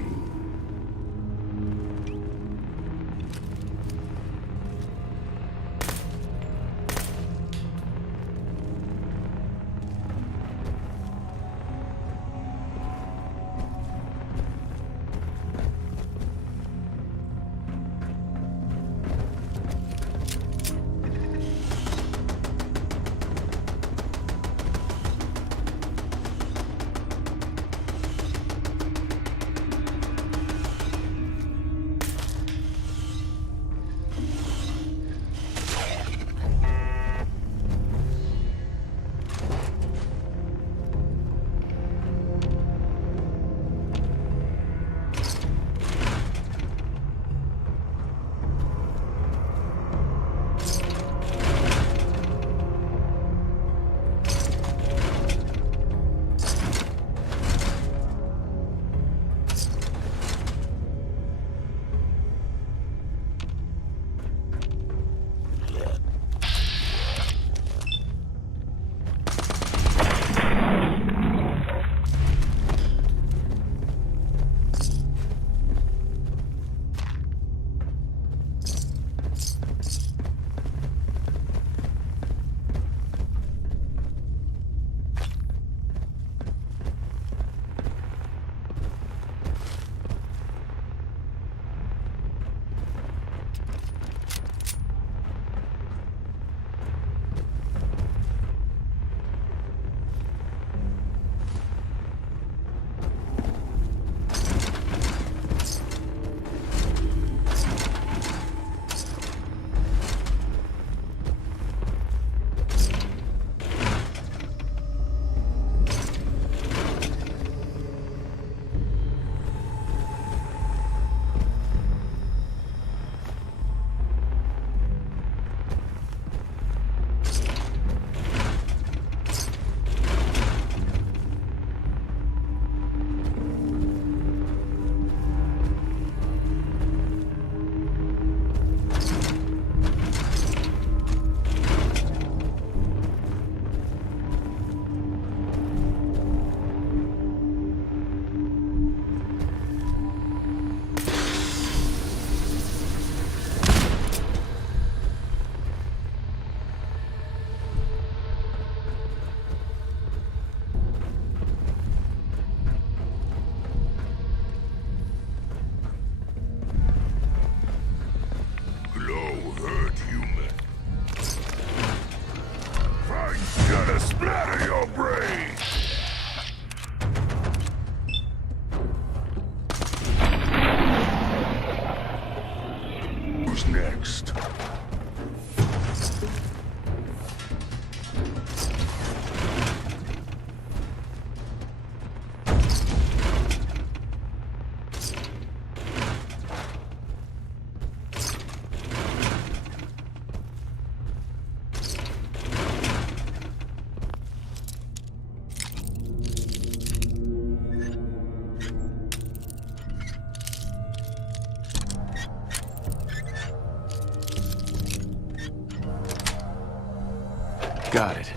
Got it.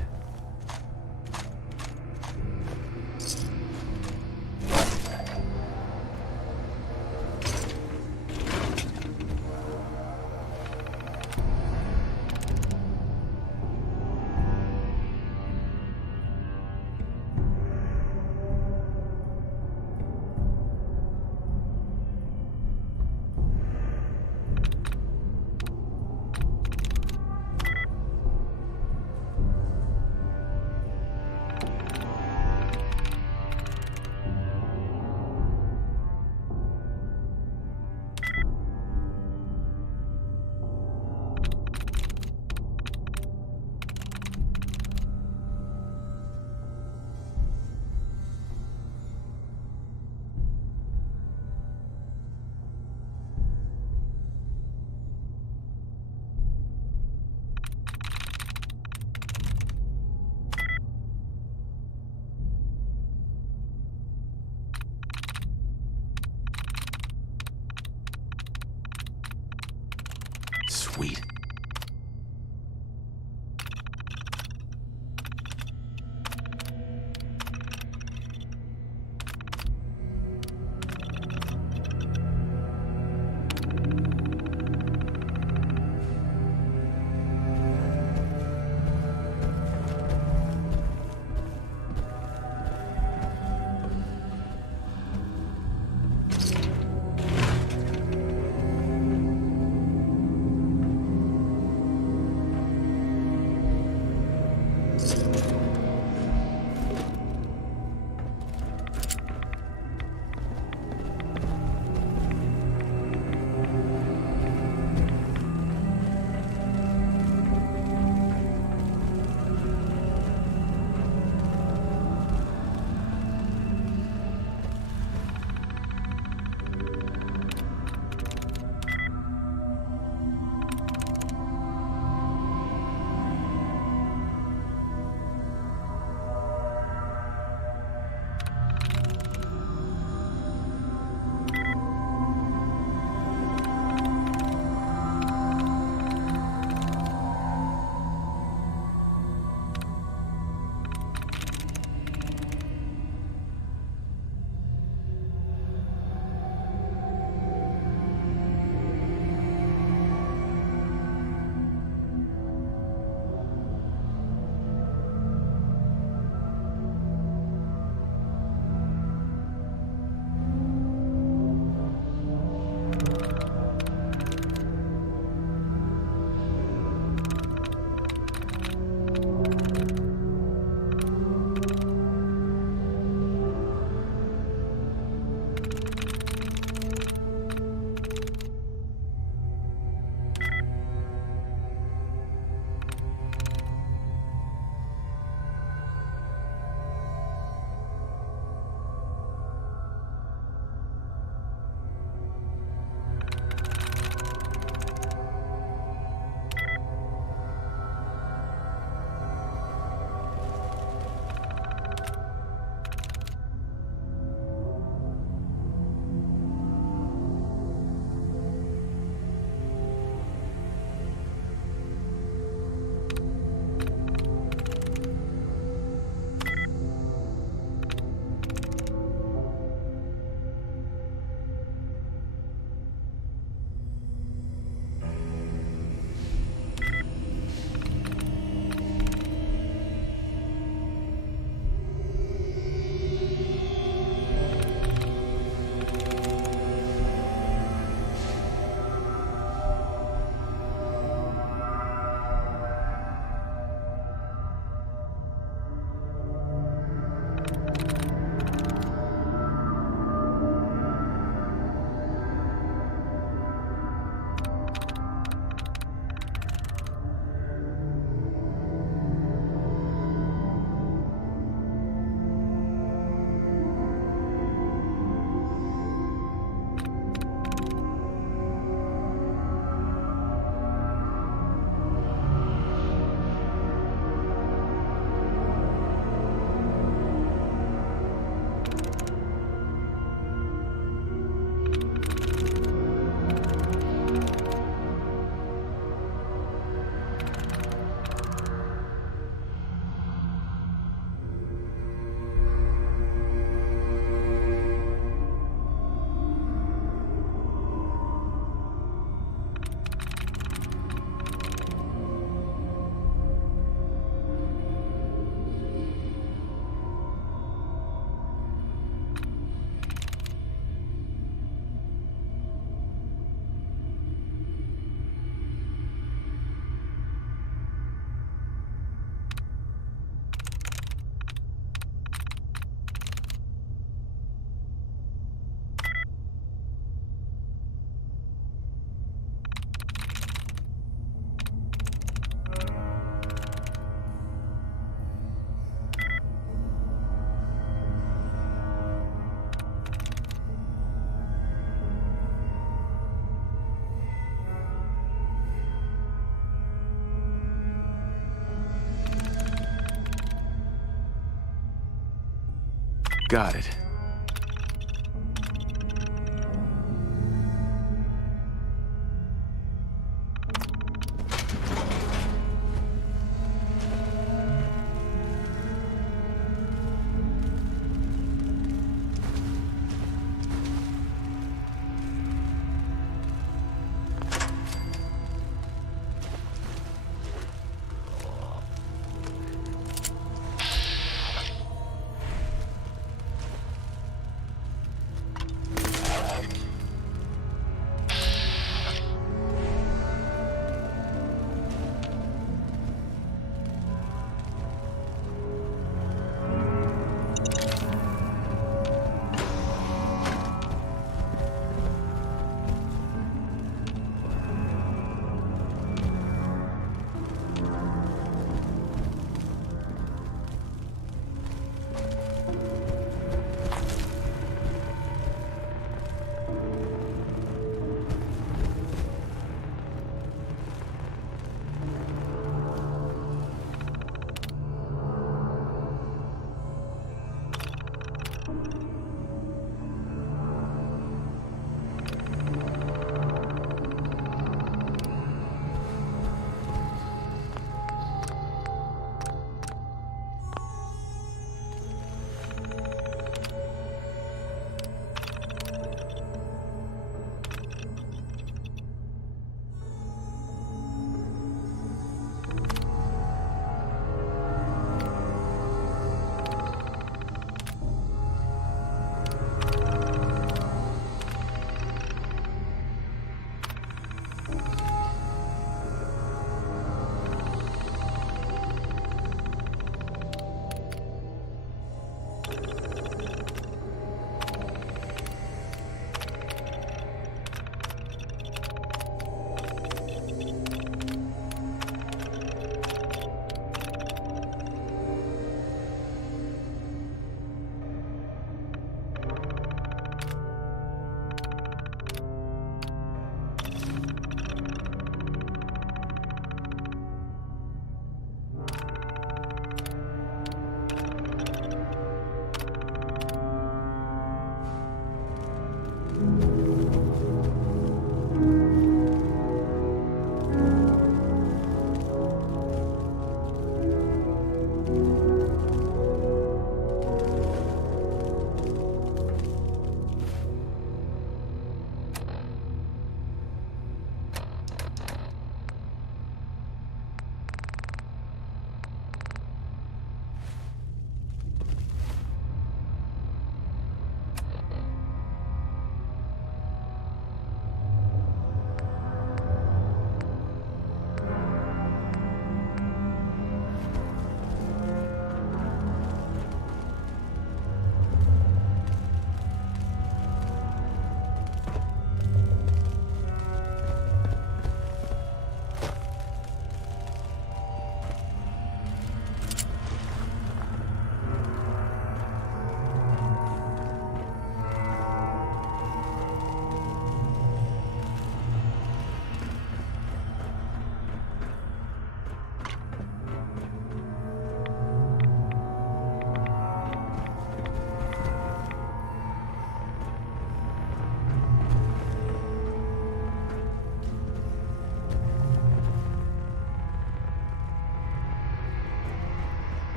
Got it.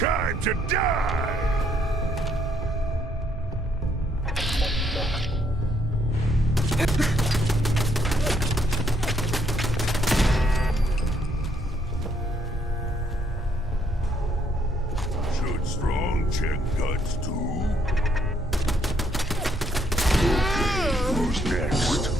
time to die! Should Strong check guts too? Okay, who's next?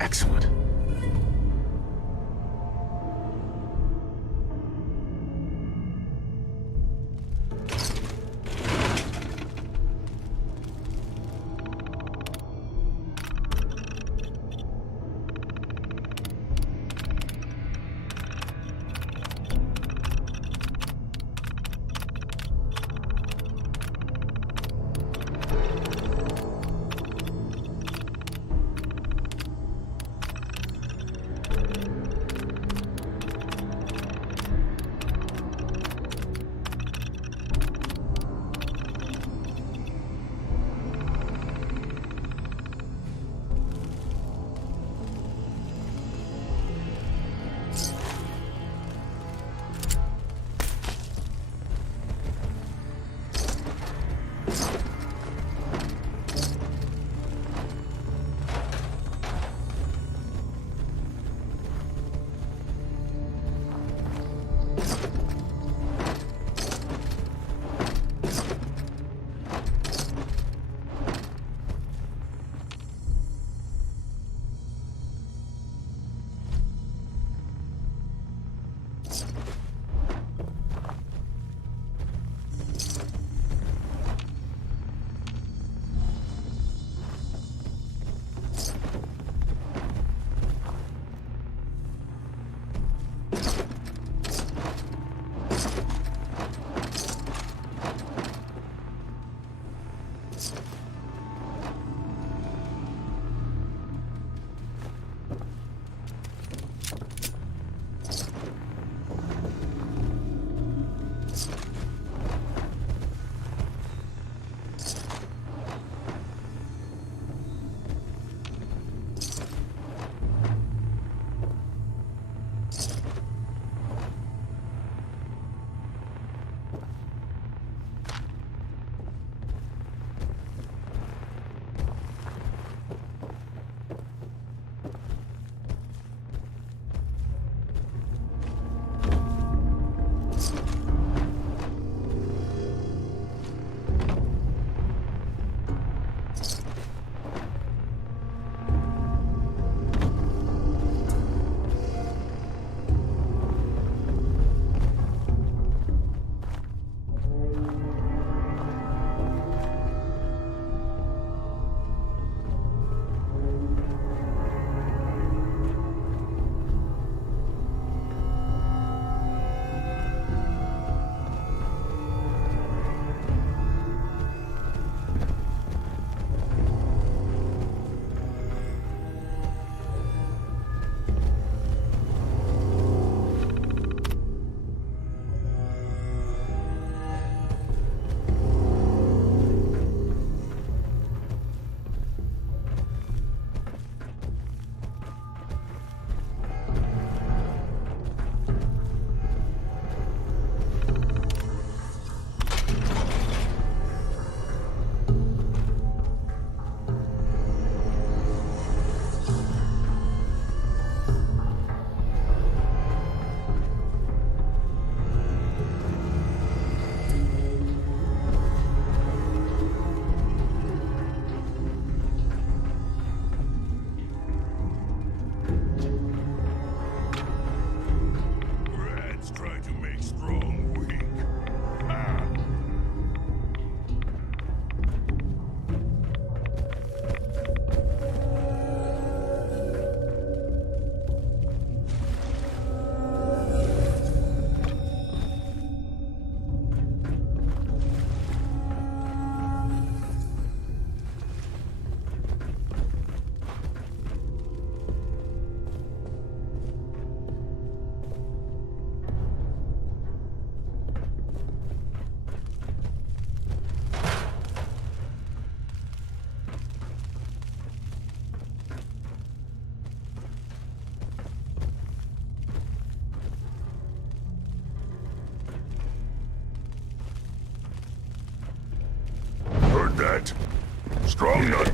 Excellent.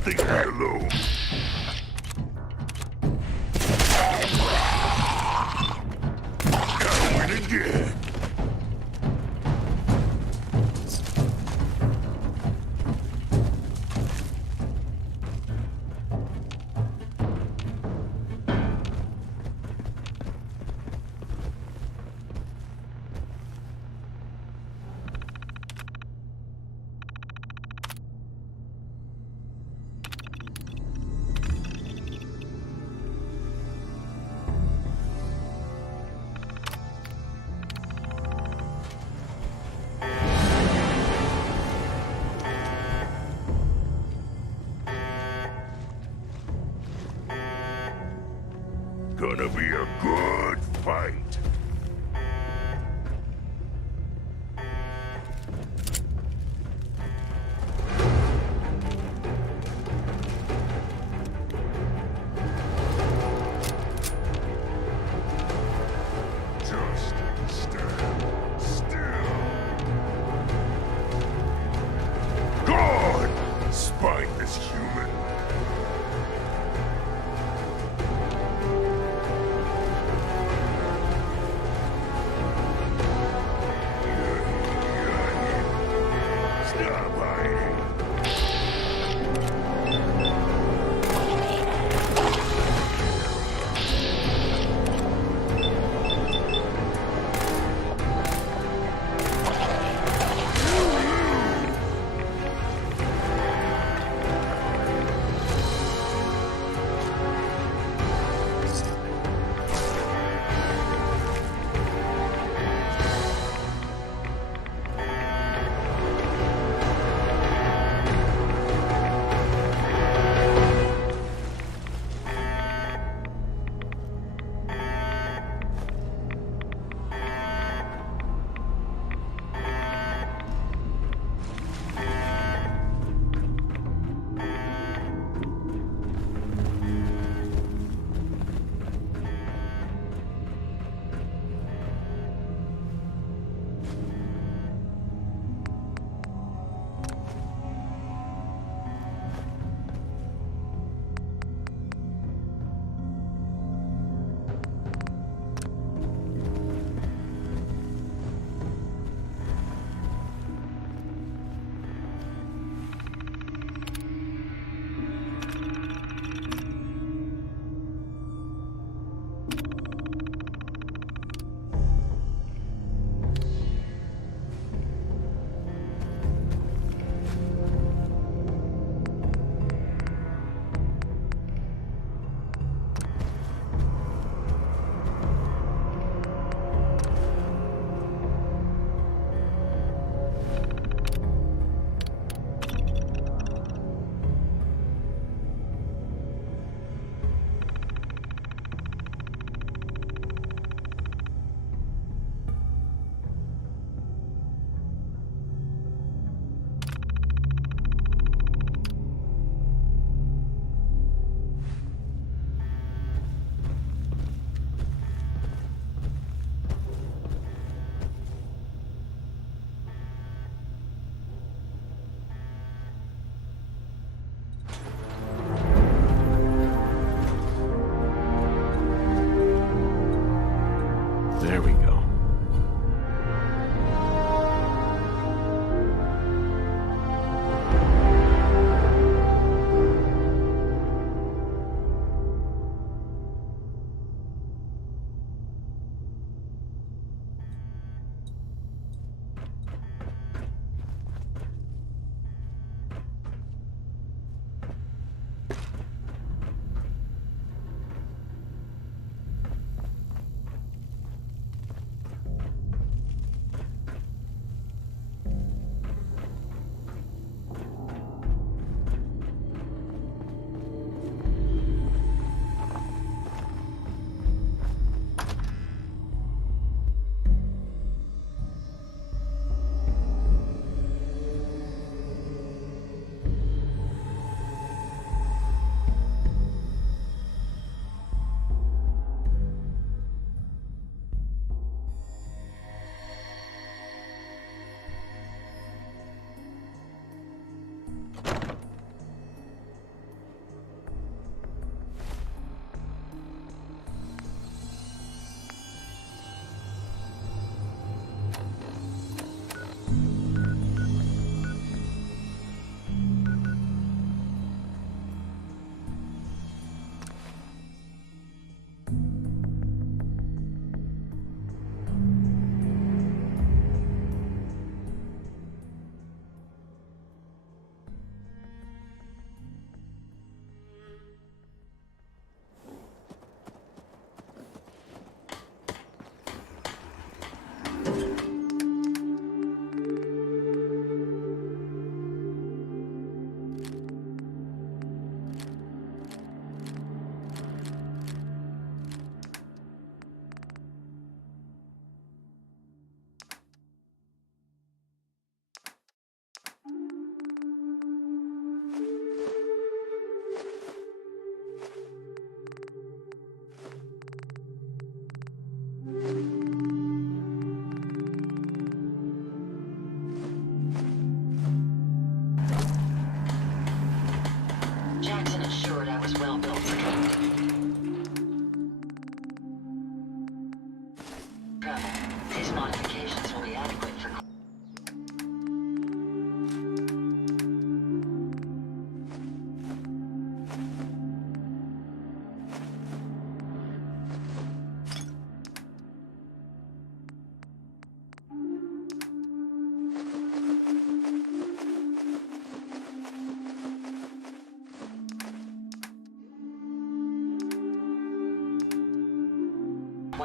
Nothing me alone. Gotta win again. Gonna be a good fight. Just stand still. God! Spineless human.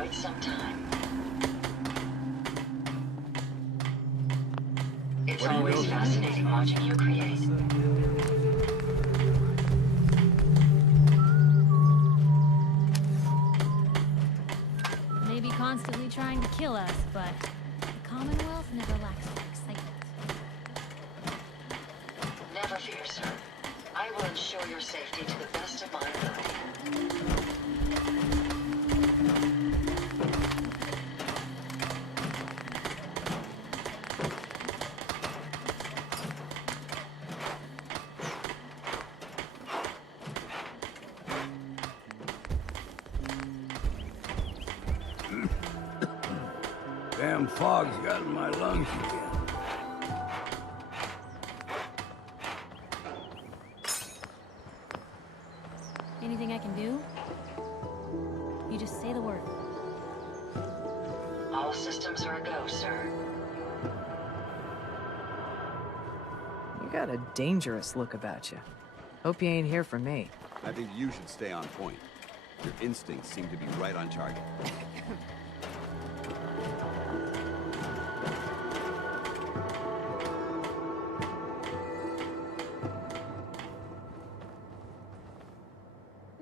quite some time. It's always fascinating watching you create. Maybe constantly trying to kill us, but the Commonwealth never lacks for excitement. Never fear, sir. I will ensure your safety to the best of my ability. Damn fog's got in my lungs again. Anything I can do? You just say the word. All systems are a go, sir. You got a dangerous look about you. Hope you ain't here for me. I think you should stay on point. Your instincts seem to be right on target.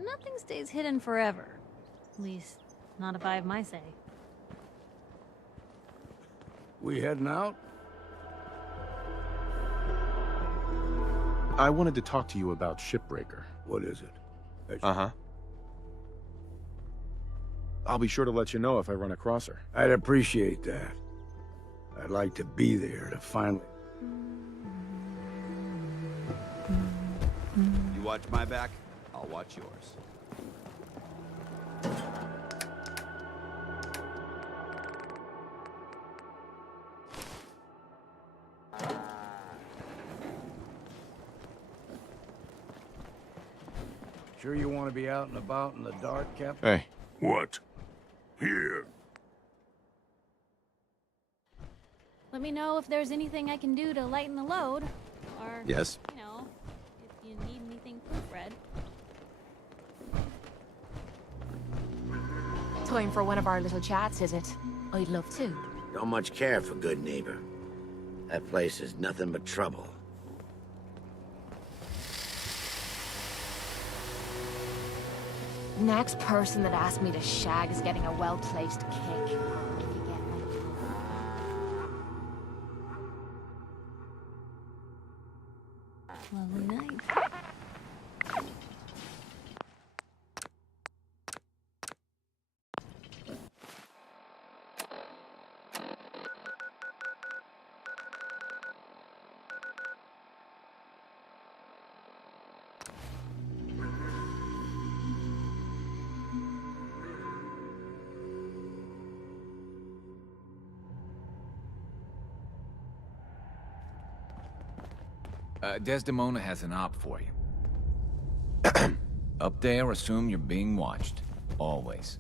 Nothing stays hidden forever. At least, not if I have my say. We heading out? I wanted to talk to you about Shipbreaker. What is it? Uh-huh. I'll be sure to let you know if I run across her. I'd appreciate that. I'd like to be there to finally... You watch my back, I'll watch yours. Sure you want to be out and about in the dark, Captain? Hey. What? Here. Let me know if there's anything I can do to lighten the load. Or, Yes. you know, if you need anything proofread. Time for one of our little chats, is it? I'd love to. Don't much care for good neighbor. That place is nothing but trouble. Next person that asks me to shag is getting a well-placed kick. If you get me. Lovely night. Desdemona has an op for you. Up there, assume you're being watched. Always.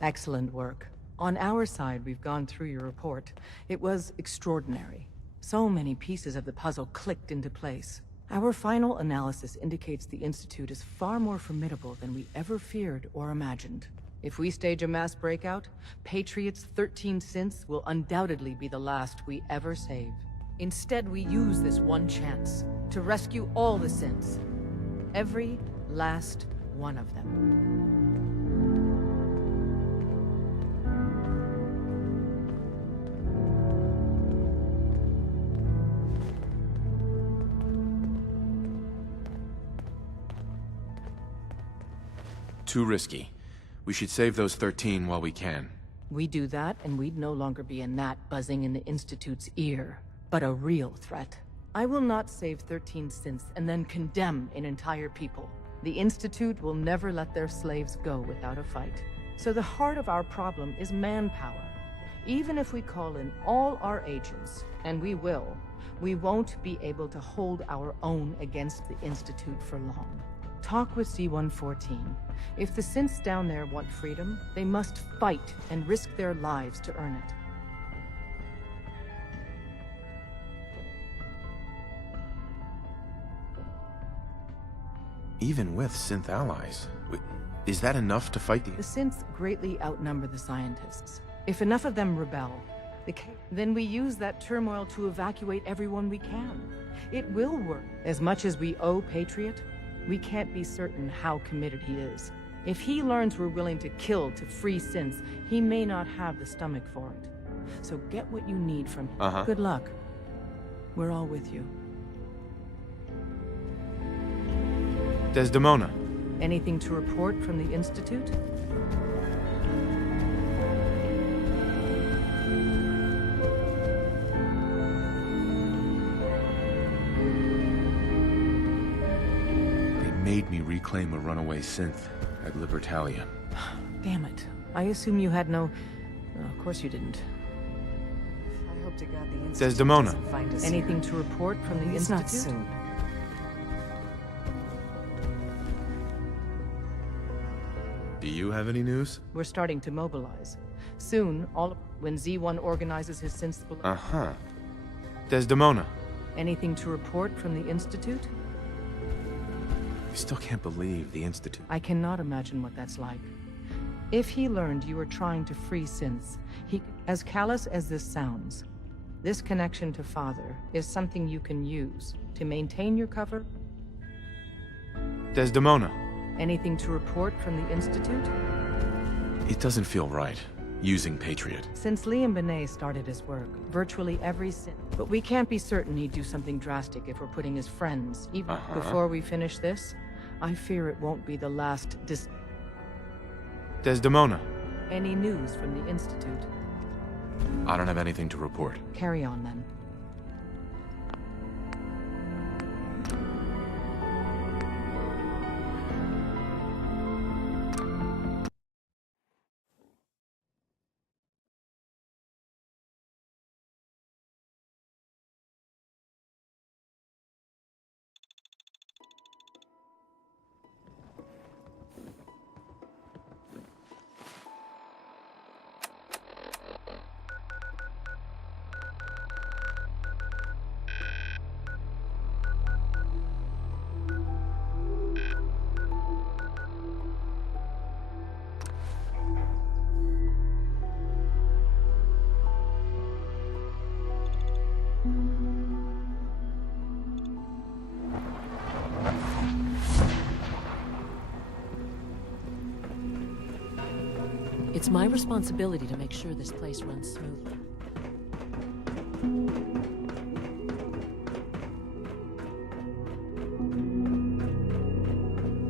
Excellent work. On our side, we've gone through your report. It was extraordinary. So many pieces of the puzzle clicked into place. Our final analysis indicates the Institute is far more formidable than we ever feared or imagined. If we stage a mass breakout, Patriot's 13 synths will undoubtedly be the last we ever save. Instead, we use this one chance to rescue all the synths. Every last one of them. Too risky. We should save those 13 while we can. We do that, and we'd no longer be a gnat buzzing in the Institute's ear, but a real threat. I will not save 13 synths and then condemn an entire people. The Institute will never let their slaves go without a fight. So the heart of our problem is manpower. Even if we call in all our agents, and we will, we won't be able to hold our own against the Institute for long. Talk with C-114. If the synths down there want freedom, they must fight and risk their lives to earn it. Even with synth allies, is that enough to fight The synths greatly outnumber the scientists. If enough of them rebel, then we use that turmoil to evacuate everyone we can. It will work. As much as we owe Patriot, we can't be certain how committed he is. If he learns we're willing to kill to free synths, he may not have the stomach for it. So get what you need from him. Good luck. We're all with you. Desdemona. Anything to report from the Institute? They made me reclaim a runaway synth at Libertalia. Damn it. I assume you had no... Oh, of course you didn't. I hope to God the Institute Desdemona. doesn't find us Anything here. to report from the It's Institute? not soon. Do you have any news? We're starting to mobilize. Soon, when Z1 organizes his synths... Desdemona. Anything to report from the Institute? I still can't believe the Institute. I cannot imagine what that's like. If he learned you were trying to free synths, as callous as this sounds, this connection to Father is something you can use to maintain your cover. Desdemona. Anything to report from the Institute? It doesn't feel right, using Patriot. Since Liam Benet started his work, virtually every synth... But we can't be certain he'd do something drastic if we're putting his friends. Even before we finish this, I fear it won't be the last Desdemona. Any news from the Institute? I don't have anything to report. Carry on, then. It's my responsibility to make sure this place runs smoothly.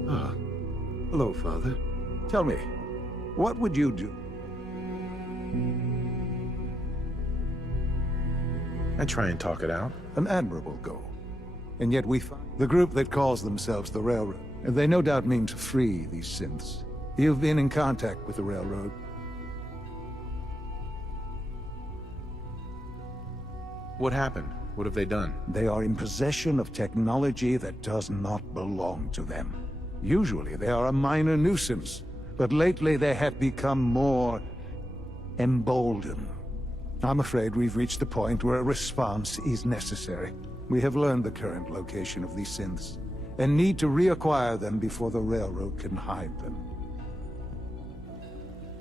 Ah. Hello, Father. Tell me, what would you do? I try and talk it out. An admirable goal. And yet we find the group that calls themselves the Railroad. And they no doubt mean to free these synths. You've been in contact with the Railroad. What happened? What have they done? They are in possession of technology that does not belong to them. Usually they are a minor nuisance, but lately they have become more emboldened. I'm afraid we've reached the point where a response is necessary. We have learned the current location of these synths, and need to reacquire them before the Railroad can hide them.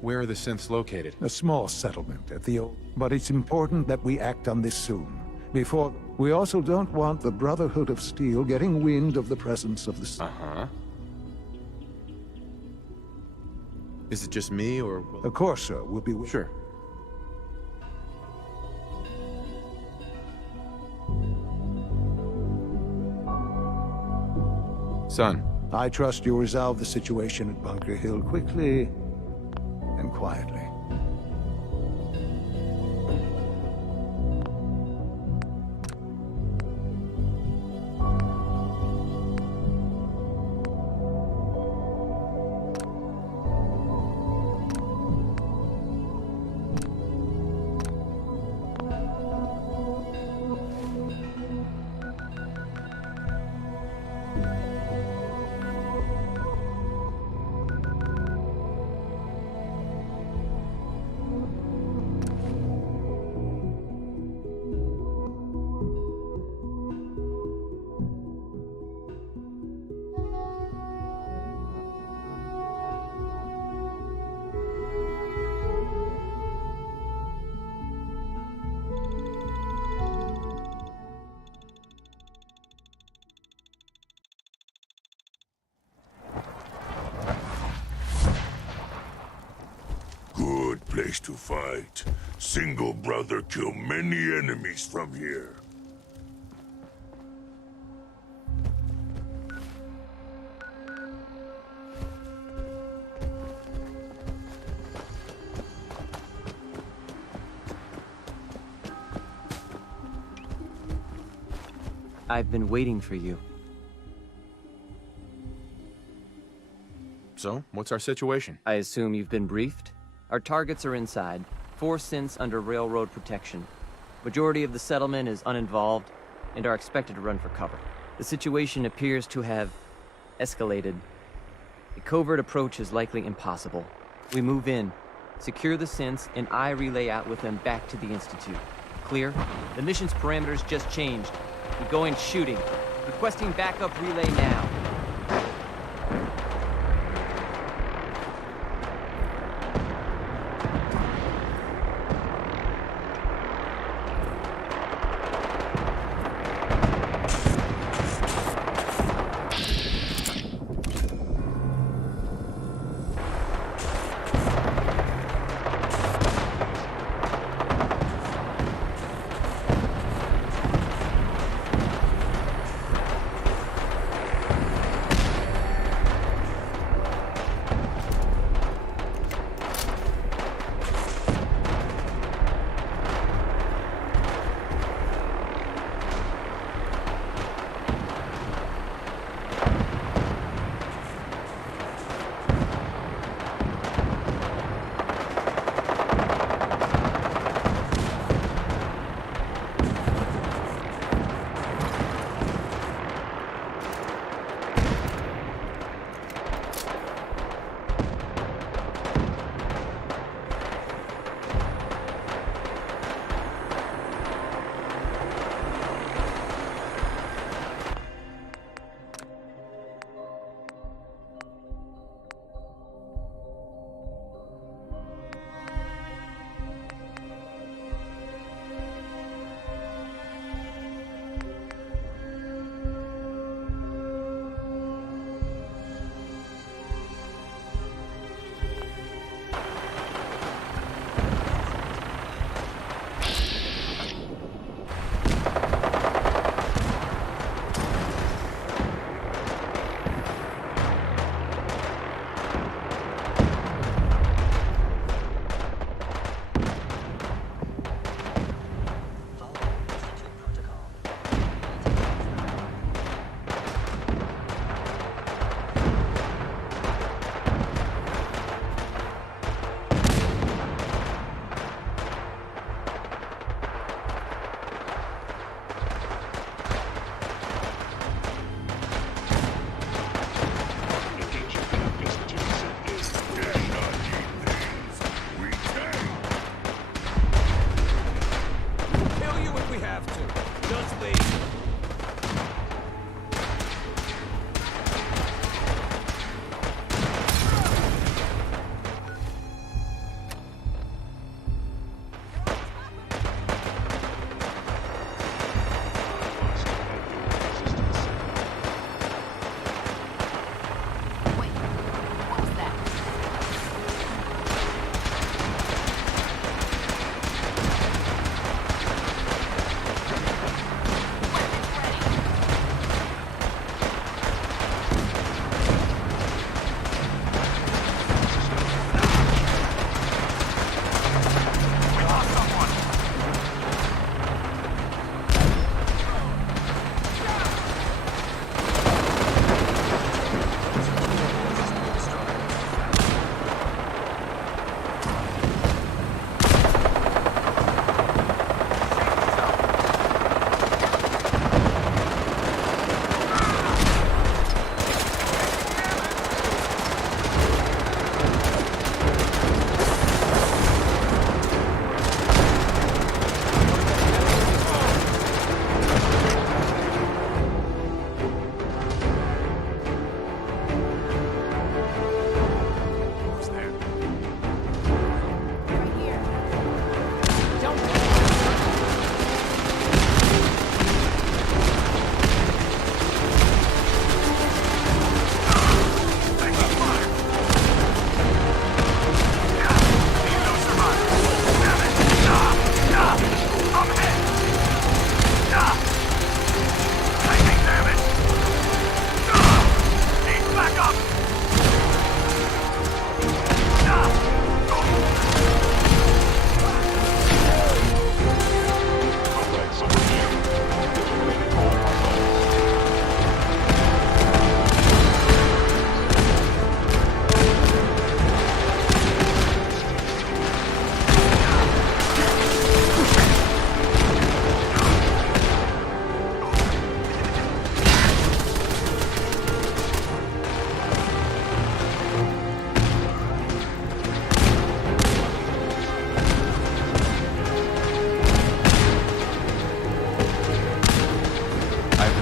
Where are the synths located? A small settlement at the old... But it's important that we act on this soon. Before... We also don't want the Brotherhood of Steel getting wind of the presence of the... Is it just me, or... Of course, sir. We'll be... Sure. Son. I trust you'll resolve the situation at Bunker Hill quickly and quietly. place to fight. Single brother kill many enemies from here. I've been waiting for you. So, what's our situation? I assume you've been briefed? Our targets are inside. 4 synths under railroad protection. Majority of the settlement is uninvolved and are expected to run for cover. The situation appears to have escalated. A covert approach is likely impossible. We move in, secure the synths, and I relay out with them back to the Institute. Clear? The mission's parameters just changed. We're going shooting. Requesting backup relay now.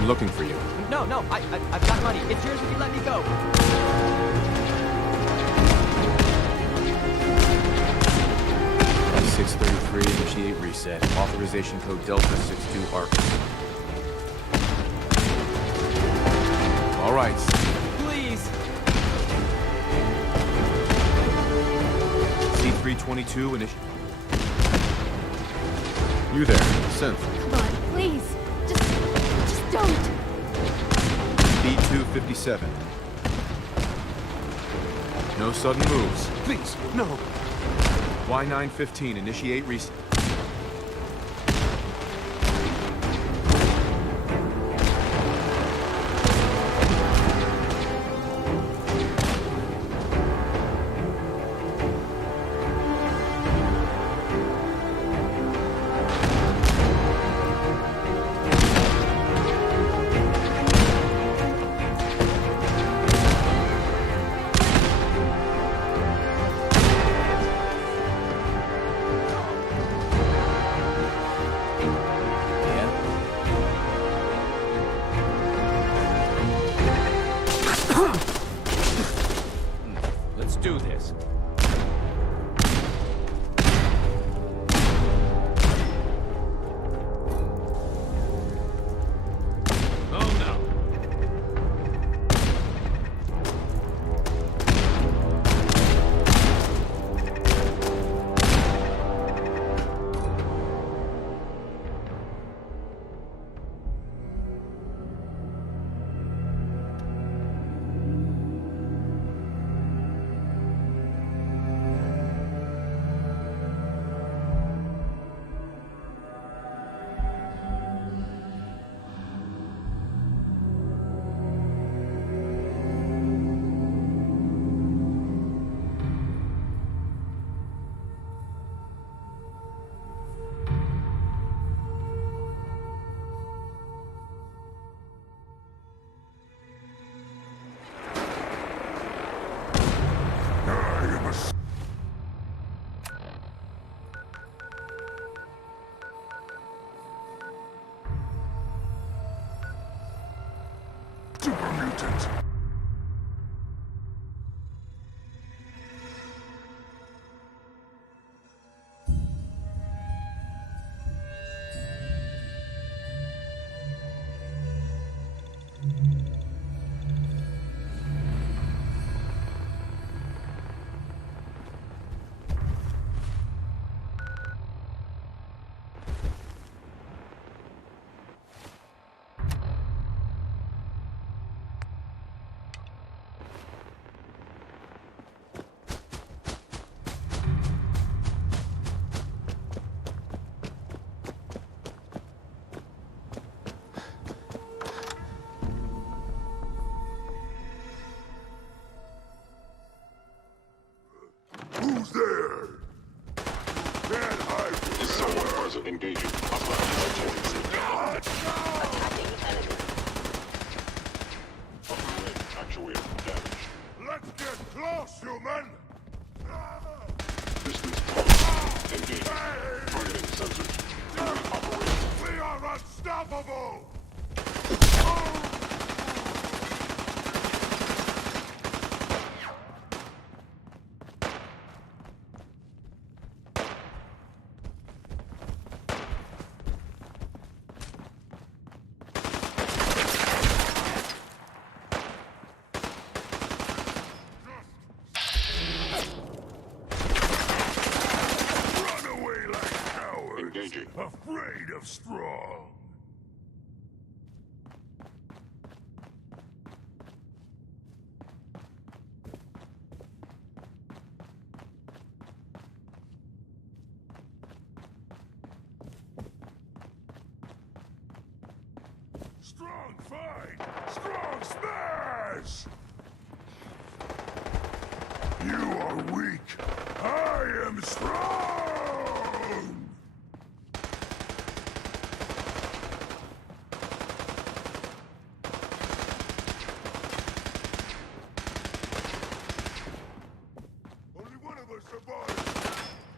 looking for you. No, I've got money. It's yours if you let me go. S633, initiate reset. Authorization code Delta 62 ARC. All right. Please. C322, initiate. You there, synth. Come on, please. Just don't. B257. No sudden moves. Please, no. Y915, initiate reset. Let's do this. Oh no. Super mutant. Who's there? Can't hide from Is someone present engaging? Actuator damaged. Let's get close, human! Distance close. Engaging. Targeting sensors. Operate. We are unstoppable! Afraid of strong. Strong fight! Strong smash! You are weak. I am strong!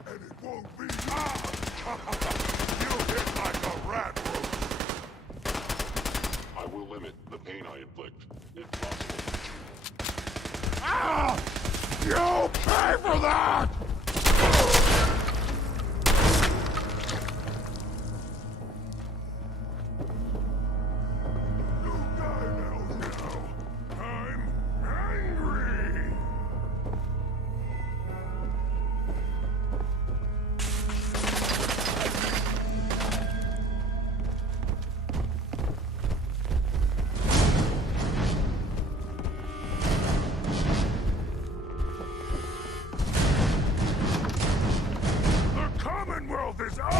And it won't be you hit like a rat roach. I will for that! Is ours!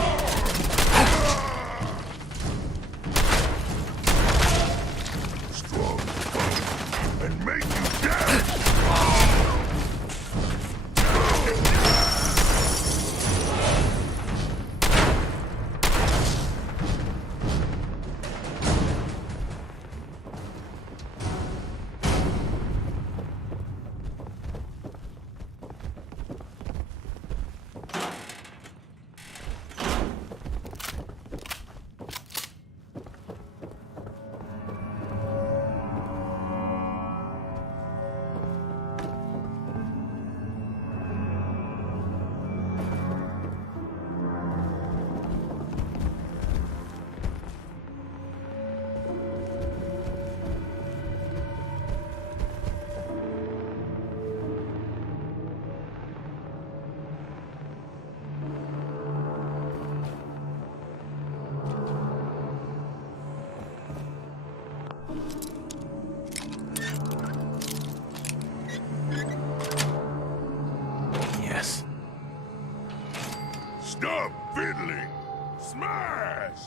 Strong fight and make you dance! Yes. Stop fiddling! Smash!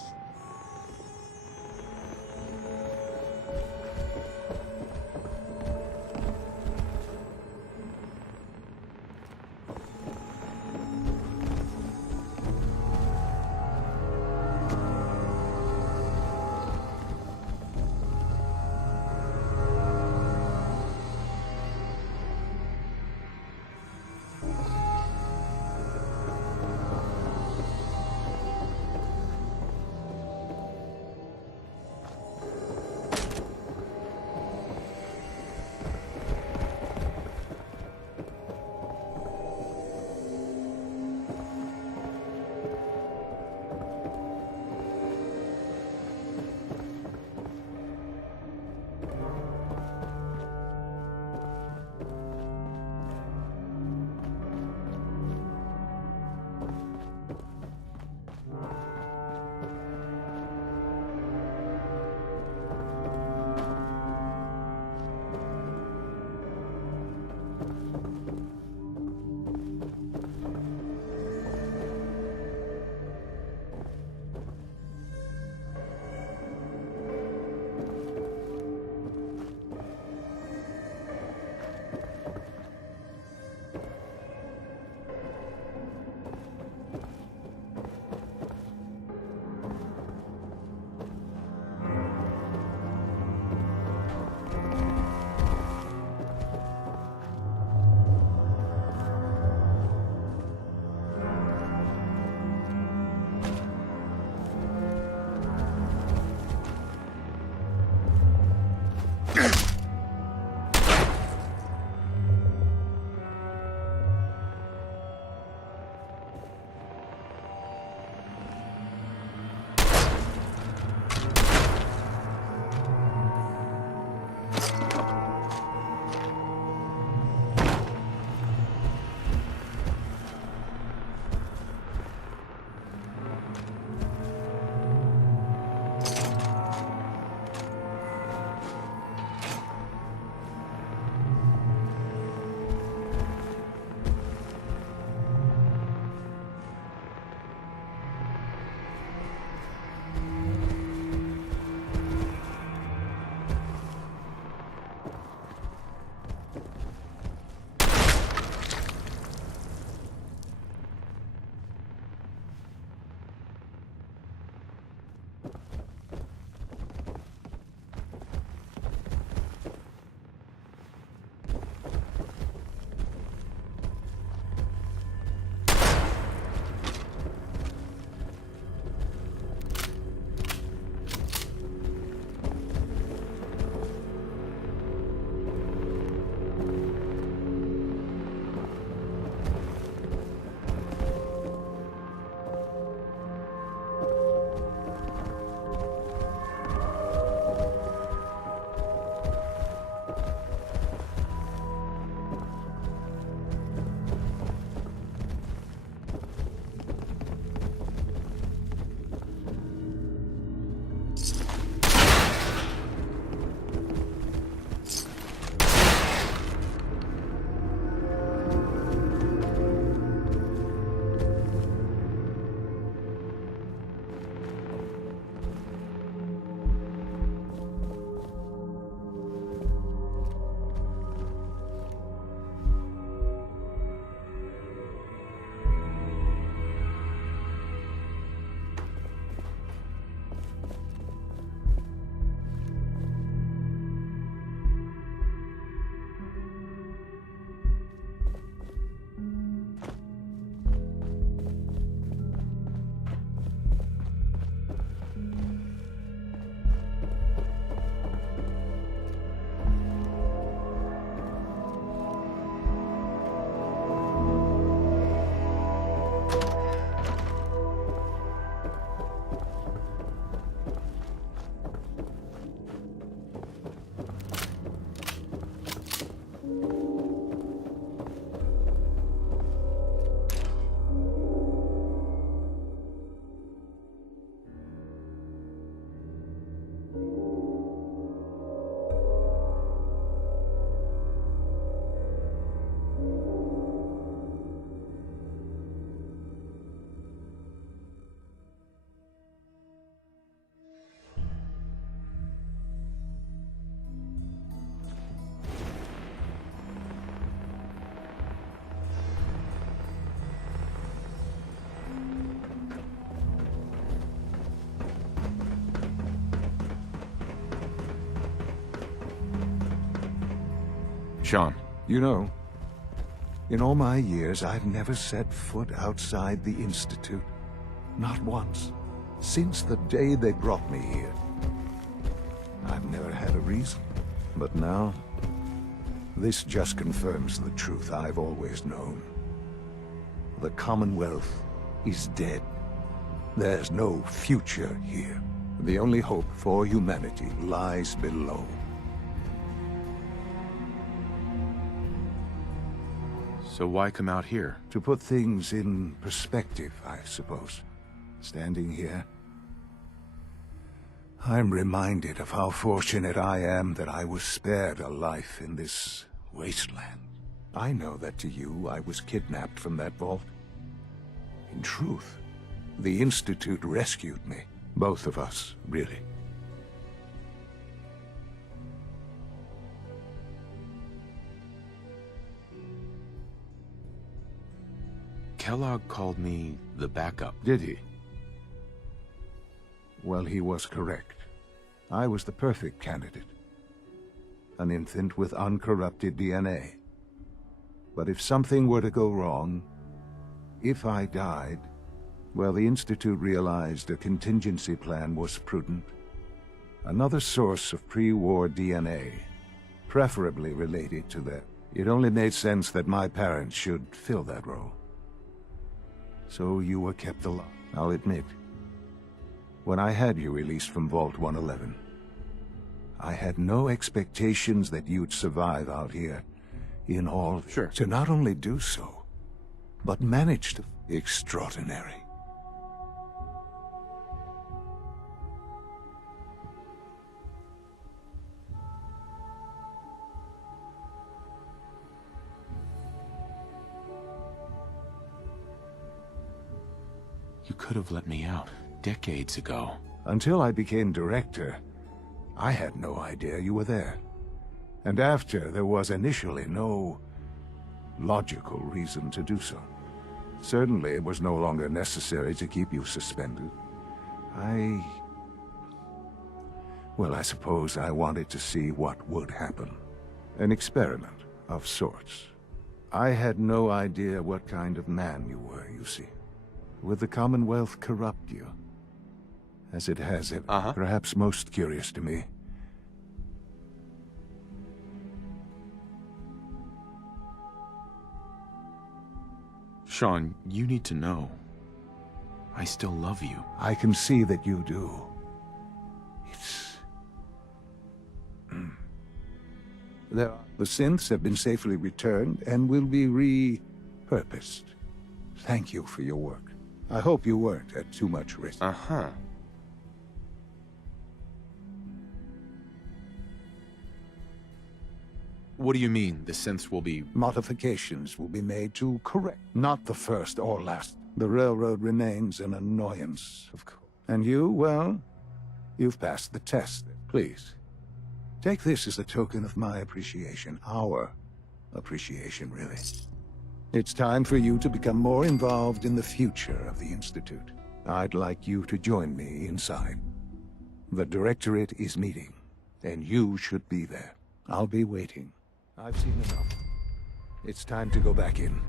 Sean. You know, in all my years, I've never set foot outside the Institute. Not once. Since the day they brought me here. I've never had a reason. But now, this just confirms the truth I've always known. The Commonwealth is dead. There's no future here. The only hope for humanity lies below. So why come out here? To put things in perspective, I suppose. Standing here, I'm reminded of how fortunate I am that I was spared a life in this wasteland. I know that to you, I was kidnapped from that vault. In truth, the Institute rescued me. Both of us, really. Kellogg called me the backup. Did he? Well, he was correct. I was the perfect candidate. An infant with uncorrupted DNA. But if something were to go wrong, if I died, well, the Institute realized a contingency plan was prudent. Another source of pre-war DNA, preferably related to that. It only made sense that my parents should fill that role. So you were kept alive, I'll admit. When I had you released from Vault 111, I had no expectations that you'd survive out here in all. Sure. To not only do so, but manage to. Extraordinary. You could have let me out decades ago. Until I became director, I had no idea you were there. And after, there was initially no logical reason to do so. Certainly, it was no longer necessary to keep you suspended. Well, I suppose I wanted to see what would happen. An experiment of sorts. I had no idea what kind of man you were, you see. Would the Commonwealth corrupt you? As it has it, perhaps most curious to me. Sean, you need to know. I still love you. I can see that you do. It's... The synths have been safely returned and will be repurposed. Thank you for your work. I hope you weren't at too much risk. What do you mean, the synths will be... Modifications will be made to correct. Not the first or last. The railroad remains an annoyance, of course. And you, well, you've passed the test. Please, take this as a token of my appreciation. Our appreciation, really. It's time for you to become more involved in the future of the Institute. I'd like you to join me inside. The Directorate is meeting, and you should be there. I'll be waiting. I've seen enough. It's time to go back in.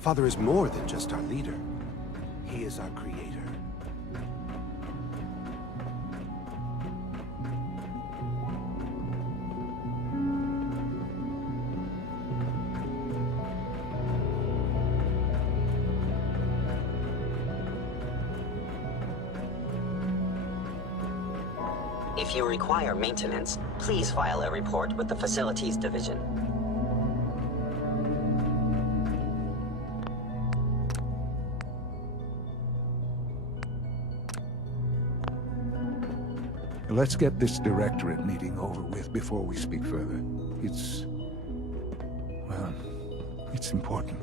Father is more than just our leader. He is our creator. If you require maintenance, please file a report with the Facilities Division. Let's get this directorate meeting over with before we speak further. Well, it's important.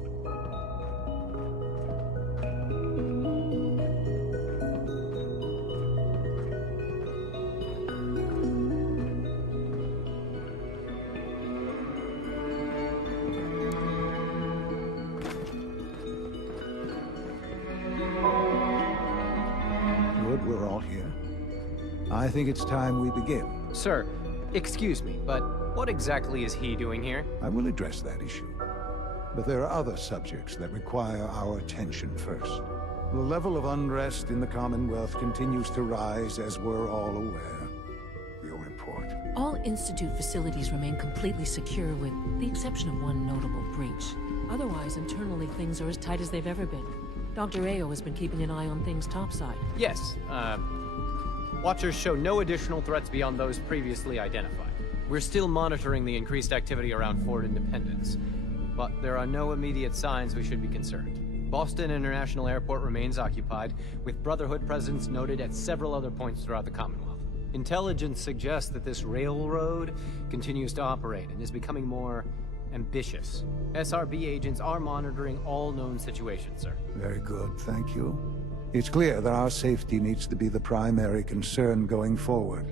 Good, we're all here. I think it's time we begin. Sir, excuse me, but what exactly is he doing here? I will address that issue. But there are other subjects that require our attention first. The level of unrest in the Commonwealth continues to rise, as we're all aware. Your report. All Institute facilities remain completely secure with the exception of one notable breach. Otherwise, internally, things are as tight as they've ever been. Dr. Ayo has been keeping an eye on things topside. Yes, Watchers show no additional threats beyond those previously identified. We're still monitoring the increased activity around Fort Independence, but there are no immediate signs we should be concerned. Boston International Airport remains occupied, with Brotherhood presence noted at several other points throughout the Commonwealth. Intelligence suggests that this railroad continues to operate and is becoming more ambitious. SRB agents are monitoring all known situations, sir. Very good, thank you. It's clear that our safety needs to be the primary concern going forward.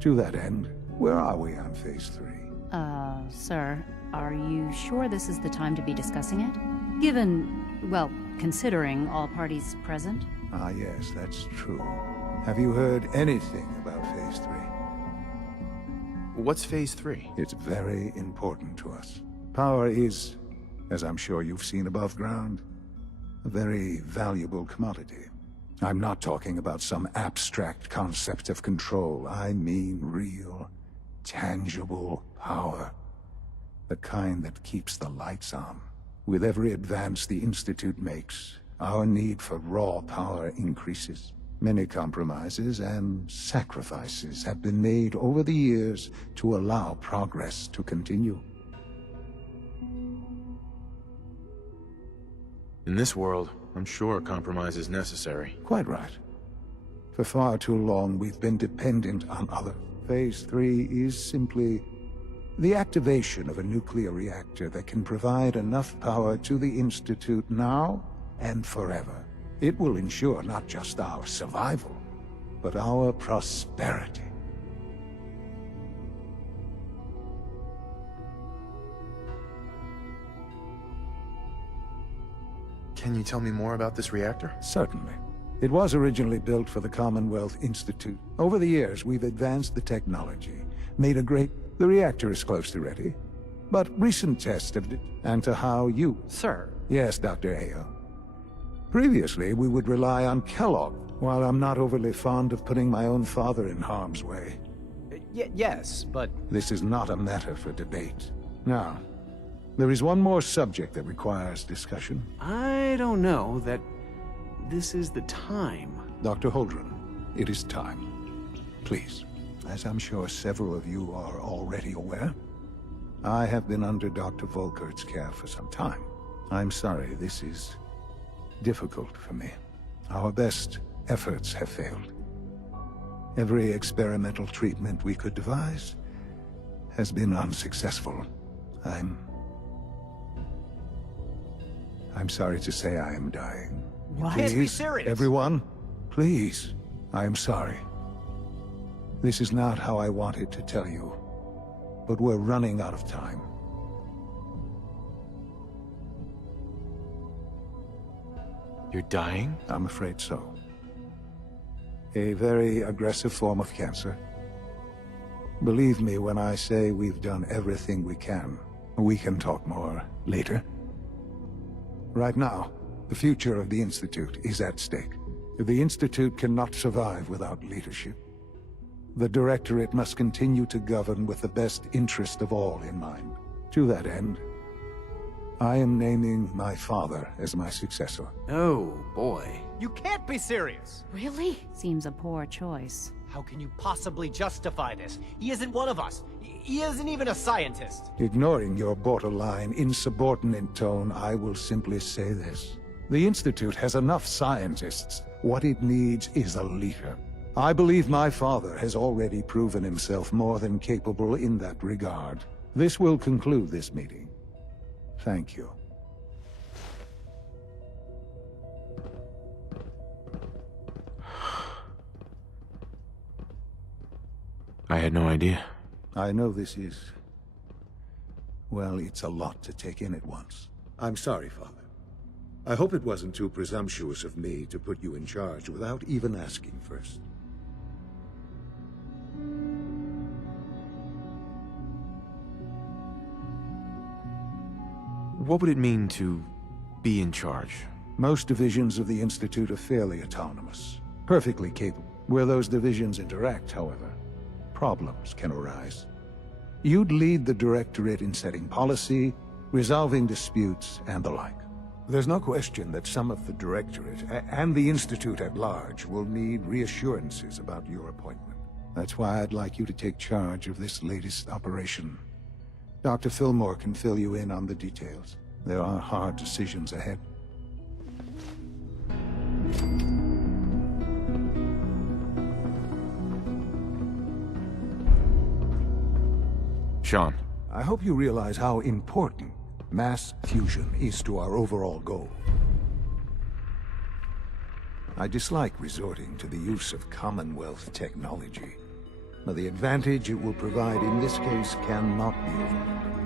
To that end, where are we on Phase 3? Sir, are you sure this is the time to be discussing it? Given, well, considering all parties present? Ah, yes, that's true. Have you heard anything about Phase 3? What's Phase 3? It's very important to us. Power is, as I'm sure you've seen above ground, a very valuable commodity. I'm not talking about some abstract concept of control. I mean real, tangible power. The kind that keeps the lights on. With every advance the Institute makes, our need for raw power increases. Many compromises and sacrifices have been made over the years to allow progress to continue. In this world, I'm sure compromise is necessary. Quite right. For far too long, we've been dependent on others. Phase 3 is simply the activation of a nuclear reactor that can provide enough power to the Institute now and forever. It will ensure not just our survival, but our prosperity. Can you tell me more about this reactor? Certainly. It was originally built for the Commonwealth Institute. Over the years, we've advanced the technology, made a great... The reactor is close to ready, but recent tests have... And to how you... Sir. Yes, Dr. Ayo. Previously, we would rely on Kellogg. While I'm not overly fond of putting my own father in harm's way. Yes, but... This is not a matter for debate. Now, there is one more subject that requires discussion. I don't know that this is the time. Dr. Holdren, it is time. Please, as I'm sure several of you are already aware, I have been under Dr. Volkert's care for some time. I'm sorry, this is difficult for me. Our best efforts have failed. Every experimental treatment we could devise has been unsuccessful. I'm sorry to say I am dying. What? Please, be serious. Everyone, please. I am sorry. This is not how I wanted to tell you, but we're running out of time. You're dying? I'm afraid so. A very aggressive form of cancer. Believe me when I say we've done everything we can. We can talk more later. Right now, the future of the Institute is at stake. The Institute cannot survive without leadership. The Directorate must continue to govern with the best interest of all in mind. To that end, I am naming my father as my successor. Oh, boy. You can't be serious! Really? Seems a poor choice. How can you possibly justify this? He isn't one of us. He isn't even a scientist. Ignoring your borderline, insubordinate tone, I will simply say this. The Institute has enough scientists. What it needs is a leader. I believe my father has already proven himself more than capable in that regard. This will conclude this meeting. Thank you. I had no idea. I know this is... well, it's a lot to take in at once. I'm sorry, Father. I hope it wasn't too presumptuous of me to put you in charge without even asking first. What would it mean to be in charge? Most divisions of the Institute are fairly autonomous, perfectly capable. Where those divisions interact, however, problems can arise. You'd lead the Directorate in setting policy, resolving disputes, and the like. There's no question that some of the Directorate and the Institute at large will need reassurances about your appointment. That's why I'd like you to take charge of this latest operation. Dr. Fillmore can fill you in on the details. There are hard decisions ahead. Sean. I hope you realize how important mass fusion is to our overall goal. I dislike resorting to the use of Commonwealth technology, but the advantage it will provide in this case cannot be overlooked.